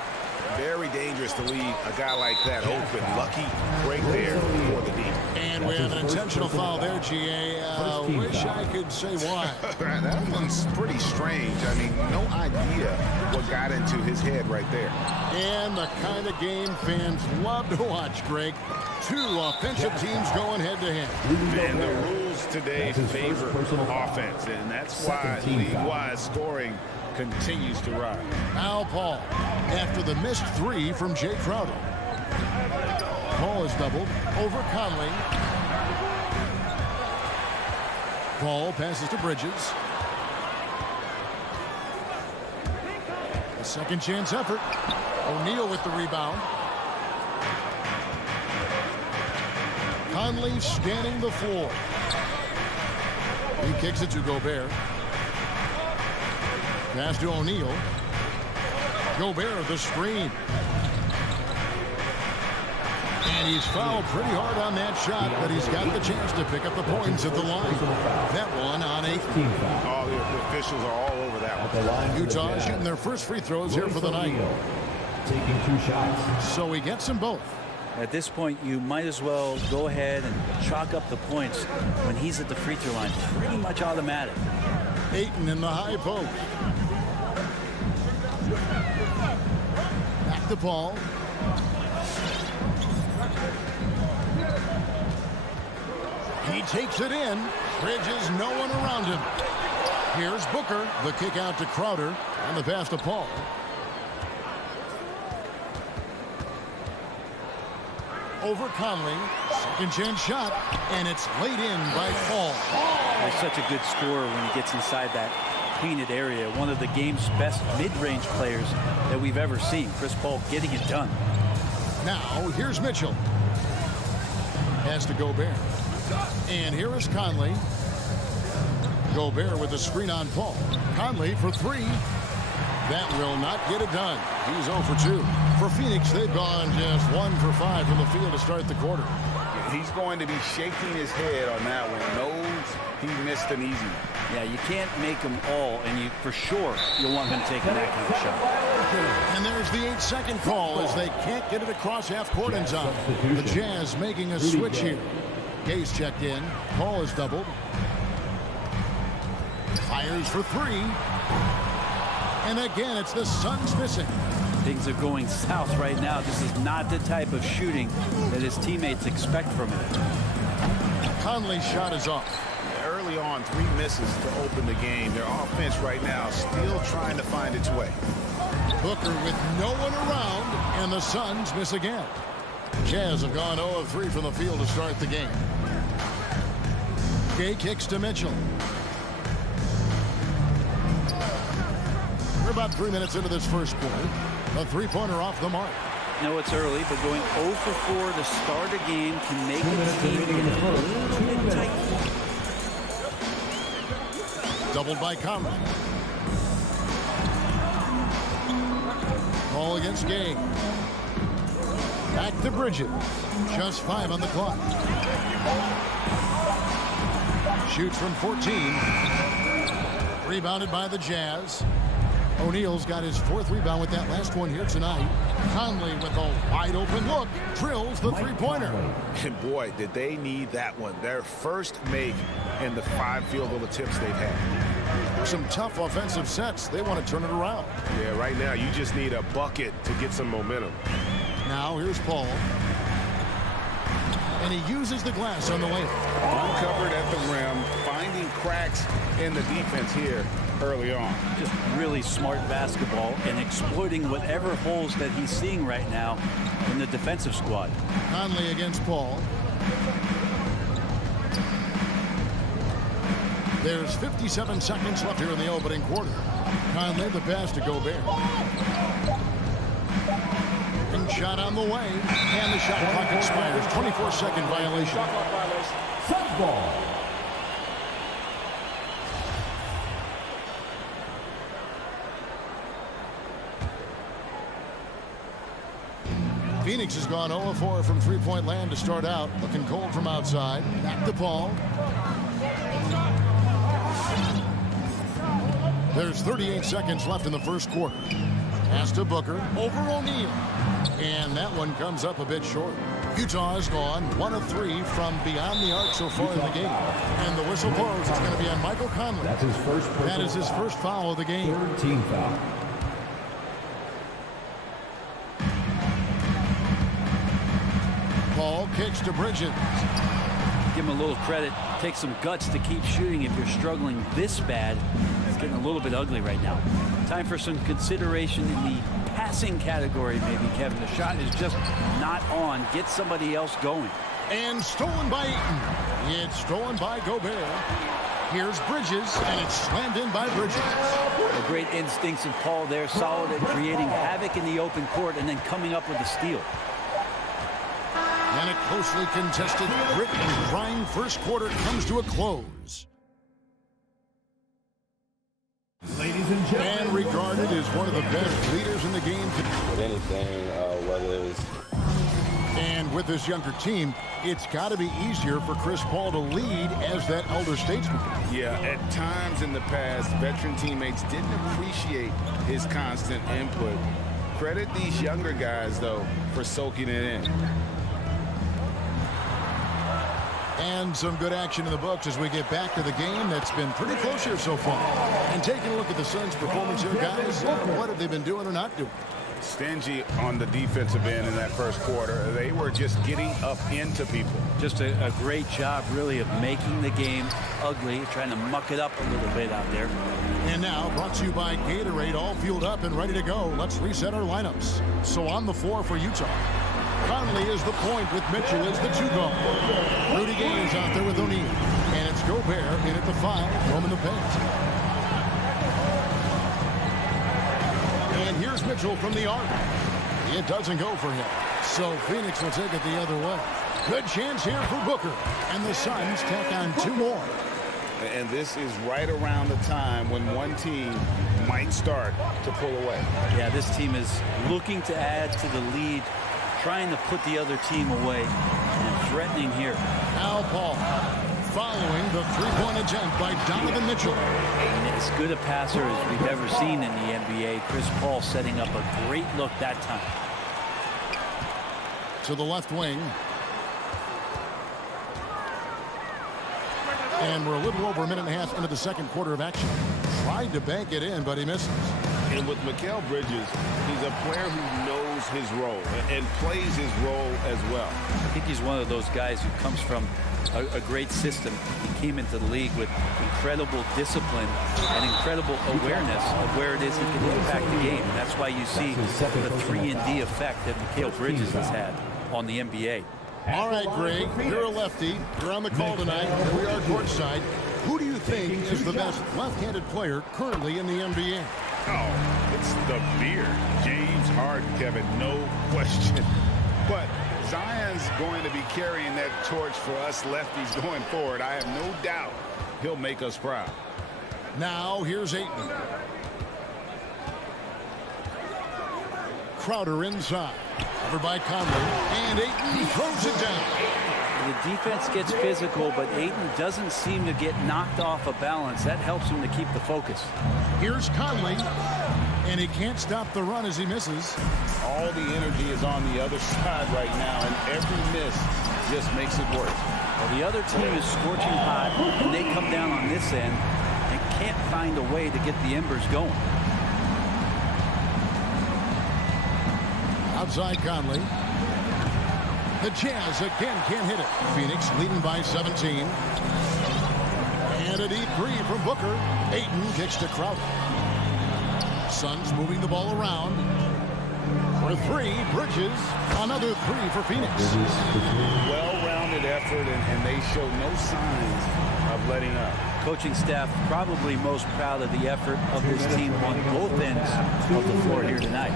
Very dangerous to leave a guy like that open. Lucky break there for the D. And we have an intentional foul there, G.A. Wish I could say why. That one's pretty strange. I mean, no idea what got into his head right there. And the kind of game fans love to watch, Greg. Two offensive teams going head-to-head. And the rules today favor offense, and that's why league-wide scoring continues to rise. Now Paul, after the missed three from Jay Crowder. Paul is doubled over Conley. Paul passes to Bridges. A second chance effort. O'Neal with the rebound. Conley scanning the floor. He kicks it to Gobert. Pass to O'Neal. Gobert, the screen. And he's fouled pretty hard on that shot, but he's got the chance to pick up the points at the line. That one on 8. All the officials are all over that one. Utah shooting their first free throws here for the night. Taking 2 shots. So he gets them both. At this point, you might as well go ahead and chalk up the points when he's at the free throw line. Pretty much automatic. Ayton in the high post. Back to Paul. He takes it in. Bridges, no one around him. Here's Booker. The kick out to Crowder. And the pass to Paul. Over Conley. Second chance shot. And it's laid in by Paul. He's such a good scorer when he gets inside that painted area. One of the game's best mid-range players that we've ever seen. Chris Paul getting it done. Now, here's Mitchell. Pass to Gobert. And here is Conley. Gobert with the screen on Paul. Conley for 3. That will not get it done. He's 0 for 2. For Phoenix, they've gone just 1 for 5 from the field to start the quarter. He's going to be shaking his head on that one. Knows he missed an easy one. Yeah, you can't make them all, and you for sure you'll want him taking that kind of shot. And there's the 8-second call as they can't get it across half court in time. The Jazz making a switch here. Gay's checked in. Paul is doubled. Fires for 3. And again, it's the Suns missing. Things are going south right now. This is not the type of shooting that his teammates expect from him. Conley's shot is off. Early on, 3 misses to open the game. Their offense right now still trying to find its way. Booker with no one around, and the Suns miss again. Jazz have gone 0 of 3 from the field to start the game. Gay kicks to Mitchell. We're about 3 minutes into this first quarter. A 3-pointer off the mark. No, it's early, but going 0 for 4 to start a game can make a team get a little bit tight. Doubled by Conley. Ball against Gay. Back to Bridges. Just 5 on the clock. Shoots from 14. Rebounded by the Jazz. O'Neal's got his 4th rebound with that last one here tonight. Conley with a wide open look. Drills the 3-pointer. And boy, did they need that one. Their first make in the 5 field goal attempts they've had. Some tough offensive sets. They want to turn it around. Yeah, right now you just need a bucket to get some momentum. Now here's Paul. And he uses the glass on the layup. Uncovered at the rim, finding cracks in the defense here early on. Just really smart basketball and exploiting whatever holes that he's seeing right now in the defensive squad. Conley against Paul. There's 57 seconds left here in the opening quarter. Conley the pass to Gobert. Long shot on the way, and the shot clock expires. 24-second violation. Shot clock violation. Set ball. Phoenix has gone 0-4 from three-point land to start out. Looking cold from outside. Back to Paul. There's 38 seconds left in the first quarter. Pass to Booker. Over O'Neal. And that one comes up a bit short. Utah has gone 1 of 3 from beyond the arc so far in the game. And the whistle blows. It's going to be on Michael Conley. That's his first. That is his first foul of the game. Third team foul. Paul kicks to Bridges. Give him a little credit. Take some guts to keep shooting if you're struggling this bad. It's getting a little bit ugly right now. Time for some consideration in the passing category, maybe, Kevin. The shot is just not on. Get somebody else going. And stolen by Ayton. It's stolen by Gobert. Here's Bridges, and it's slammed in by Bridges. The great instincts of Paul there, solid at creating havoc in the open court and then coming up with a steal. And a closely contested, grit and grind first quarter comes to a close. Ladies and gentlemen. And regarded as one of the best leaders in the game. With anything, whether it's... And with this younger team, it's got to be easier for Chris Paul to lead as that elder statesman. Yeah, at times in the past, veteran teammates didn't appreciate his constant input. Credit these younger guys, though, for soaking it in. And some good action in the books as we get back to the game that's been pretty close here so far. And taking a look at the Suns' performance here, guys, what have they been doing or not doing? Stingy on the defensive end in that first quarter. They were just getting up into people. Just a great job, really, of making the game ugly, trying to muck it up a little bit out there. And now, brought to you by Gatorade, all fueled up and ready to go. Let's reset our lineups. So on the floor for Utah, Conley is the point with Mitchell as the 2 guard. Rudy Gay is out there with O'Neal. And it's Gobert in at the 5, roaming the paint. And here's Mitchell from the arc. It doesn't go for him. So Phoenix will take it the other way. Good chance here for Booker. And the Suns tack on 2 more. And this is right around the time when one team might start to pull away. Yeah, this team is looking to add to the lead, trying to put the other team away, and threatening here. Now Paul, following the 3-point attempt by Donovan Mitchell. And as good a passer as we've ever seen in the NBA, Chris Paul setting up a great look that time. To the left wing. And we're a little over a minute and a half into the second quarter of action. Tried to bank it in, but he misses. And with Mikal Bridges, he's a player who knows his role and plays his role as well. I think he's one of those guys who comes from a great system. He came into the league with incredible discipline and incredible awareness of where it is he can impact the game. And that's why you see the 3-and-D effect that Mikal Bridges has had on the NBA. All right, Greg, you're a lefty. You're on the call tonight. We are courtside. Who do you think is the best left-handed player currently in the NBA? Oh, it's the beard. James Harden, Kevin, no question. But Zion's going to be carrying that torch for us lefties going forward. I have no doubt he'll make us proud. Now, here's Ayton. Crowder inside. Covered by Conley. And Ayton throws it down. The defense gets physical, but Ayton doesn't seem to get knocked off of balance. That helps him to keep the focus. Here's Conley. And he can't stop the run as he misses. All the energy is on the other side right now, and every miss just makes it worse. Well, the other team is scorching hot, and they come down on this end and can't find a way to get the embers going. Outside Conley. The Jazz again can't hit it. Phoenix leading by 17. And a deep 3 from Booker. Ayton kicks to Crowder. Suns moving the ball around. For 3, Bridges. Another 3 for Phoenix. Well-rounded effort, and they show no signs of letting up. Coaching staff probably most proud of the effort of this team on both ends of the floor here tonight.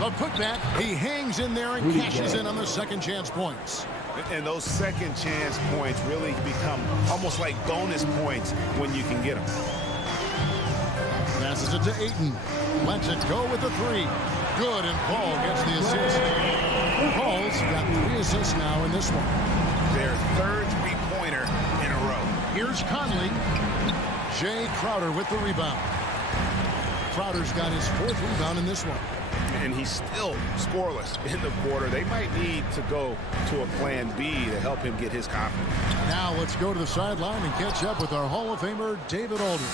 The putback, he hangs in there and cashes in on the second chance points. And those second chance points really become almost like bonus points when you can get them. Passes it to Ayton. Lets it go with the three. Good, and Paul gets the assist. Paul's got 3 assists now in this one. Their third three-pointer in a row. Here's Conley. Jay Crowder with the rebound. Crowder's got his 4th rebound in this one. And he's still scoreless in the quarter. They might need to go to a plan B to help him get his confidence. Now let's go to the sideline and catch up with our Hall of Famer, David Aldridge.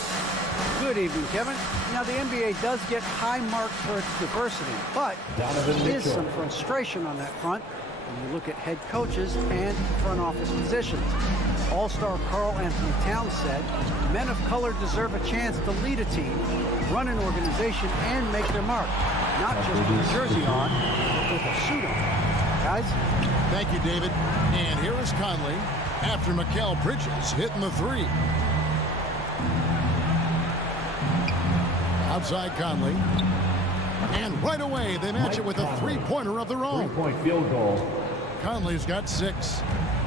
Good evening, Kevin. Now, the NBA does get high marks for its diversity, but there is some frustration on that front when you look at head coaches and front office positions. All-star Karl Anthony Towns said, men of color deserve a chance to lead a team, run an organization, and make their mark. Not just with a jersey on, but with a suit on. Guys? Thank you, David. And here is Conley after Mikal Bridges hitting the three. Outside Conley. And right away, they match it with a three-pointer of their own. 3-point field goal. Conley's got 6.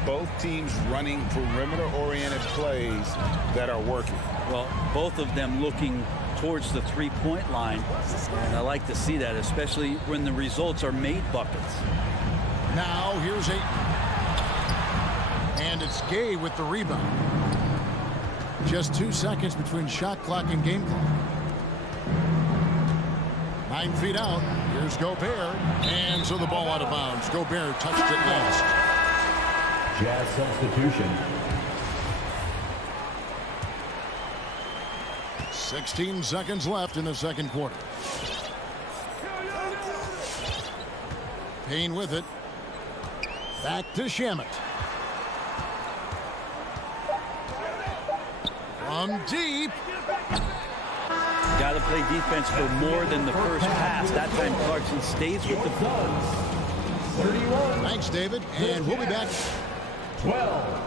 Both teams running perimeter-oriented plays that are working. Well, both of them looking towards the three-point line, and I like to see that, especially when the results are made buckets. Now here's Ayton. And it's Gay with the rebound. Just 2 seconds between shot clock and game clock. 9 feet out. Here's Gobert. And so the ball out of bounds. Gobert touched it last. Jazz substitution. 16 seconds left in the second quarter. Payne with it. Back to Shamet. From deep. Got to play defense for more than the first pass. That time Clarkson stays with the ball. 31. Thanks, David. And we'll be back. 12.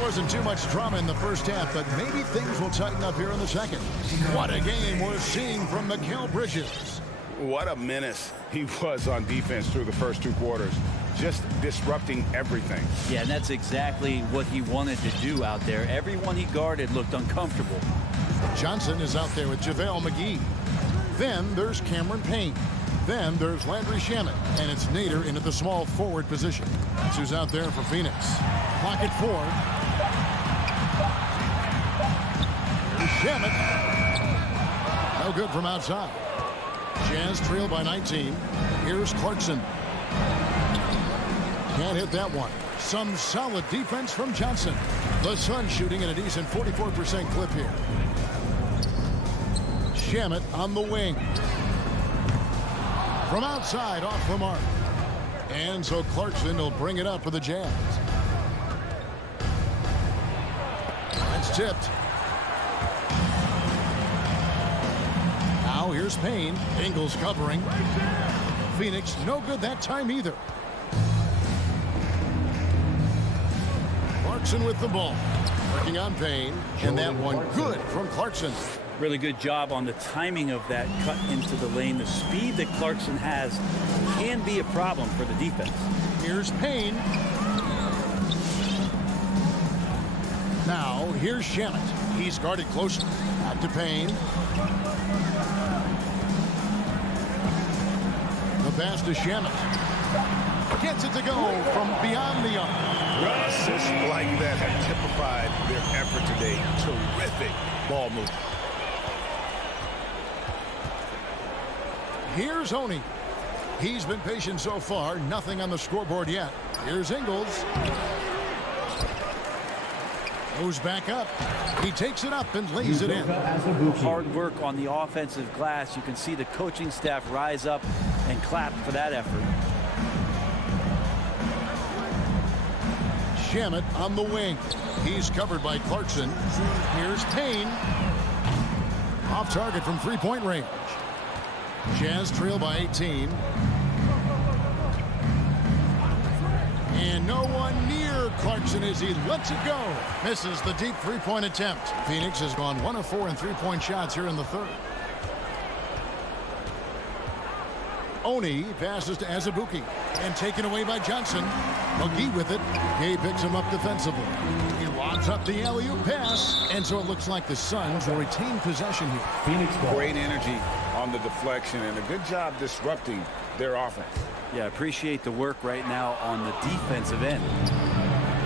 Wasn't too much drama in the first half, but maybe things will tighten up here in the second. What a game we're seeing from Mikal Bridges. What a menace he was on defense through the first 2 quarters. Just disrupting everything. Yeah, and that's exactly what he wanted to do out there. Everyone he guarded looked uncomfortable. Johnson is out there with JaVale McGee. Then there's Cameron Payne. Then there's Landry Shamet. And it's Nader into the small forward position. That's who's out there for Phoenix. Clock at 4. Shamet. No good from outside. Jazz trail by 19. Here's Clarkson. Can't hit that one. Some solid defense from Johnson. The Suns shooting at a decent 44% clip here. Shamet on the wing. From outside off the mark. And so Clarkson will bring it up for the Jazz. That's tipped. Now here's Payne. Ingles covering. Phoenix no good that time either. Clarkson with the ball. Working on Payne. And that one good from Clarkson. Really good job on the timing of that cut into the lane. The speed that Clarkson has can be a problem for the defense. Here's Payne. Now here's Shamet. He's guarded closely. Back to Payne. The pass to Shamet. Gets it to go from beyond the arc. Assists like that have typified their effort today. Terrific ball movement. Here's Oney. He's been patient so far. Nothing on the scoreboard yet. Here's Ingles. Goes back up. He takes it up and lays it in. Hard work on the offensive glass. You can see the coaching staff rise up and clap for that effort. Shamet on the wing. He's covered by Clarkson. Here's Payne. Off target from three-point range. Jazz trail by 18. And no one near Clarkson as he lets it go. Misses the deep three-point attempt. Phoenix has gone 1 of 4 in three-point shots here in the third. Oni passes to Azubuike and taken away by Johnson. McGee with it. Gay picks him up defensively. He lobs up the alley-oop pass, and so it looks like the Suns will retain possession here. Phoenix ball. Great energy on the deflection and a good job disrupting their offense. Yeah, appreciate the work right now on the defensive end.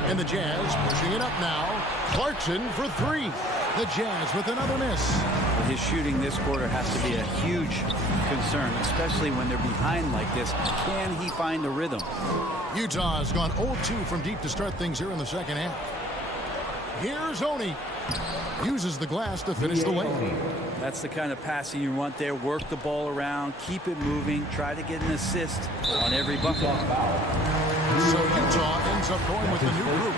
And the Jazz pushing it up now. Clarkson for three. The Jazz with another miss. His shooting this quarter has to be a huge concern, especially when they're behind like this. Can he find the rhythm? Utah has gone 0-2 from deep to start things here in the second half. Here's Oni. Uses the glass to finish the lane. That's the kind of passing you want there. Work the ball around, keep it moving, try to get an assist on every bucket. So Utah ends up going with the new group.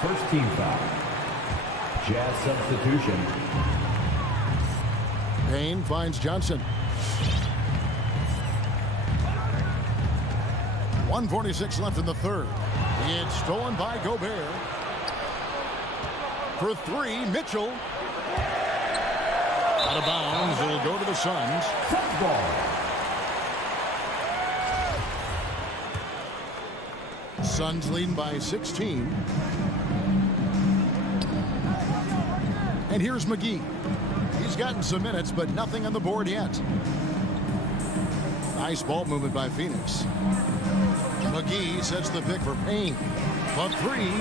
First team foul. Jazz substitution. Payne finds Johnson. 1:46 left in the third. It's stolen by Gobert. For three, Mitchell. Out of bounds, it'll go to the Suns. Suns leading by 16. And here's McGee. He's gotten some minutes, but nothing on the board yet. Nice ball movement by Phoenix. McGee sets the pick for Payne. For three.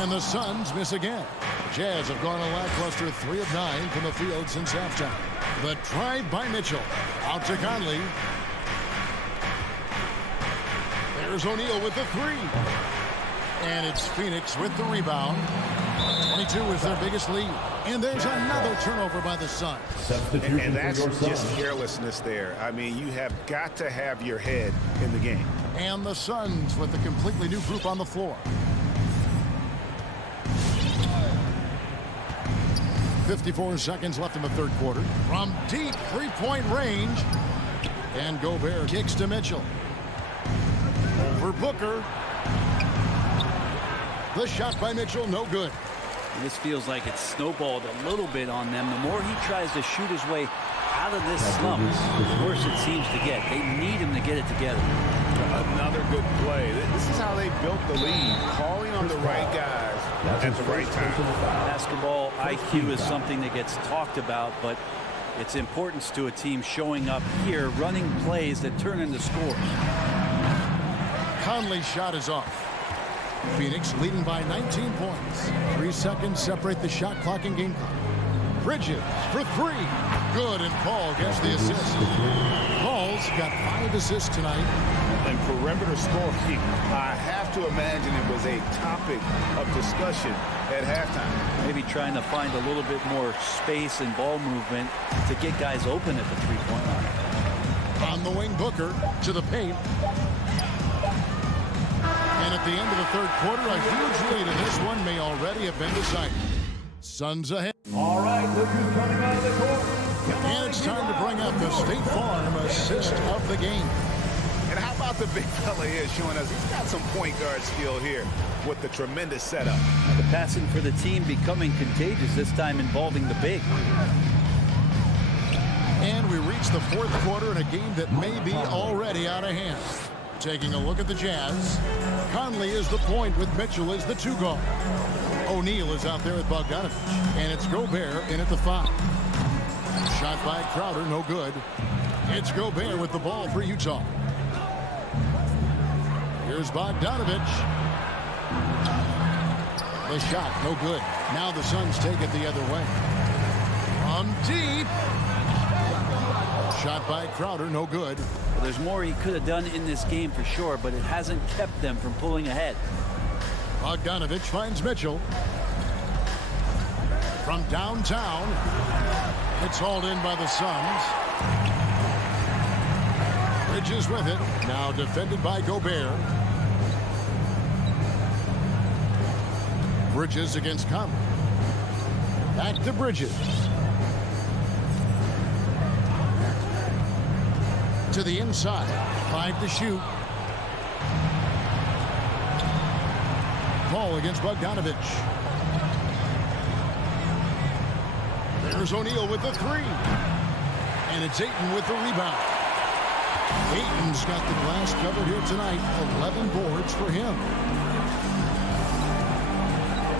And the Suns miss again. The Jazz have gone a lackluster 3 of 9 from the field since halftime. The drive by Mitchell. Out to Conley. There's O'Neal with the three. And it's Phoenix with the rebound. 22 is their biggest lead. And there's another turnover by the Suns. And that's just carelessness there. I mean, you have got to have your head in the game. And the Suns with a completely new group on the floor. 54 seconds left in the third quarter. From deep three-point range. And Gobert kicks to Mitchell. Over Booker. The shot by Mitchell, no good. This feels like it's snowballed a little bit on them. The more he tries to shoot his way out of this slump, the worse it seems to get. They need him to get it together. Another good play. This is how they built the lead, calling on the right guys at the right time. Basketball IQ is something that gets talked about, but its importance to a team showing up here, running plays that turn into scores. Conley's shot is off. Phoenix leading by 19 points. 3 seconds separate the shot clock and game clock. Bridges for three. Good, and Paul gets the assist. Paul's got 5 assists tonight. And perimeter scoring, I have to imagine it was a topic of discussion at halftime. Maybe trying to find a little bit more space and ball movement to get guys open at the three-point line. On the wing, Booker to the paint. And at the end of the third quarter, a huge lead, and this one may already have been decided. Suns ahead. All right, look who's coming out of the court. And it's time to bring up the State Farm assist of the game. And how about the big fella here showing us he's got some point guard skill here with the tremendous setup. The passing for the team becoming contagious, this time involving the big. And we reach the fourth quarter in a game that may be already out of hand. Taking a look at the Jazz. Conley is the point with Mitchell as the 2 guard. O'Neal is out there with Bogdanovich. And it's Gobert in at the 5. Shot by Crowder, no good. It's Gobert with the ball for Utah. Here's Bogdanovich. The shot, no good. Now the Suns take it the other way. From deep. Shot by Crowder, no good. Well, there's more he could have done in this game for sure, but it hasn't kept them from pulling ahead. Bogdanovich finds Mitchell. From downtown. It's hauled in by the Suns. Bridges with it. Now defended by Gobert. Bridges against Conley. Back to Bridges. To the inside. 5 to shoot. Paul against Bogdanovich. There's O'Neal with the three. And it's Ayton with the rebound. Ayton's got the glass covered here tonight. 11 boards for him.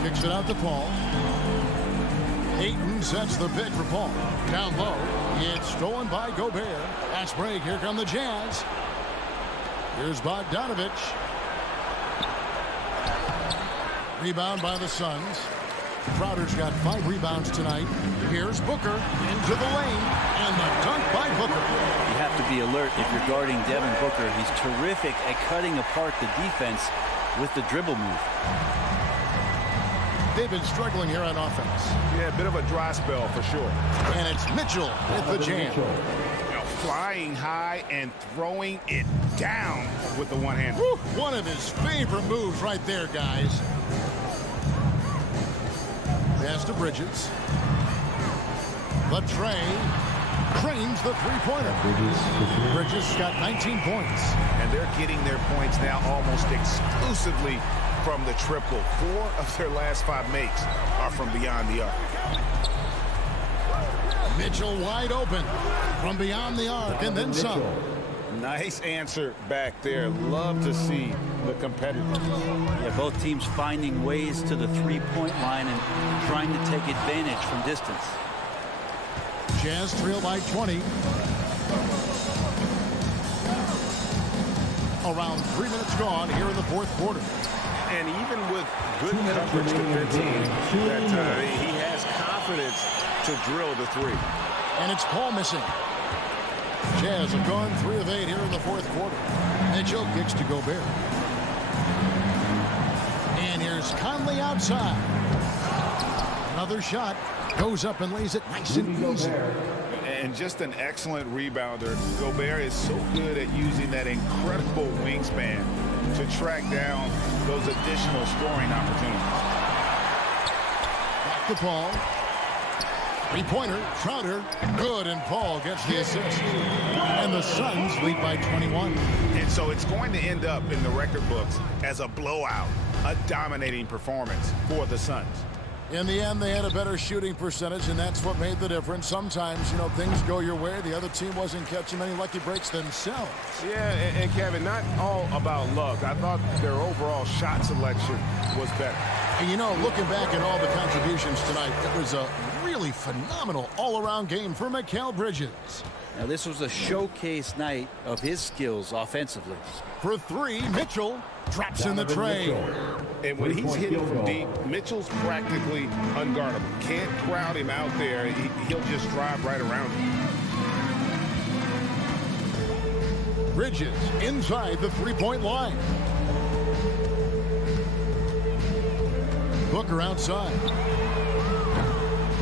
Kicks it out to Paul. Ayton sets the pick for Paul. Down low. It's stolen by Gobert. Fast break. Here come the Jazz. Here's Bogdanovich. Rebound by the Suns. Crowder's got 5 rebounds tonight. Here's Booker into the lane. And the dunk by Booker. You have to be alert if you're guarding Devin Booker. He's terrific at cutting apart the defense with the dribble move. They've been struggling here on offense. Yeah, a bit of a dry spell for sure. And it's Mitchell with the jam. Flying high and throwing it down with the one hand. One of his favorite moves right there, guys. Pass to Bridges. Latrey cranes the three-pointer. Bridges got 19 points. And they're getting their points now almost exclusively from the triple. 4 of their last 5 makes are from beyond the arc. Mitchell wide open from beyond the arc and then some. Nice answer back there. Love to see the competitors. Yeah, both teams finding ways to the three-point line and trying to take advantage from distance. Jazz trail by 20. Around 3 minutes gone here in the fourth quarter. And even with good coverage defensively, that he has confidence to drill the three. And it's Paul missing. Jazz have gone 3 of 8 here in the fourth quarter. Mitchell kicks to Gobert. And here's Conley outside. Another shot. Goes up and lays it nice and easy. And just an excellent rebounder. Gobert is so good at using that incredible wingspan to track down those additional scoring opportunities. Back to Paul. Three-pointer, Crowder, good, and Paul gets the assist. And the Suns lead by 21. And so it's going to end up in the record books as a blowout, a dominating performance for the Suns. In the end, they had a better shooting percentage, and that's what made the difference. Sometimes, you know, things go your way. The other team wasn't catching many lucky breaks themselves. Yeah, and Kevin, not all about luck. I thought their overall shot selection was better. And, you know, looking back at all the contributions tonight, it was a really phenomenal all-around game for Mikal Bridges. Now, this was a showcase night of his skills offensively. For 3, Mitchell drops in the tray. And when he's hitting from deep, Mitchell's practically unguardable. Can't crowd him out there. He'll just drive right around him. Bridges inside the three-point line. Booker outside.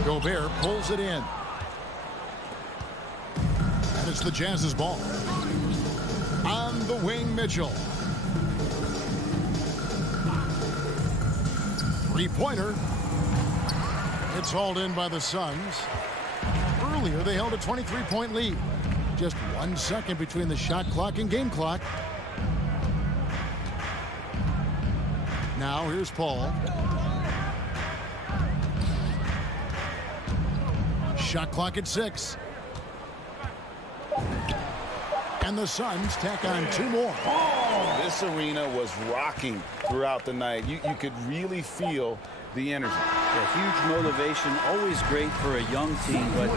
Gobert pulls it in. And it's the Jazz's ball. On the wing, Mitchell. Three-pointer. It's hauled in by the Suns. Earlier, they held a 23-point lead. Just 1 second between the shot clock and game clock. Now, here's Paul. Shot clock at 6. And the Suns tack on 2 more. This arena was rocking throughout the night. You could really feel the energy. A huge motivation, always great for a young team, but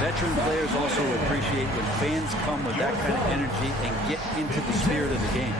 veteran players also appreciate when fans come with that kind of energy and get into the spirit of the game.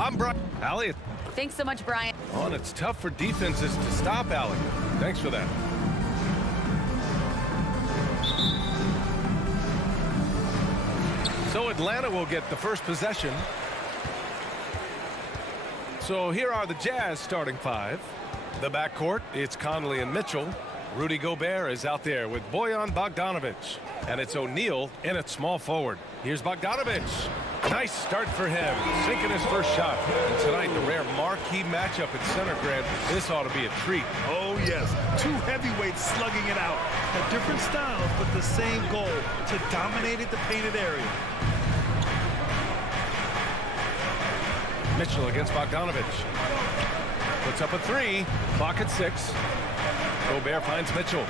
I'm Brian. Allie. Thanks so much, Brian. Oh, and it's tough for defenses to stop Allie. Thanks for that. So Atlanta will get the first possession. So here are the Jazz starting five. The backcourt, it's Conley and Mitchell. Rudy Gobert is out there with Bojan Bogdanovic. And it's O'Neal in at small forward. Here's Bogdanovic. Nice start for him, sinking his first shot. And tonight, the rare marquee matchup at center, Grant. This ought to be a treat. Oh, yes. Two heavyweights slugging it out. At different styles, but the same goal, to dominate at the painted area. Mitchell against Bogdanovic. Puts up a three. Clock at 6. Gobert finds Mitchell.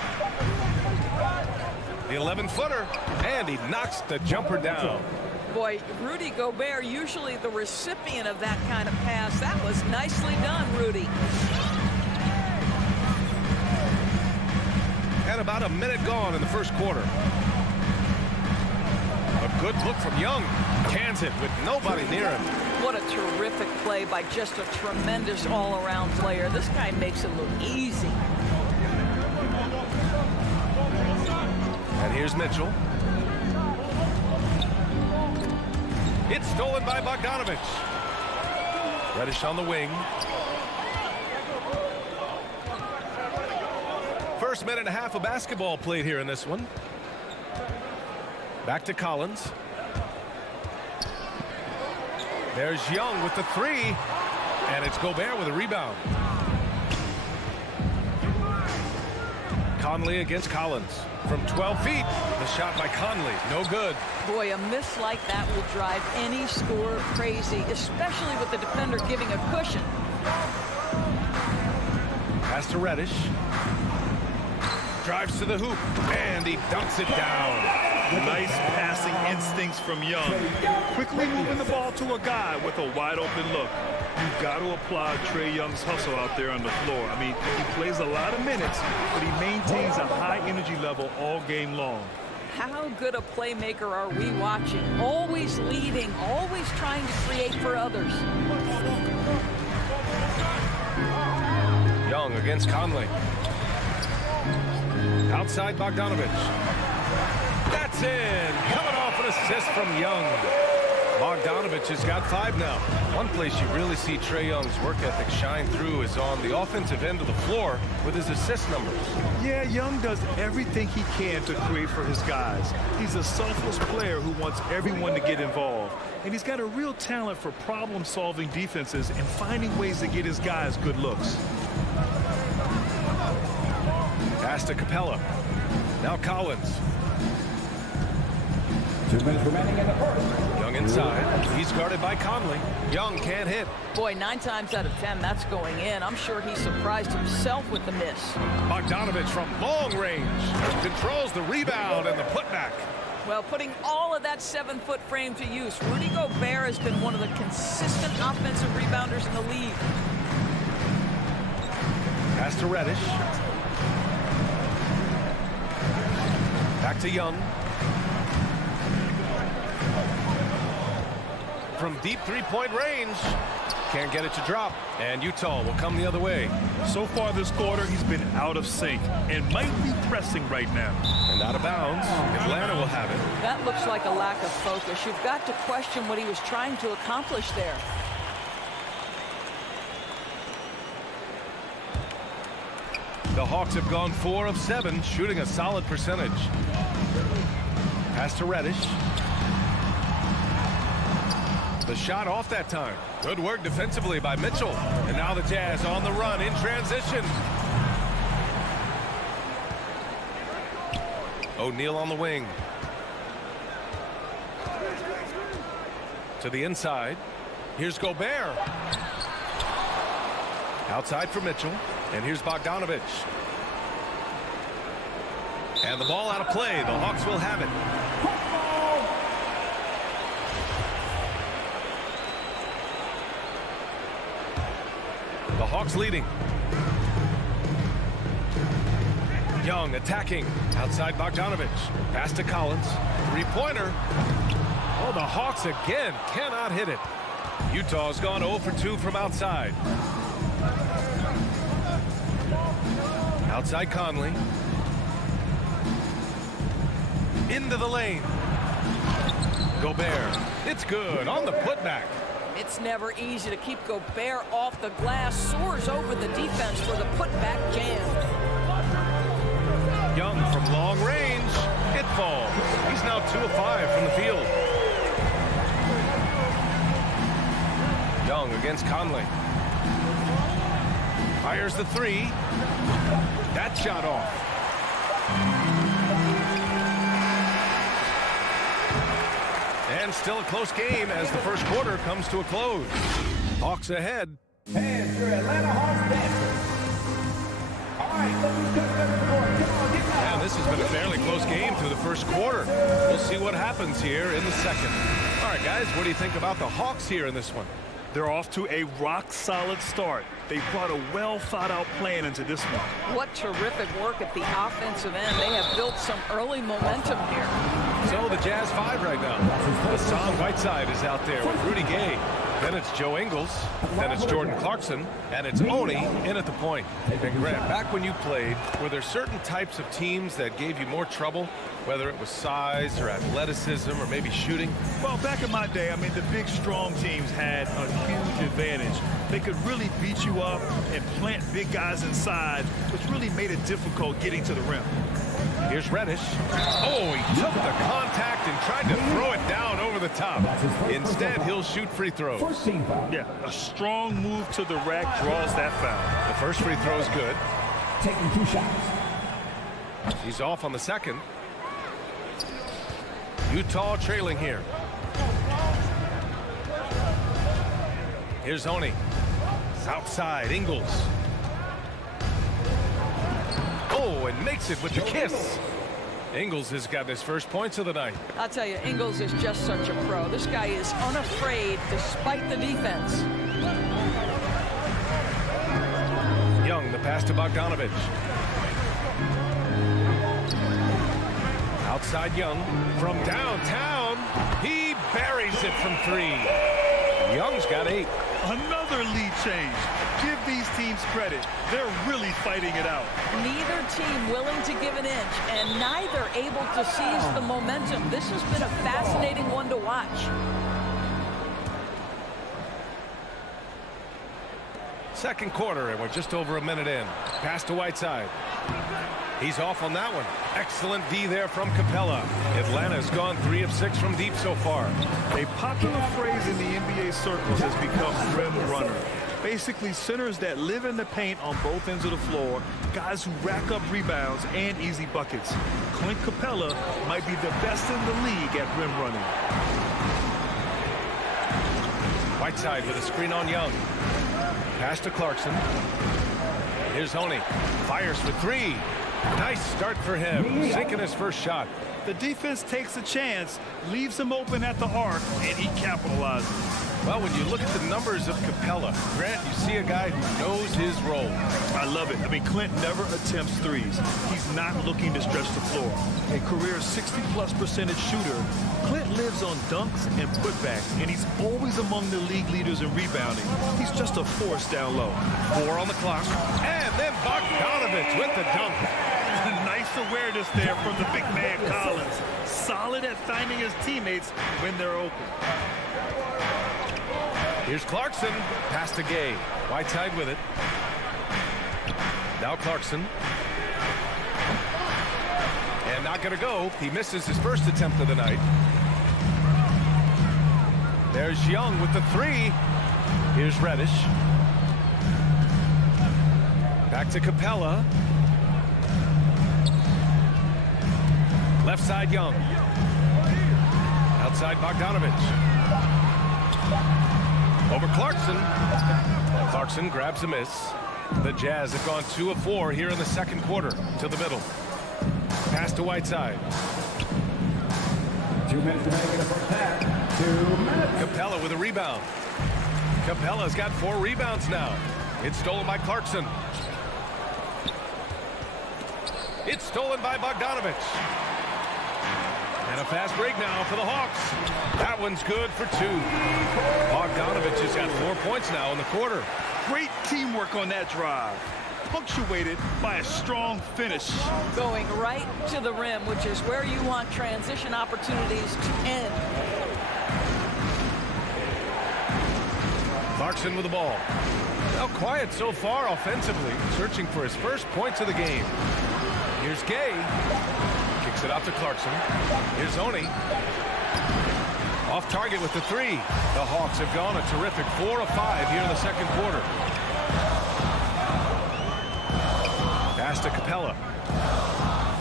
The 11-footer, and he knocks the jumper down. Boy, Rudy Gobert, usually the recipient of that kind of pass. That was nicely done, Rudy. And about a minute gone in the first quarter. A good look from Young. Cans it with nobody near him. What a terrific play by just a tremendous all-around player. This guy makes it look easy. And here's Mitchell. It's stolen by Bogdanovic. Reddish on the wing. First minute and a half of basketball played here in this one. Back to Collins. There's Young with the three. And it's Gobert with a rebound. Conley against Collins. From 12 feet, the shot by Conley, no good. Boy, a miss like that will drive any scorer crazy, especially with the defender giving a cushion. Pass to Reddish. Drives to the hoop, and he dunks it down. Nice passing instincts from Young. Quickly moving the ball to a guy with a wide open look. You've got to applaud Trae Young's hustle out there on the floor. I mean, he plays a lot of minutes, but he maintains a high energy level all game long. How good a playmaker are we watching? Always leading, always trying to create for others. Young against Conley. Outside Bogdanovic. That's in. Coming off an assist from Young. Bogdanovic has got 5 now. One place you really see Trae Young's work ethic shine through is on the offensive end of the floor with his assist numbers. Yeah, Young does everything he can to create for his guys. He's a selfless player who wants everyone to get involved. And he's got a real talent for problem-solving defenses and finding ways to get his guys good looks. Pass to Capella. Now Collins. 2 minutes remaining in the first. Young inside. He's guarded by Conley. Young can't hit. Boy, 9 times out of 10, that's going in. I'm sure he surprised himself with the miss. Bogdanovic from long range. Controls the rebound and the putback. Well, putting all of that 7-foot frame to use, Rudy Gobert has been one of the consistent offensive rebounders in the league. Pass to Reddish. Back to Young. From deep three-point range. Can't get it to drop. And Utah will come the other way. So far this quarter, he's been out of sync and might be pressing right now. And out of bounds. Atlanta will have it. That looks like a lack of focus. You've got to question what he was trying to accomplish there. The Hawks have gone 4 of 7, shooting a solid percentage. Pass to Reddish. The shot off that time. Good work defensively by Mitchell. And now the Jazz on the run in transition. O'Neal on the wing. To the inside. Here's Gobert. Outside for Mitchell. And here's Bogdanovic. And the ball out of play. The Hawks will have it. The Hawks leading. Young attacking. Outside Bogdanovic. Pass to Collins. Three-pointer. Oh, the Hawks again cannot hit it. Utah's gone 0 for 2 from outside. Outside Conley. Into the lane. Gobert. It's good on the putback. It's never easy to keep Gobert off the glass. Soars over the defense for the putback jam. Young from long range. It falls. He's now 2 of 5 from the field. Young against Conley. Fires the 3. That shot off. And still a close game as the first quarter comes to a close. Hawks ahead. And your Atlanta Hawks Panthers. All right, And this has been a fairly close game through the first quarter. We'll see what happens here in the second. All right, guys, what do you think about the Hawks here in this one? They're off to a rock-solid start. They brought a well-thought-out plan into this one. What terrific work at the offensive end. They have built some early momentum here. So the Jazz 5 right now. Hassan Whiteside is out there with Rudy Gay. Then it's Joe Ingles. Then it's Jordan Clarkson. And it's Oni in at the point. And Grant, back when you played, were there certain types of teams that gave you more trouble? Whether it was size or athleticism or maybe shooting? Well, back in my day, I mean, the big, strong teams had a huge advantage. They could really beat you up and plant big guys inside, which really made it difficult getting to the rim. Here's Reddish. Oh, he took the contact and tried to throw it down over the top. Instead, he'll shoot free throws. Yeah, a strong move to the rack draws that foul. The first free throw is good. Taking 2 shots. He's off on the second. Utah trailing here. Here's Oni. Outside, Ingles. Oh, and makes it with the kiss. Ingles has got his first points of the night. I'll tell you, Ingles is just such a pro. This guy is unafraid despite the defense. Young, the pass to Bogdanovich. Outside Young from downtown. He buries it from 3. Young's got 8. Another lead change. Give these teams credit. They're really fighting it out. Neither team willing to give an inch and neither able to seize the momentum. This has been a fascinating one to watch. Second quarter, and we're just over a minute in. Pass to Whiteside. He's off on that one. Excellent D there from Capella. Atlanta's gone 3 of 6 from deep so far. A popular phrase in the NBA circles has become rim runner. Basically, centers that live in the paint on both ends of the floor, guys who rack up rebounds and easy buckets. Clint Capella might be the best in the league at rim running. Whiteside with a screen on Young. Pass to Clarkson. Here's Oni. Fires for 3. Nice start for him. Sinking his first shot. The defense takes a chance, leaves him open at the arc, and he capitalizes. Well, when you look at the numbers of Capella, Grant, you see a guy who knows his role. I love it. I mean, Clint never attempts threes. He's not looking to stretch the floor. A career 60+% shooter, Clint lives on dunks and putbacks, and he's always among the league leaders in rebounding. He's just a force down low. 4 on the clock. And then Bogdanovich with the dunk. Nice awareness there from the big man Collins. Solid at finding his teammates when they're open. Here's Clarkson. Pass to Gay. Whiteside with it. Now Clarkson. And not going to go. He misses his first attempt of the night. There's Young with the 3. Here's Reddish. Back to Capella. Left side Young. Outside Bogdanovich. Over Clarkson. Clarkson grabs a miss. The Jazz have gone 2 of 4 here in the second quarter. To the middle. Pass to Whiteside. 2 minutes remaining in the first half. 2 minutes. Capella with a rebound. Capella's got 4 rebounds now. It's stolen by Clarkson. It's stolen by Bogdanovich. And a fast break now for the Hawks. That one's good for 2. Bogdanovich has got 4 points now in the quarter. Great teamwork on that drive, punctuated by a strong finish. Going right to the rim, which is where you want transition opportunities to end. Clarkson with the ball. Now quiet so far offensively, searching for his first points of the game. Here's Gay. Kicks it out to Clarkson. Here's Oni. Off target with the 3. The Hawks have gone a terrific 4 of 5 here in the second quarter. Pass to Capella.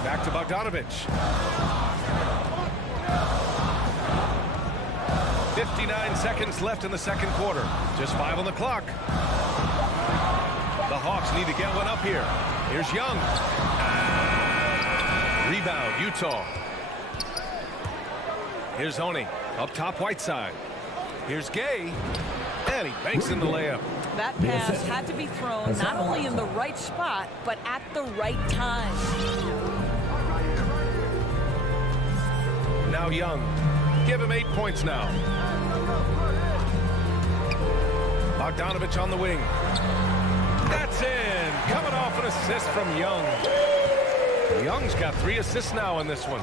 Back to Bogdanovich. 59 seconds left in the second quarter. Just 5 on the clock. The Hawks need to get one up here. Here's Young. Rebound, Utah. Here's Oni. Up top, Whiteside. Here's Gay. And he banks in the layup. That pass had to be thrown not only in the right spot, but at the right time. Now Young. Give him 8 points now. Bogdanovich on the wing. That's in. Coming off an assist from Young. Young's got 3 assists now in this one.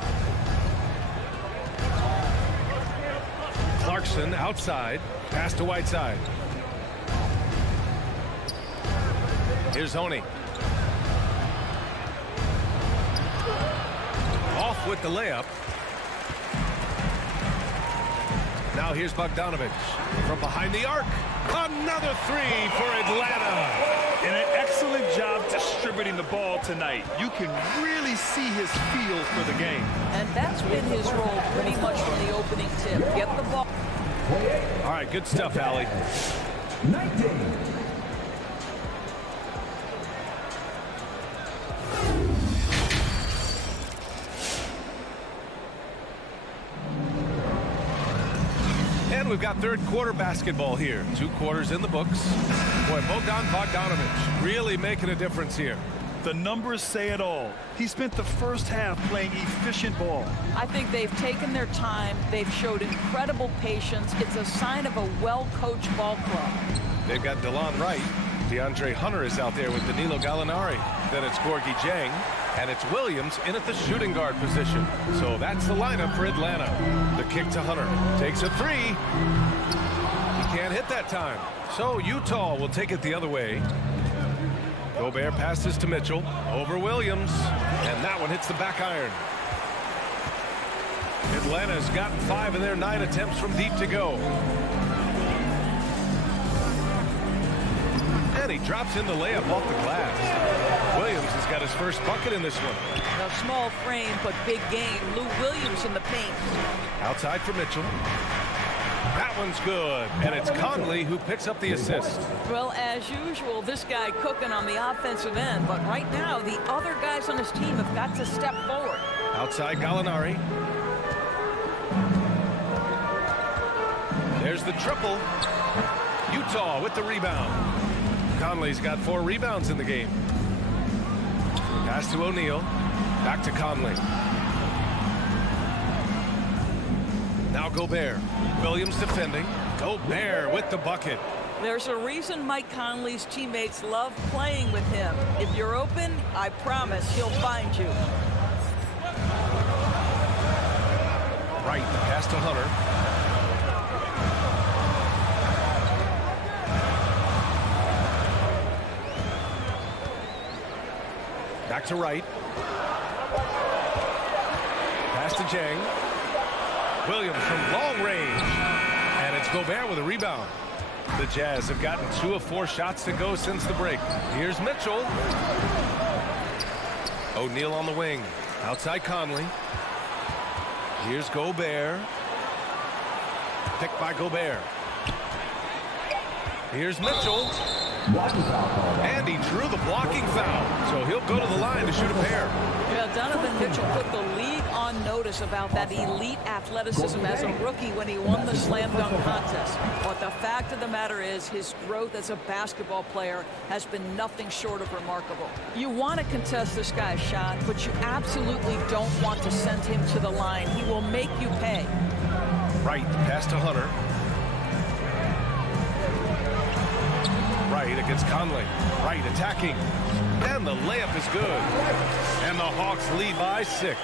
Clarkson outside. Pass to Whiteside. Here's Oni. Off with the layup. Now here's Bogdanovich from behind the arc. Another 3 for Atlanta. And an excellent job distributing the ball tonight. You can really see his feel for the game. And that's been his role pretty much from the opening tip. Get the ball. All right, good stuff, Allie. 19. And we've got third quarter basketball here. 2 quarters in the books. Boy, Bogdanovich really making a difference here. The numbers say it all. He spent the first half playing efficient ball. I think they've taken their time. They've showed incredible patience. It's a sign of a well-coached ball club. They've got DeLon Wright. DeAndre Hunter is out there with Danilo Gallinari. Then it's Gorgie Jang. And it's Williams in at the shooting guard position. So that's the lineup for Atlanta. The kick to Hunter. Takes a 3. He can't hit that time. So Utah will take it the other way. Gobert passes to Mitchell. Over Williams. And that one hits the back iron. Atlanta's gotten 5 of their 9 attempts from deep to go. And he drops in the layup off the glass. Williams has got his first bucket in this one. A small frame, but big game. Lou Williams in the paint. Outside for Mitchell. That one's good. And it's Conley who picks up the assist. Well, as usual, this guy cooking on the offensive end. But right now, the other guys on his team have got to step forward. Outside Gallinari. There's the triple. Utah with the rebound. Conley's got 4 rebounds in the game. Pass to O'Neal. Back to Conley. Now Gobert. Williams defending. Gobert with the bucket. There's a reason Mike Conley's teammates love playing with him. If you're open, I promise he'll find you. Right, the pass to Hunter. Back to Wright. Pass to Jang. Williams from long range. And it's Gobert with a rebound. The Jazz have gotten 2 of 4 shots to go since the break. Here's Mitchell. O'Neal on the wing. Outside Conley. Here's Gobert. Picked by Gobert. Here's Mitchell. And he drew the blocking foul. So he'll go to the line to shoot a pair. Yeah, Donovan Mitchell put the league on notice about that elite athleticism as a rookie when he won the slam dunk contest. But the fact of the matter is his growth as a basketball player has been nothing short of remarkable. You want to contest this guy's shot, but you absolutely don't want to send him to the line. He will make you pay. Right, pass to Hunter. Right against Conley. Right attacking. And the layup is good. And the Hawks lead by 6.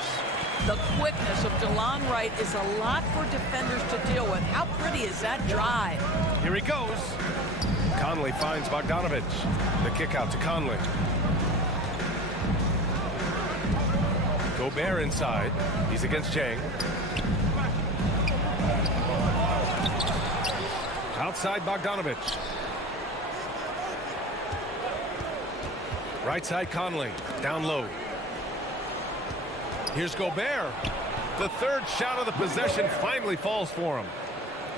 The quickness of DeLon Wright is a lot for defenders to deal with. How pretty is that drive? Here he goes. Conley finds Bogdanovich. The kick out to Conley. Gobert inside. He's against Jang. Outside Bogdanovich. Right side Conley. Down low. Here's Gobert. The third shot of the possession finally falls for him.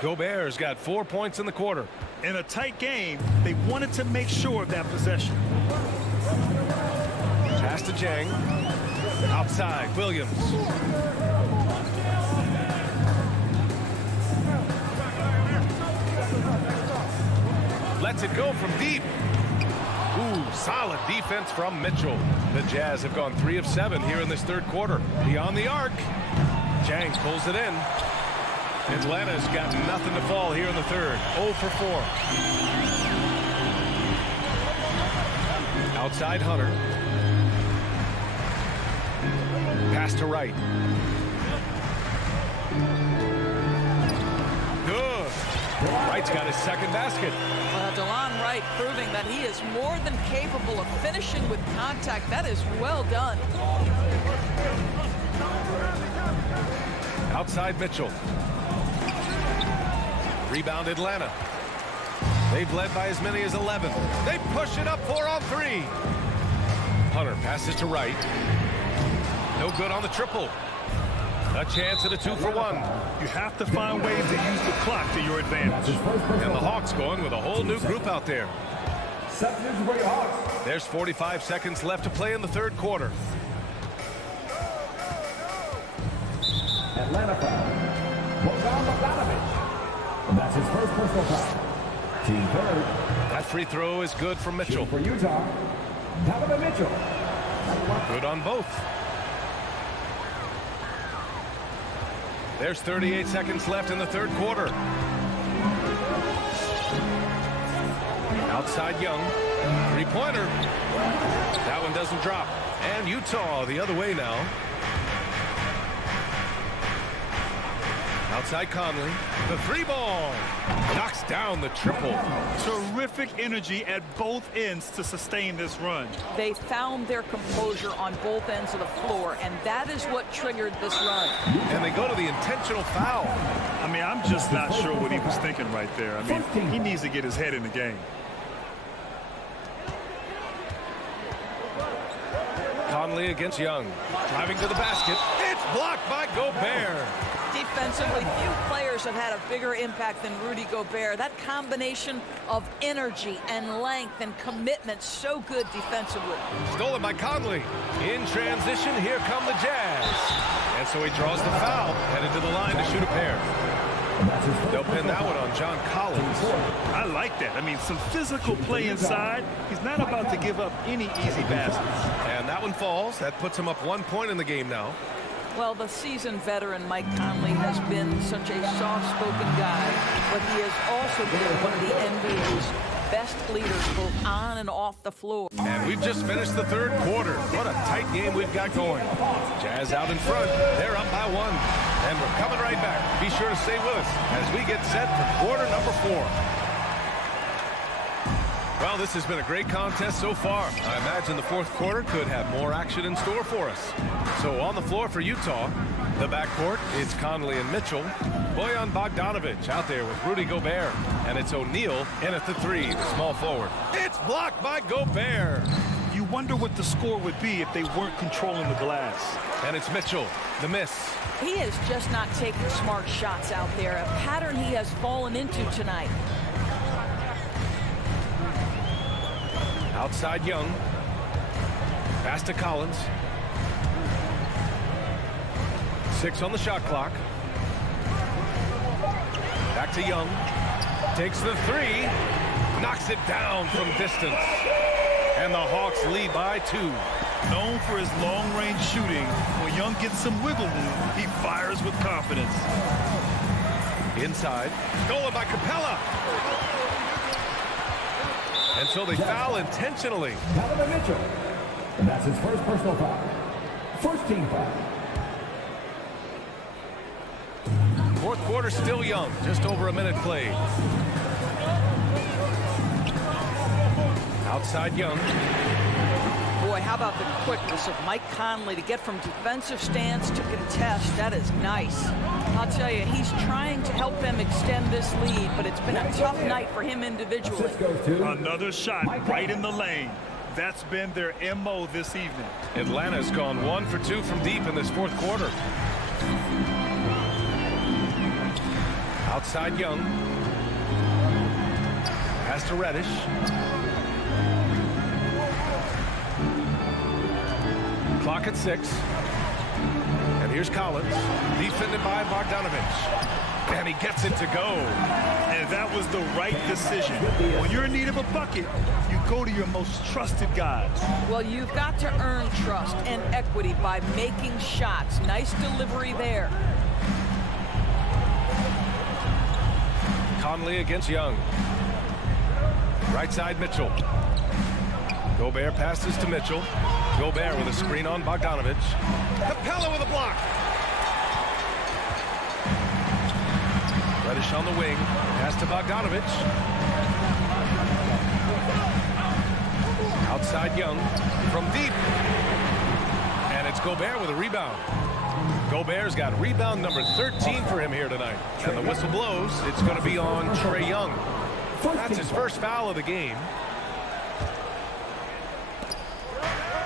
Gobert's got 4 points in the quarter. In a tight game, they wanted to make sure of that possession. Pass to Jang. Outside, Williams. Lets it go from deep. Ooh, solid defense from Mitchell. The Jazz have gone 3 of 7 here in this third quarter. Beyond the arc. Jang pulls it in. Atlanta's got nothing to fall here in the third. 0 for 4. Outside Hunter. Pass to Wright. Good. Wright's got his second basket. DeLon Wright proving that he is more than capable of finishing with contact. That is well done. Outside Mitchell. Rebound Atlanta. They've led by as many as 11. They push it up 4 on 3. Hunter passes to Wright. No good on the triple. A chance at a 2 for 1. You have to find ways to use the clock to your advantage. And the Hawks going with a whole new group out there. There's 45 seconds left to play in the third quarter. Atlanta foul. Bogdanovich. That's his first personal foul. Team third. That free throw is good from Mitchell. For Utah, Donovan Mitchell. Good on both. There's 38 seconds left in the third quarter. Outside Young. Three-pointer. That one doesn't drop. And Utah the other way now. Outside Conley. The three ball. Knocks down the triple. Terrific energy at both ends to sustain this run. They found their composure on both ends of the floor, and that is what triggered this run. And they go to the intentional foul. I mean, I'm just not sure what he was thinking right there. I mean, he needs to get his head in the game. Conley against Young. Driving to the basket. It's blocked by Gobert. Defensively, few players have had a bigger impact than Rudy Gobert. That combination of energy and length and commitment, so good defensively. Stolen by Conley. In transition, here come the Jazz. And so he draws the foul, headed to the line to shoot a pair. They'll pin that one on John Collins. I like that. I mean, some physical play inside. He's not about to give up any easy baskets. And that one falls. That puts him up 1 point in the game now. Well, the seasoned veteran Mike Conley has been such a soft-spoken guy, but he has also been one of the NBA's best leaders both on and off the floor. And we've just finished the third quarter. What a tight game we've got going. Jazz out in front. They're up by 1. And we're coming right back. Be sure to stay with us as we get set for quarter number 4. Well, this has been a great contest so far. I imagine the fourth quarter could have more action in store for us. So on the floor for Utah, the backcourt, it's Conley and Mitchell. Bojan Bogdanovich out there with Rudy Gobert. And it's O'Neal in at the 3, the small forward. It's blocked by Gobert. You wonder what the score would be if they weren't controlling the glass. And it's Mitchell, the miss. He is just not taking smart shots out there, a pattern he has fallen into tonight. Outside Young. Pass to Collins. 6 on the shot clock. Back to Young. Takes the 3. Knocks it down from distance. And the Hawks lead by 2. Known for his long-range shooting, when Young gets some wiggle room, he fires with confidence. Inside. Stolen by Capella. And so they foul intentionally. Donovan Mitchell. And that's his first personal foul. First team foul. Fourth quarter still Young. Just over a minute played. Outside Young. Boy, how about the quickness of Mike Conley to get from defensive stance to contest. That is nice. I'll tell you, he's trying to help them extend this lead, but it's been a tough night for him individually. Another shot right in the lane. That's been their MO this evening. Atlanta's gone 1 for 2 from deep in this fourth quarter. Outside Young. Pass to Reddish. Clock at 6. And here's Collins. Defended by Bogdanovich. And he gets it to go. And that was the right decision. When you're in need of a bucket, you go to your most trusted guys. Well, you've got to earn trust and equity by making shots. Nice delivery there. Conley against Young. Right side Mitchell. Gobert passes to Mitchell. Gobert with a screen on Bogdanovich. Capella with a block. Reddish on the wing. Pass to Bogdanovich. Outside Young from deep. And it's Gobert with a rebound. Gobert's got rebound number 13 for him here tonight. And the whistle blows. It's going to be on Trae Young. That's his first foul of the game.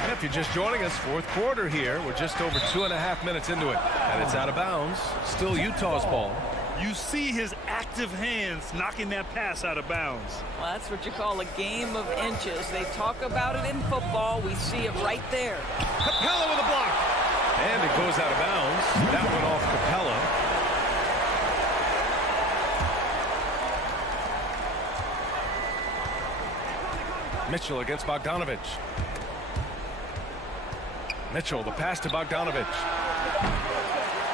And if you're just joining us, fourth quarter here. We're just over 2.5 minutes into it. And it's out of bounds. Still Utah's ball. You see his active hands knocking that pass out of bounds. Well, that's what you call a game of inches. They talk about it in football. We see it right there. Capella with a block. And it goes out of bounds. That went off Capella. Mitchell against Bogdanovich. Mitchell, the pass to Bogdanovich.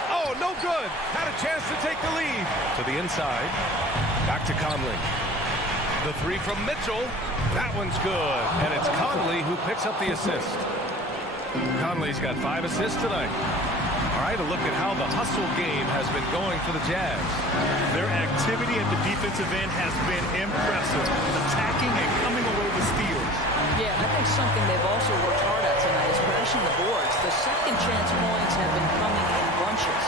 Oh, no good. Had a chance to take the lead. To the inside. Back to Conley. The 3 from Mitchell. That one's good. And it's Conley who picks up the assist. Conley's got 5 assists tonight. All right, a look at how the hustle game has been going for the Jazz. Their activity at the defensive end has been impressive, attacking and coming away with steals. Yeah, I think something they've also worked hard at tonight is crashing the boards. The second chance points have been coming in bunches.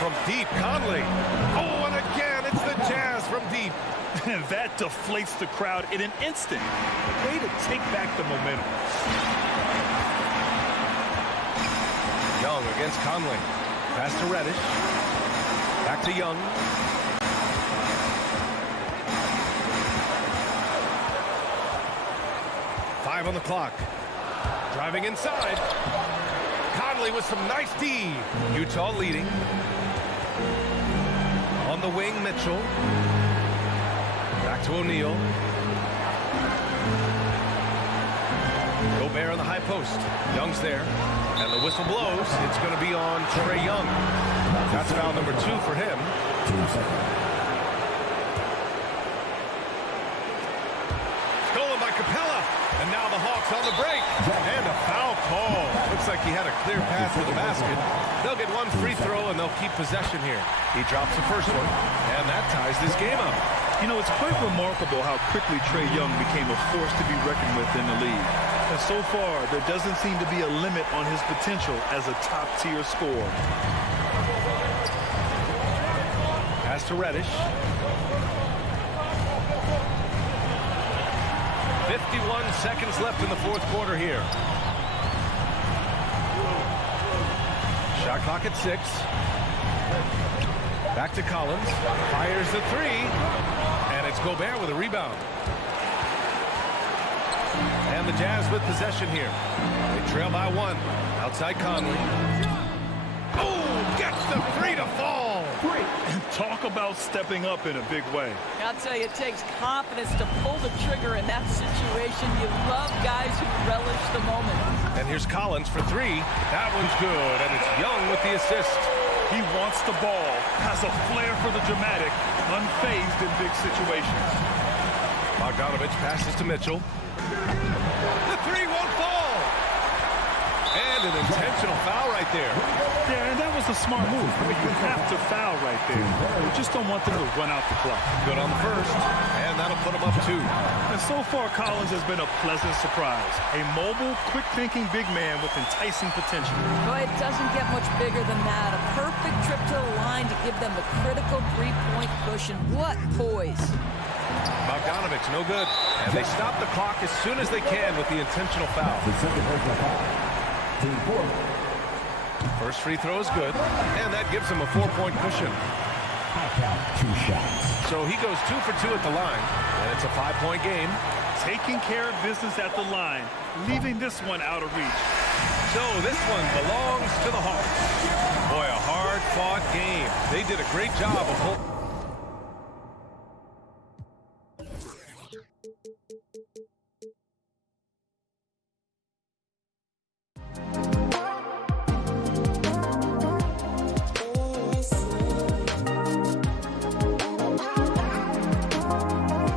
From deep, Conley. Oh, and again, it's the Jazz from deep. And that deflates the crowd in an instant. Way to take back the momentum. Young against Conley. Pass to Reddish. Back to Young. Five on the clock. Driving inside. Conley with some nice D. Utah leading. On the wing, Mitchell. Back to O'Neal. Gobert on the high post. Young's there. And the whistle blows. It's going to be on Trae Young. That's foul number 2 for him. Stolen by Capella. And now the Hawks on the break. And a foul call. Looks like he had a clear path to the basket. They'll get one free throw and they'll keep possession here. He drops the first one. And that ties this game up. You know, it's quite remarkable how quickly Trae Young became a force to be reckoned with in the league. And so far, there doesn't seem to be a limit on his potential as a top-tier scorer. Pass to Reddish. 51 seconds left in the fourth quarter here. Shot clock at 6. Back to Collins. Fires the 3. And it's Gobert with a rebound. And the Jazz with possession here. They trail by 1. Outside Conley. Oh, gets the 3 to fall. Talk about stepping up in a big way. I'll tell you, it takes confidence to pull the trigger in that situation. You love guys who relish the moment. And here's Collins for 3. That one's good, and it's Young with the assist. He wants the ball, has a flair for the dramatic, unfazed in big situations. Bogdanovich passes to Mitchell. The 3 won't fall. And an intentional foul right there. Yeah, and that was a smart move. I mean, you have to foul right there. You just don't want them to run out the clock. Good on the first, and that'll put him up 2. And so far, Collins has been a pleasant surprise. A mobile, quick-thinking big man with enticing potential. Boy, it doesn't get much bigger than that. A perfect trip to the line to give them the critical 3-point cushion. What poise. Bogdanovich, no good. And they stop the clock as soon as they can with the intentional foul. The second personal foul. Team 4. First free throw is good, and that gives him a 4-point cushion. High count, 2 shots. So he goes 2 for 2 at the line, and it's a 5-point game. Taking care of business at the line, leaving this one out of reach. So this one belongs to the Hawks. Boy, a hard-fought game. They did a great job of holding.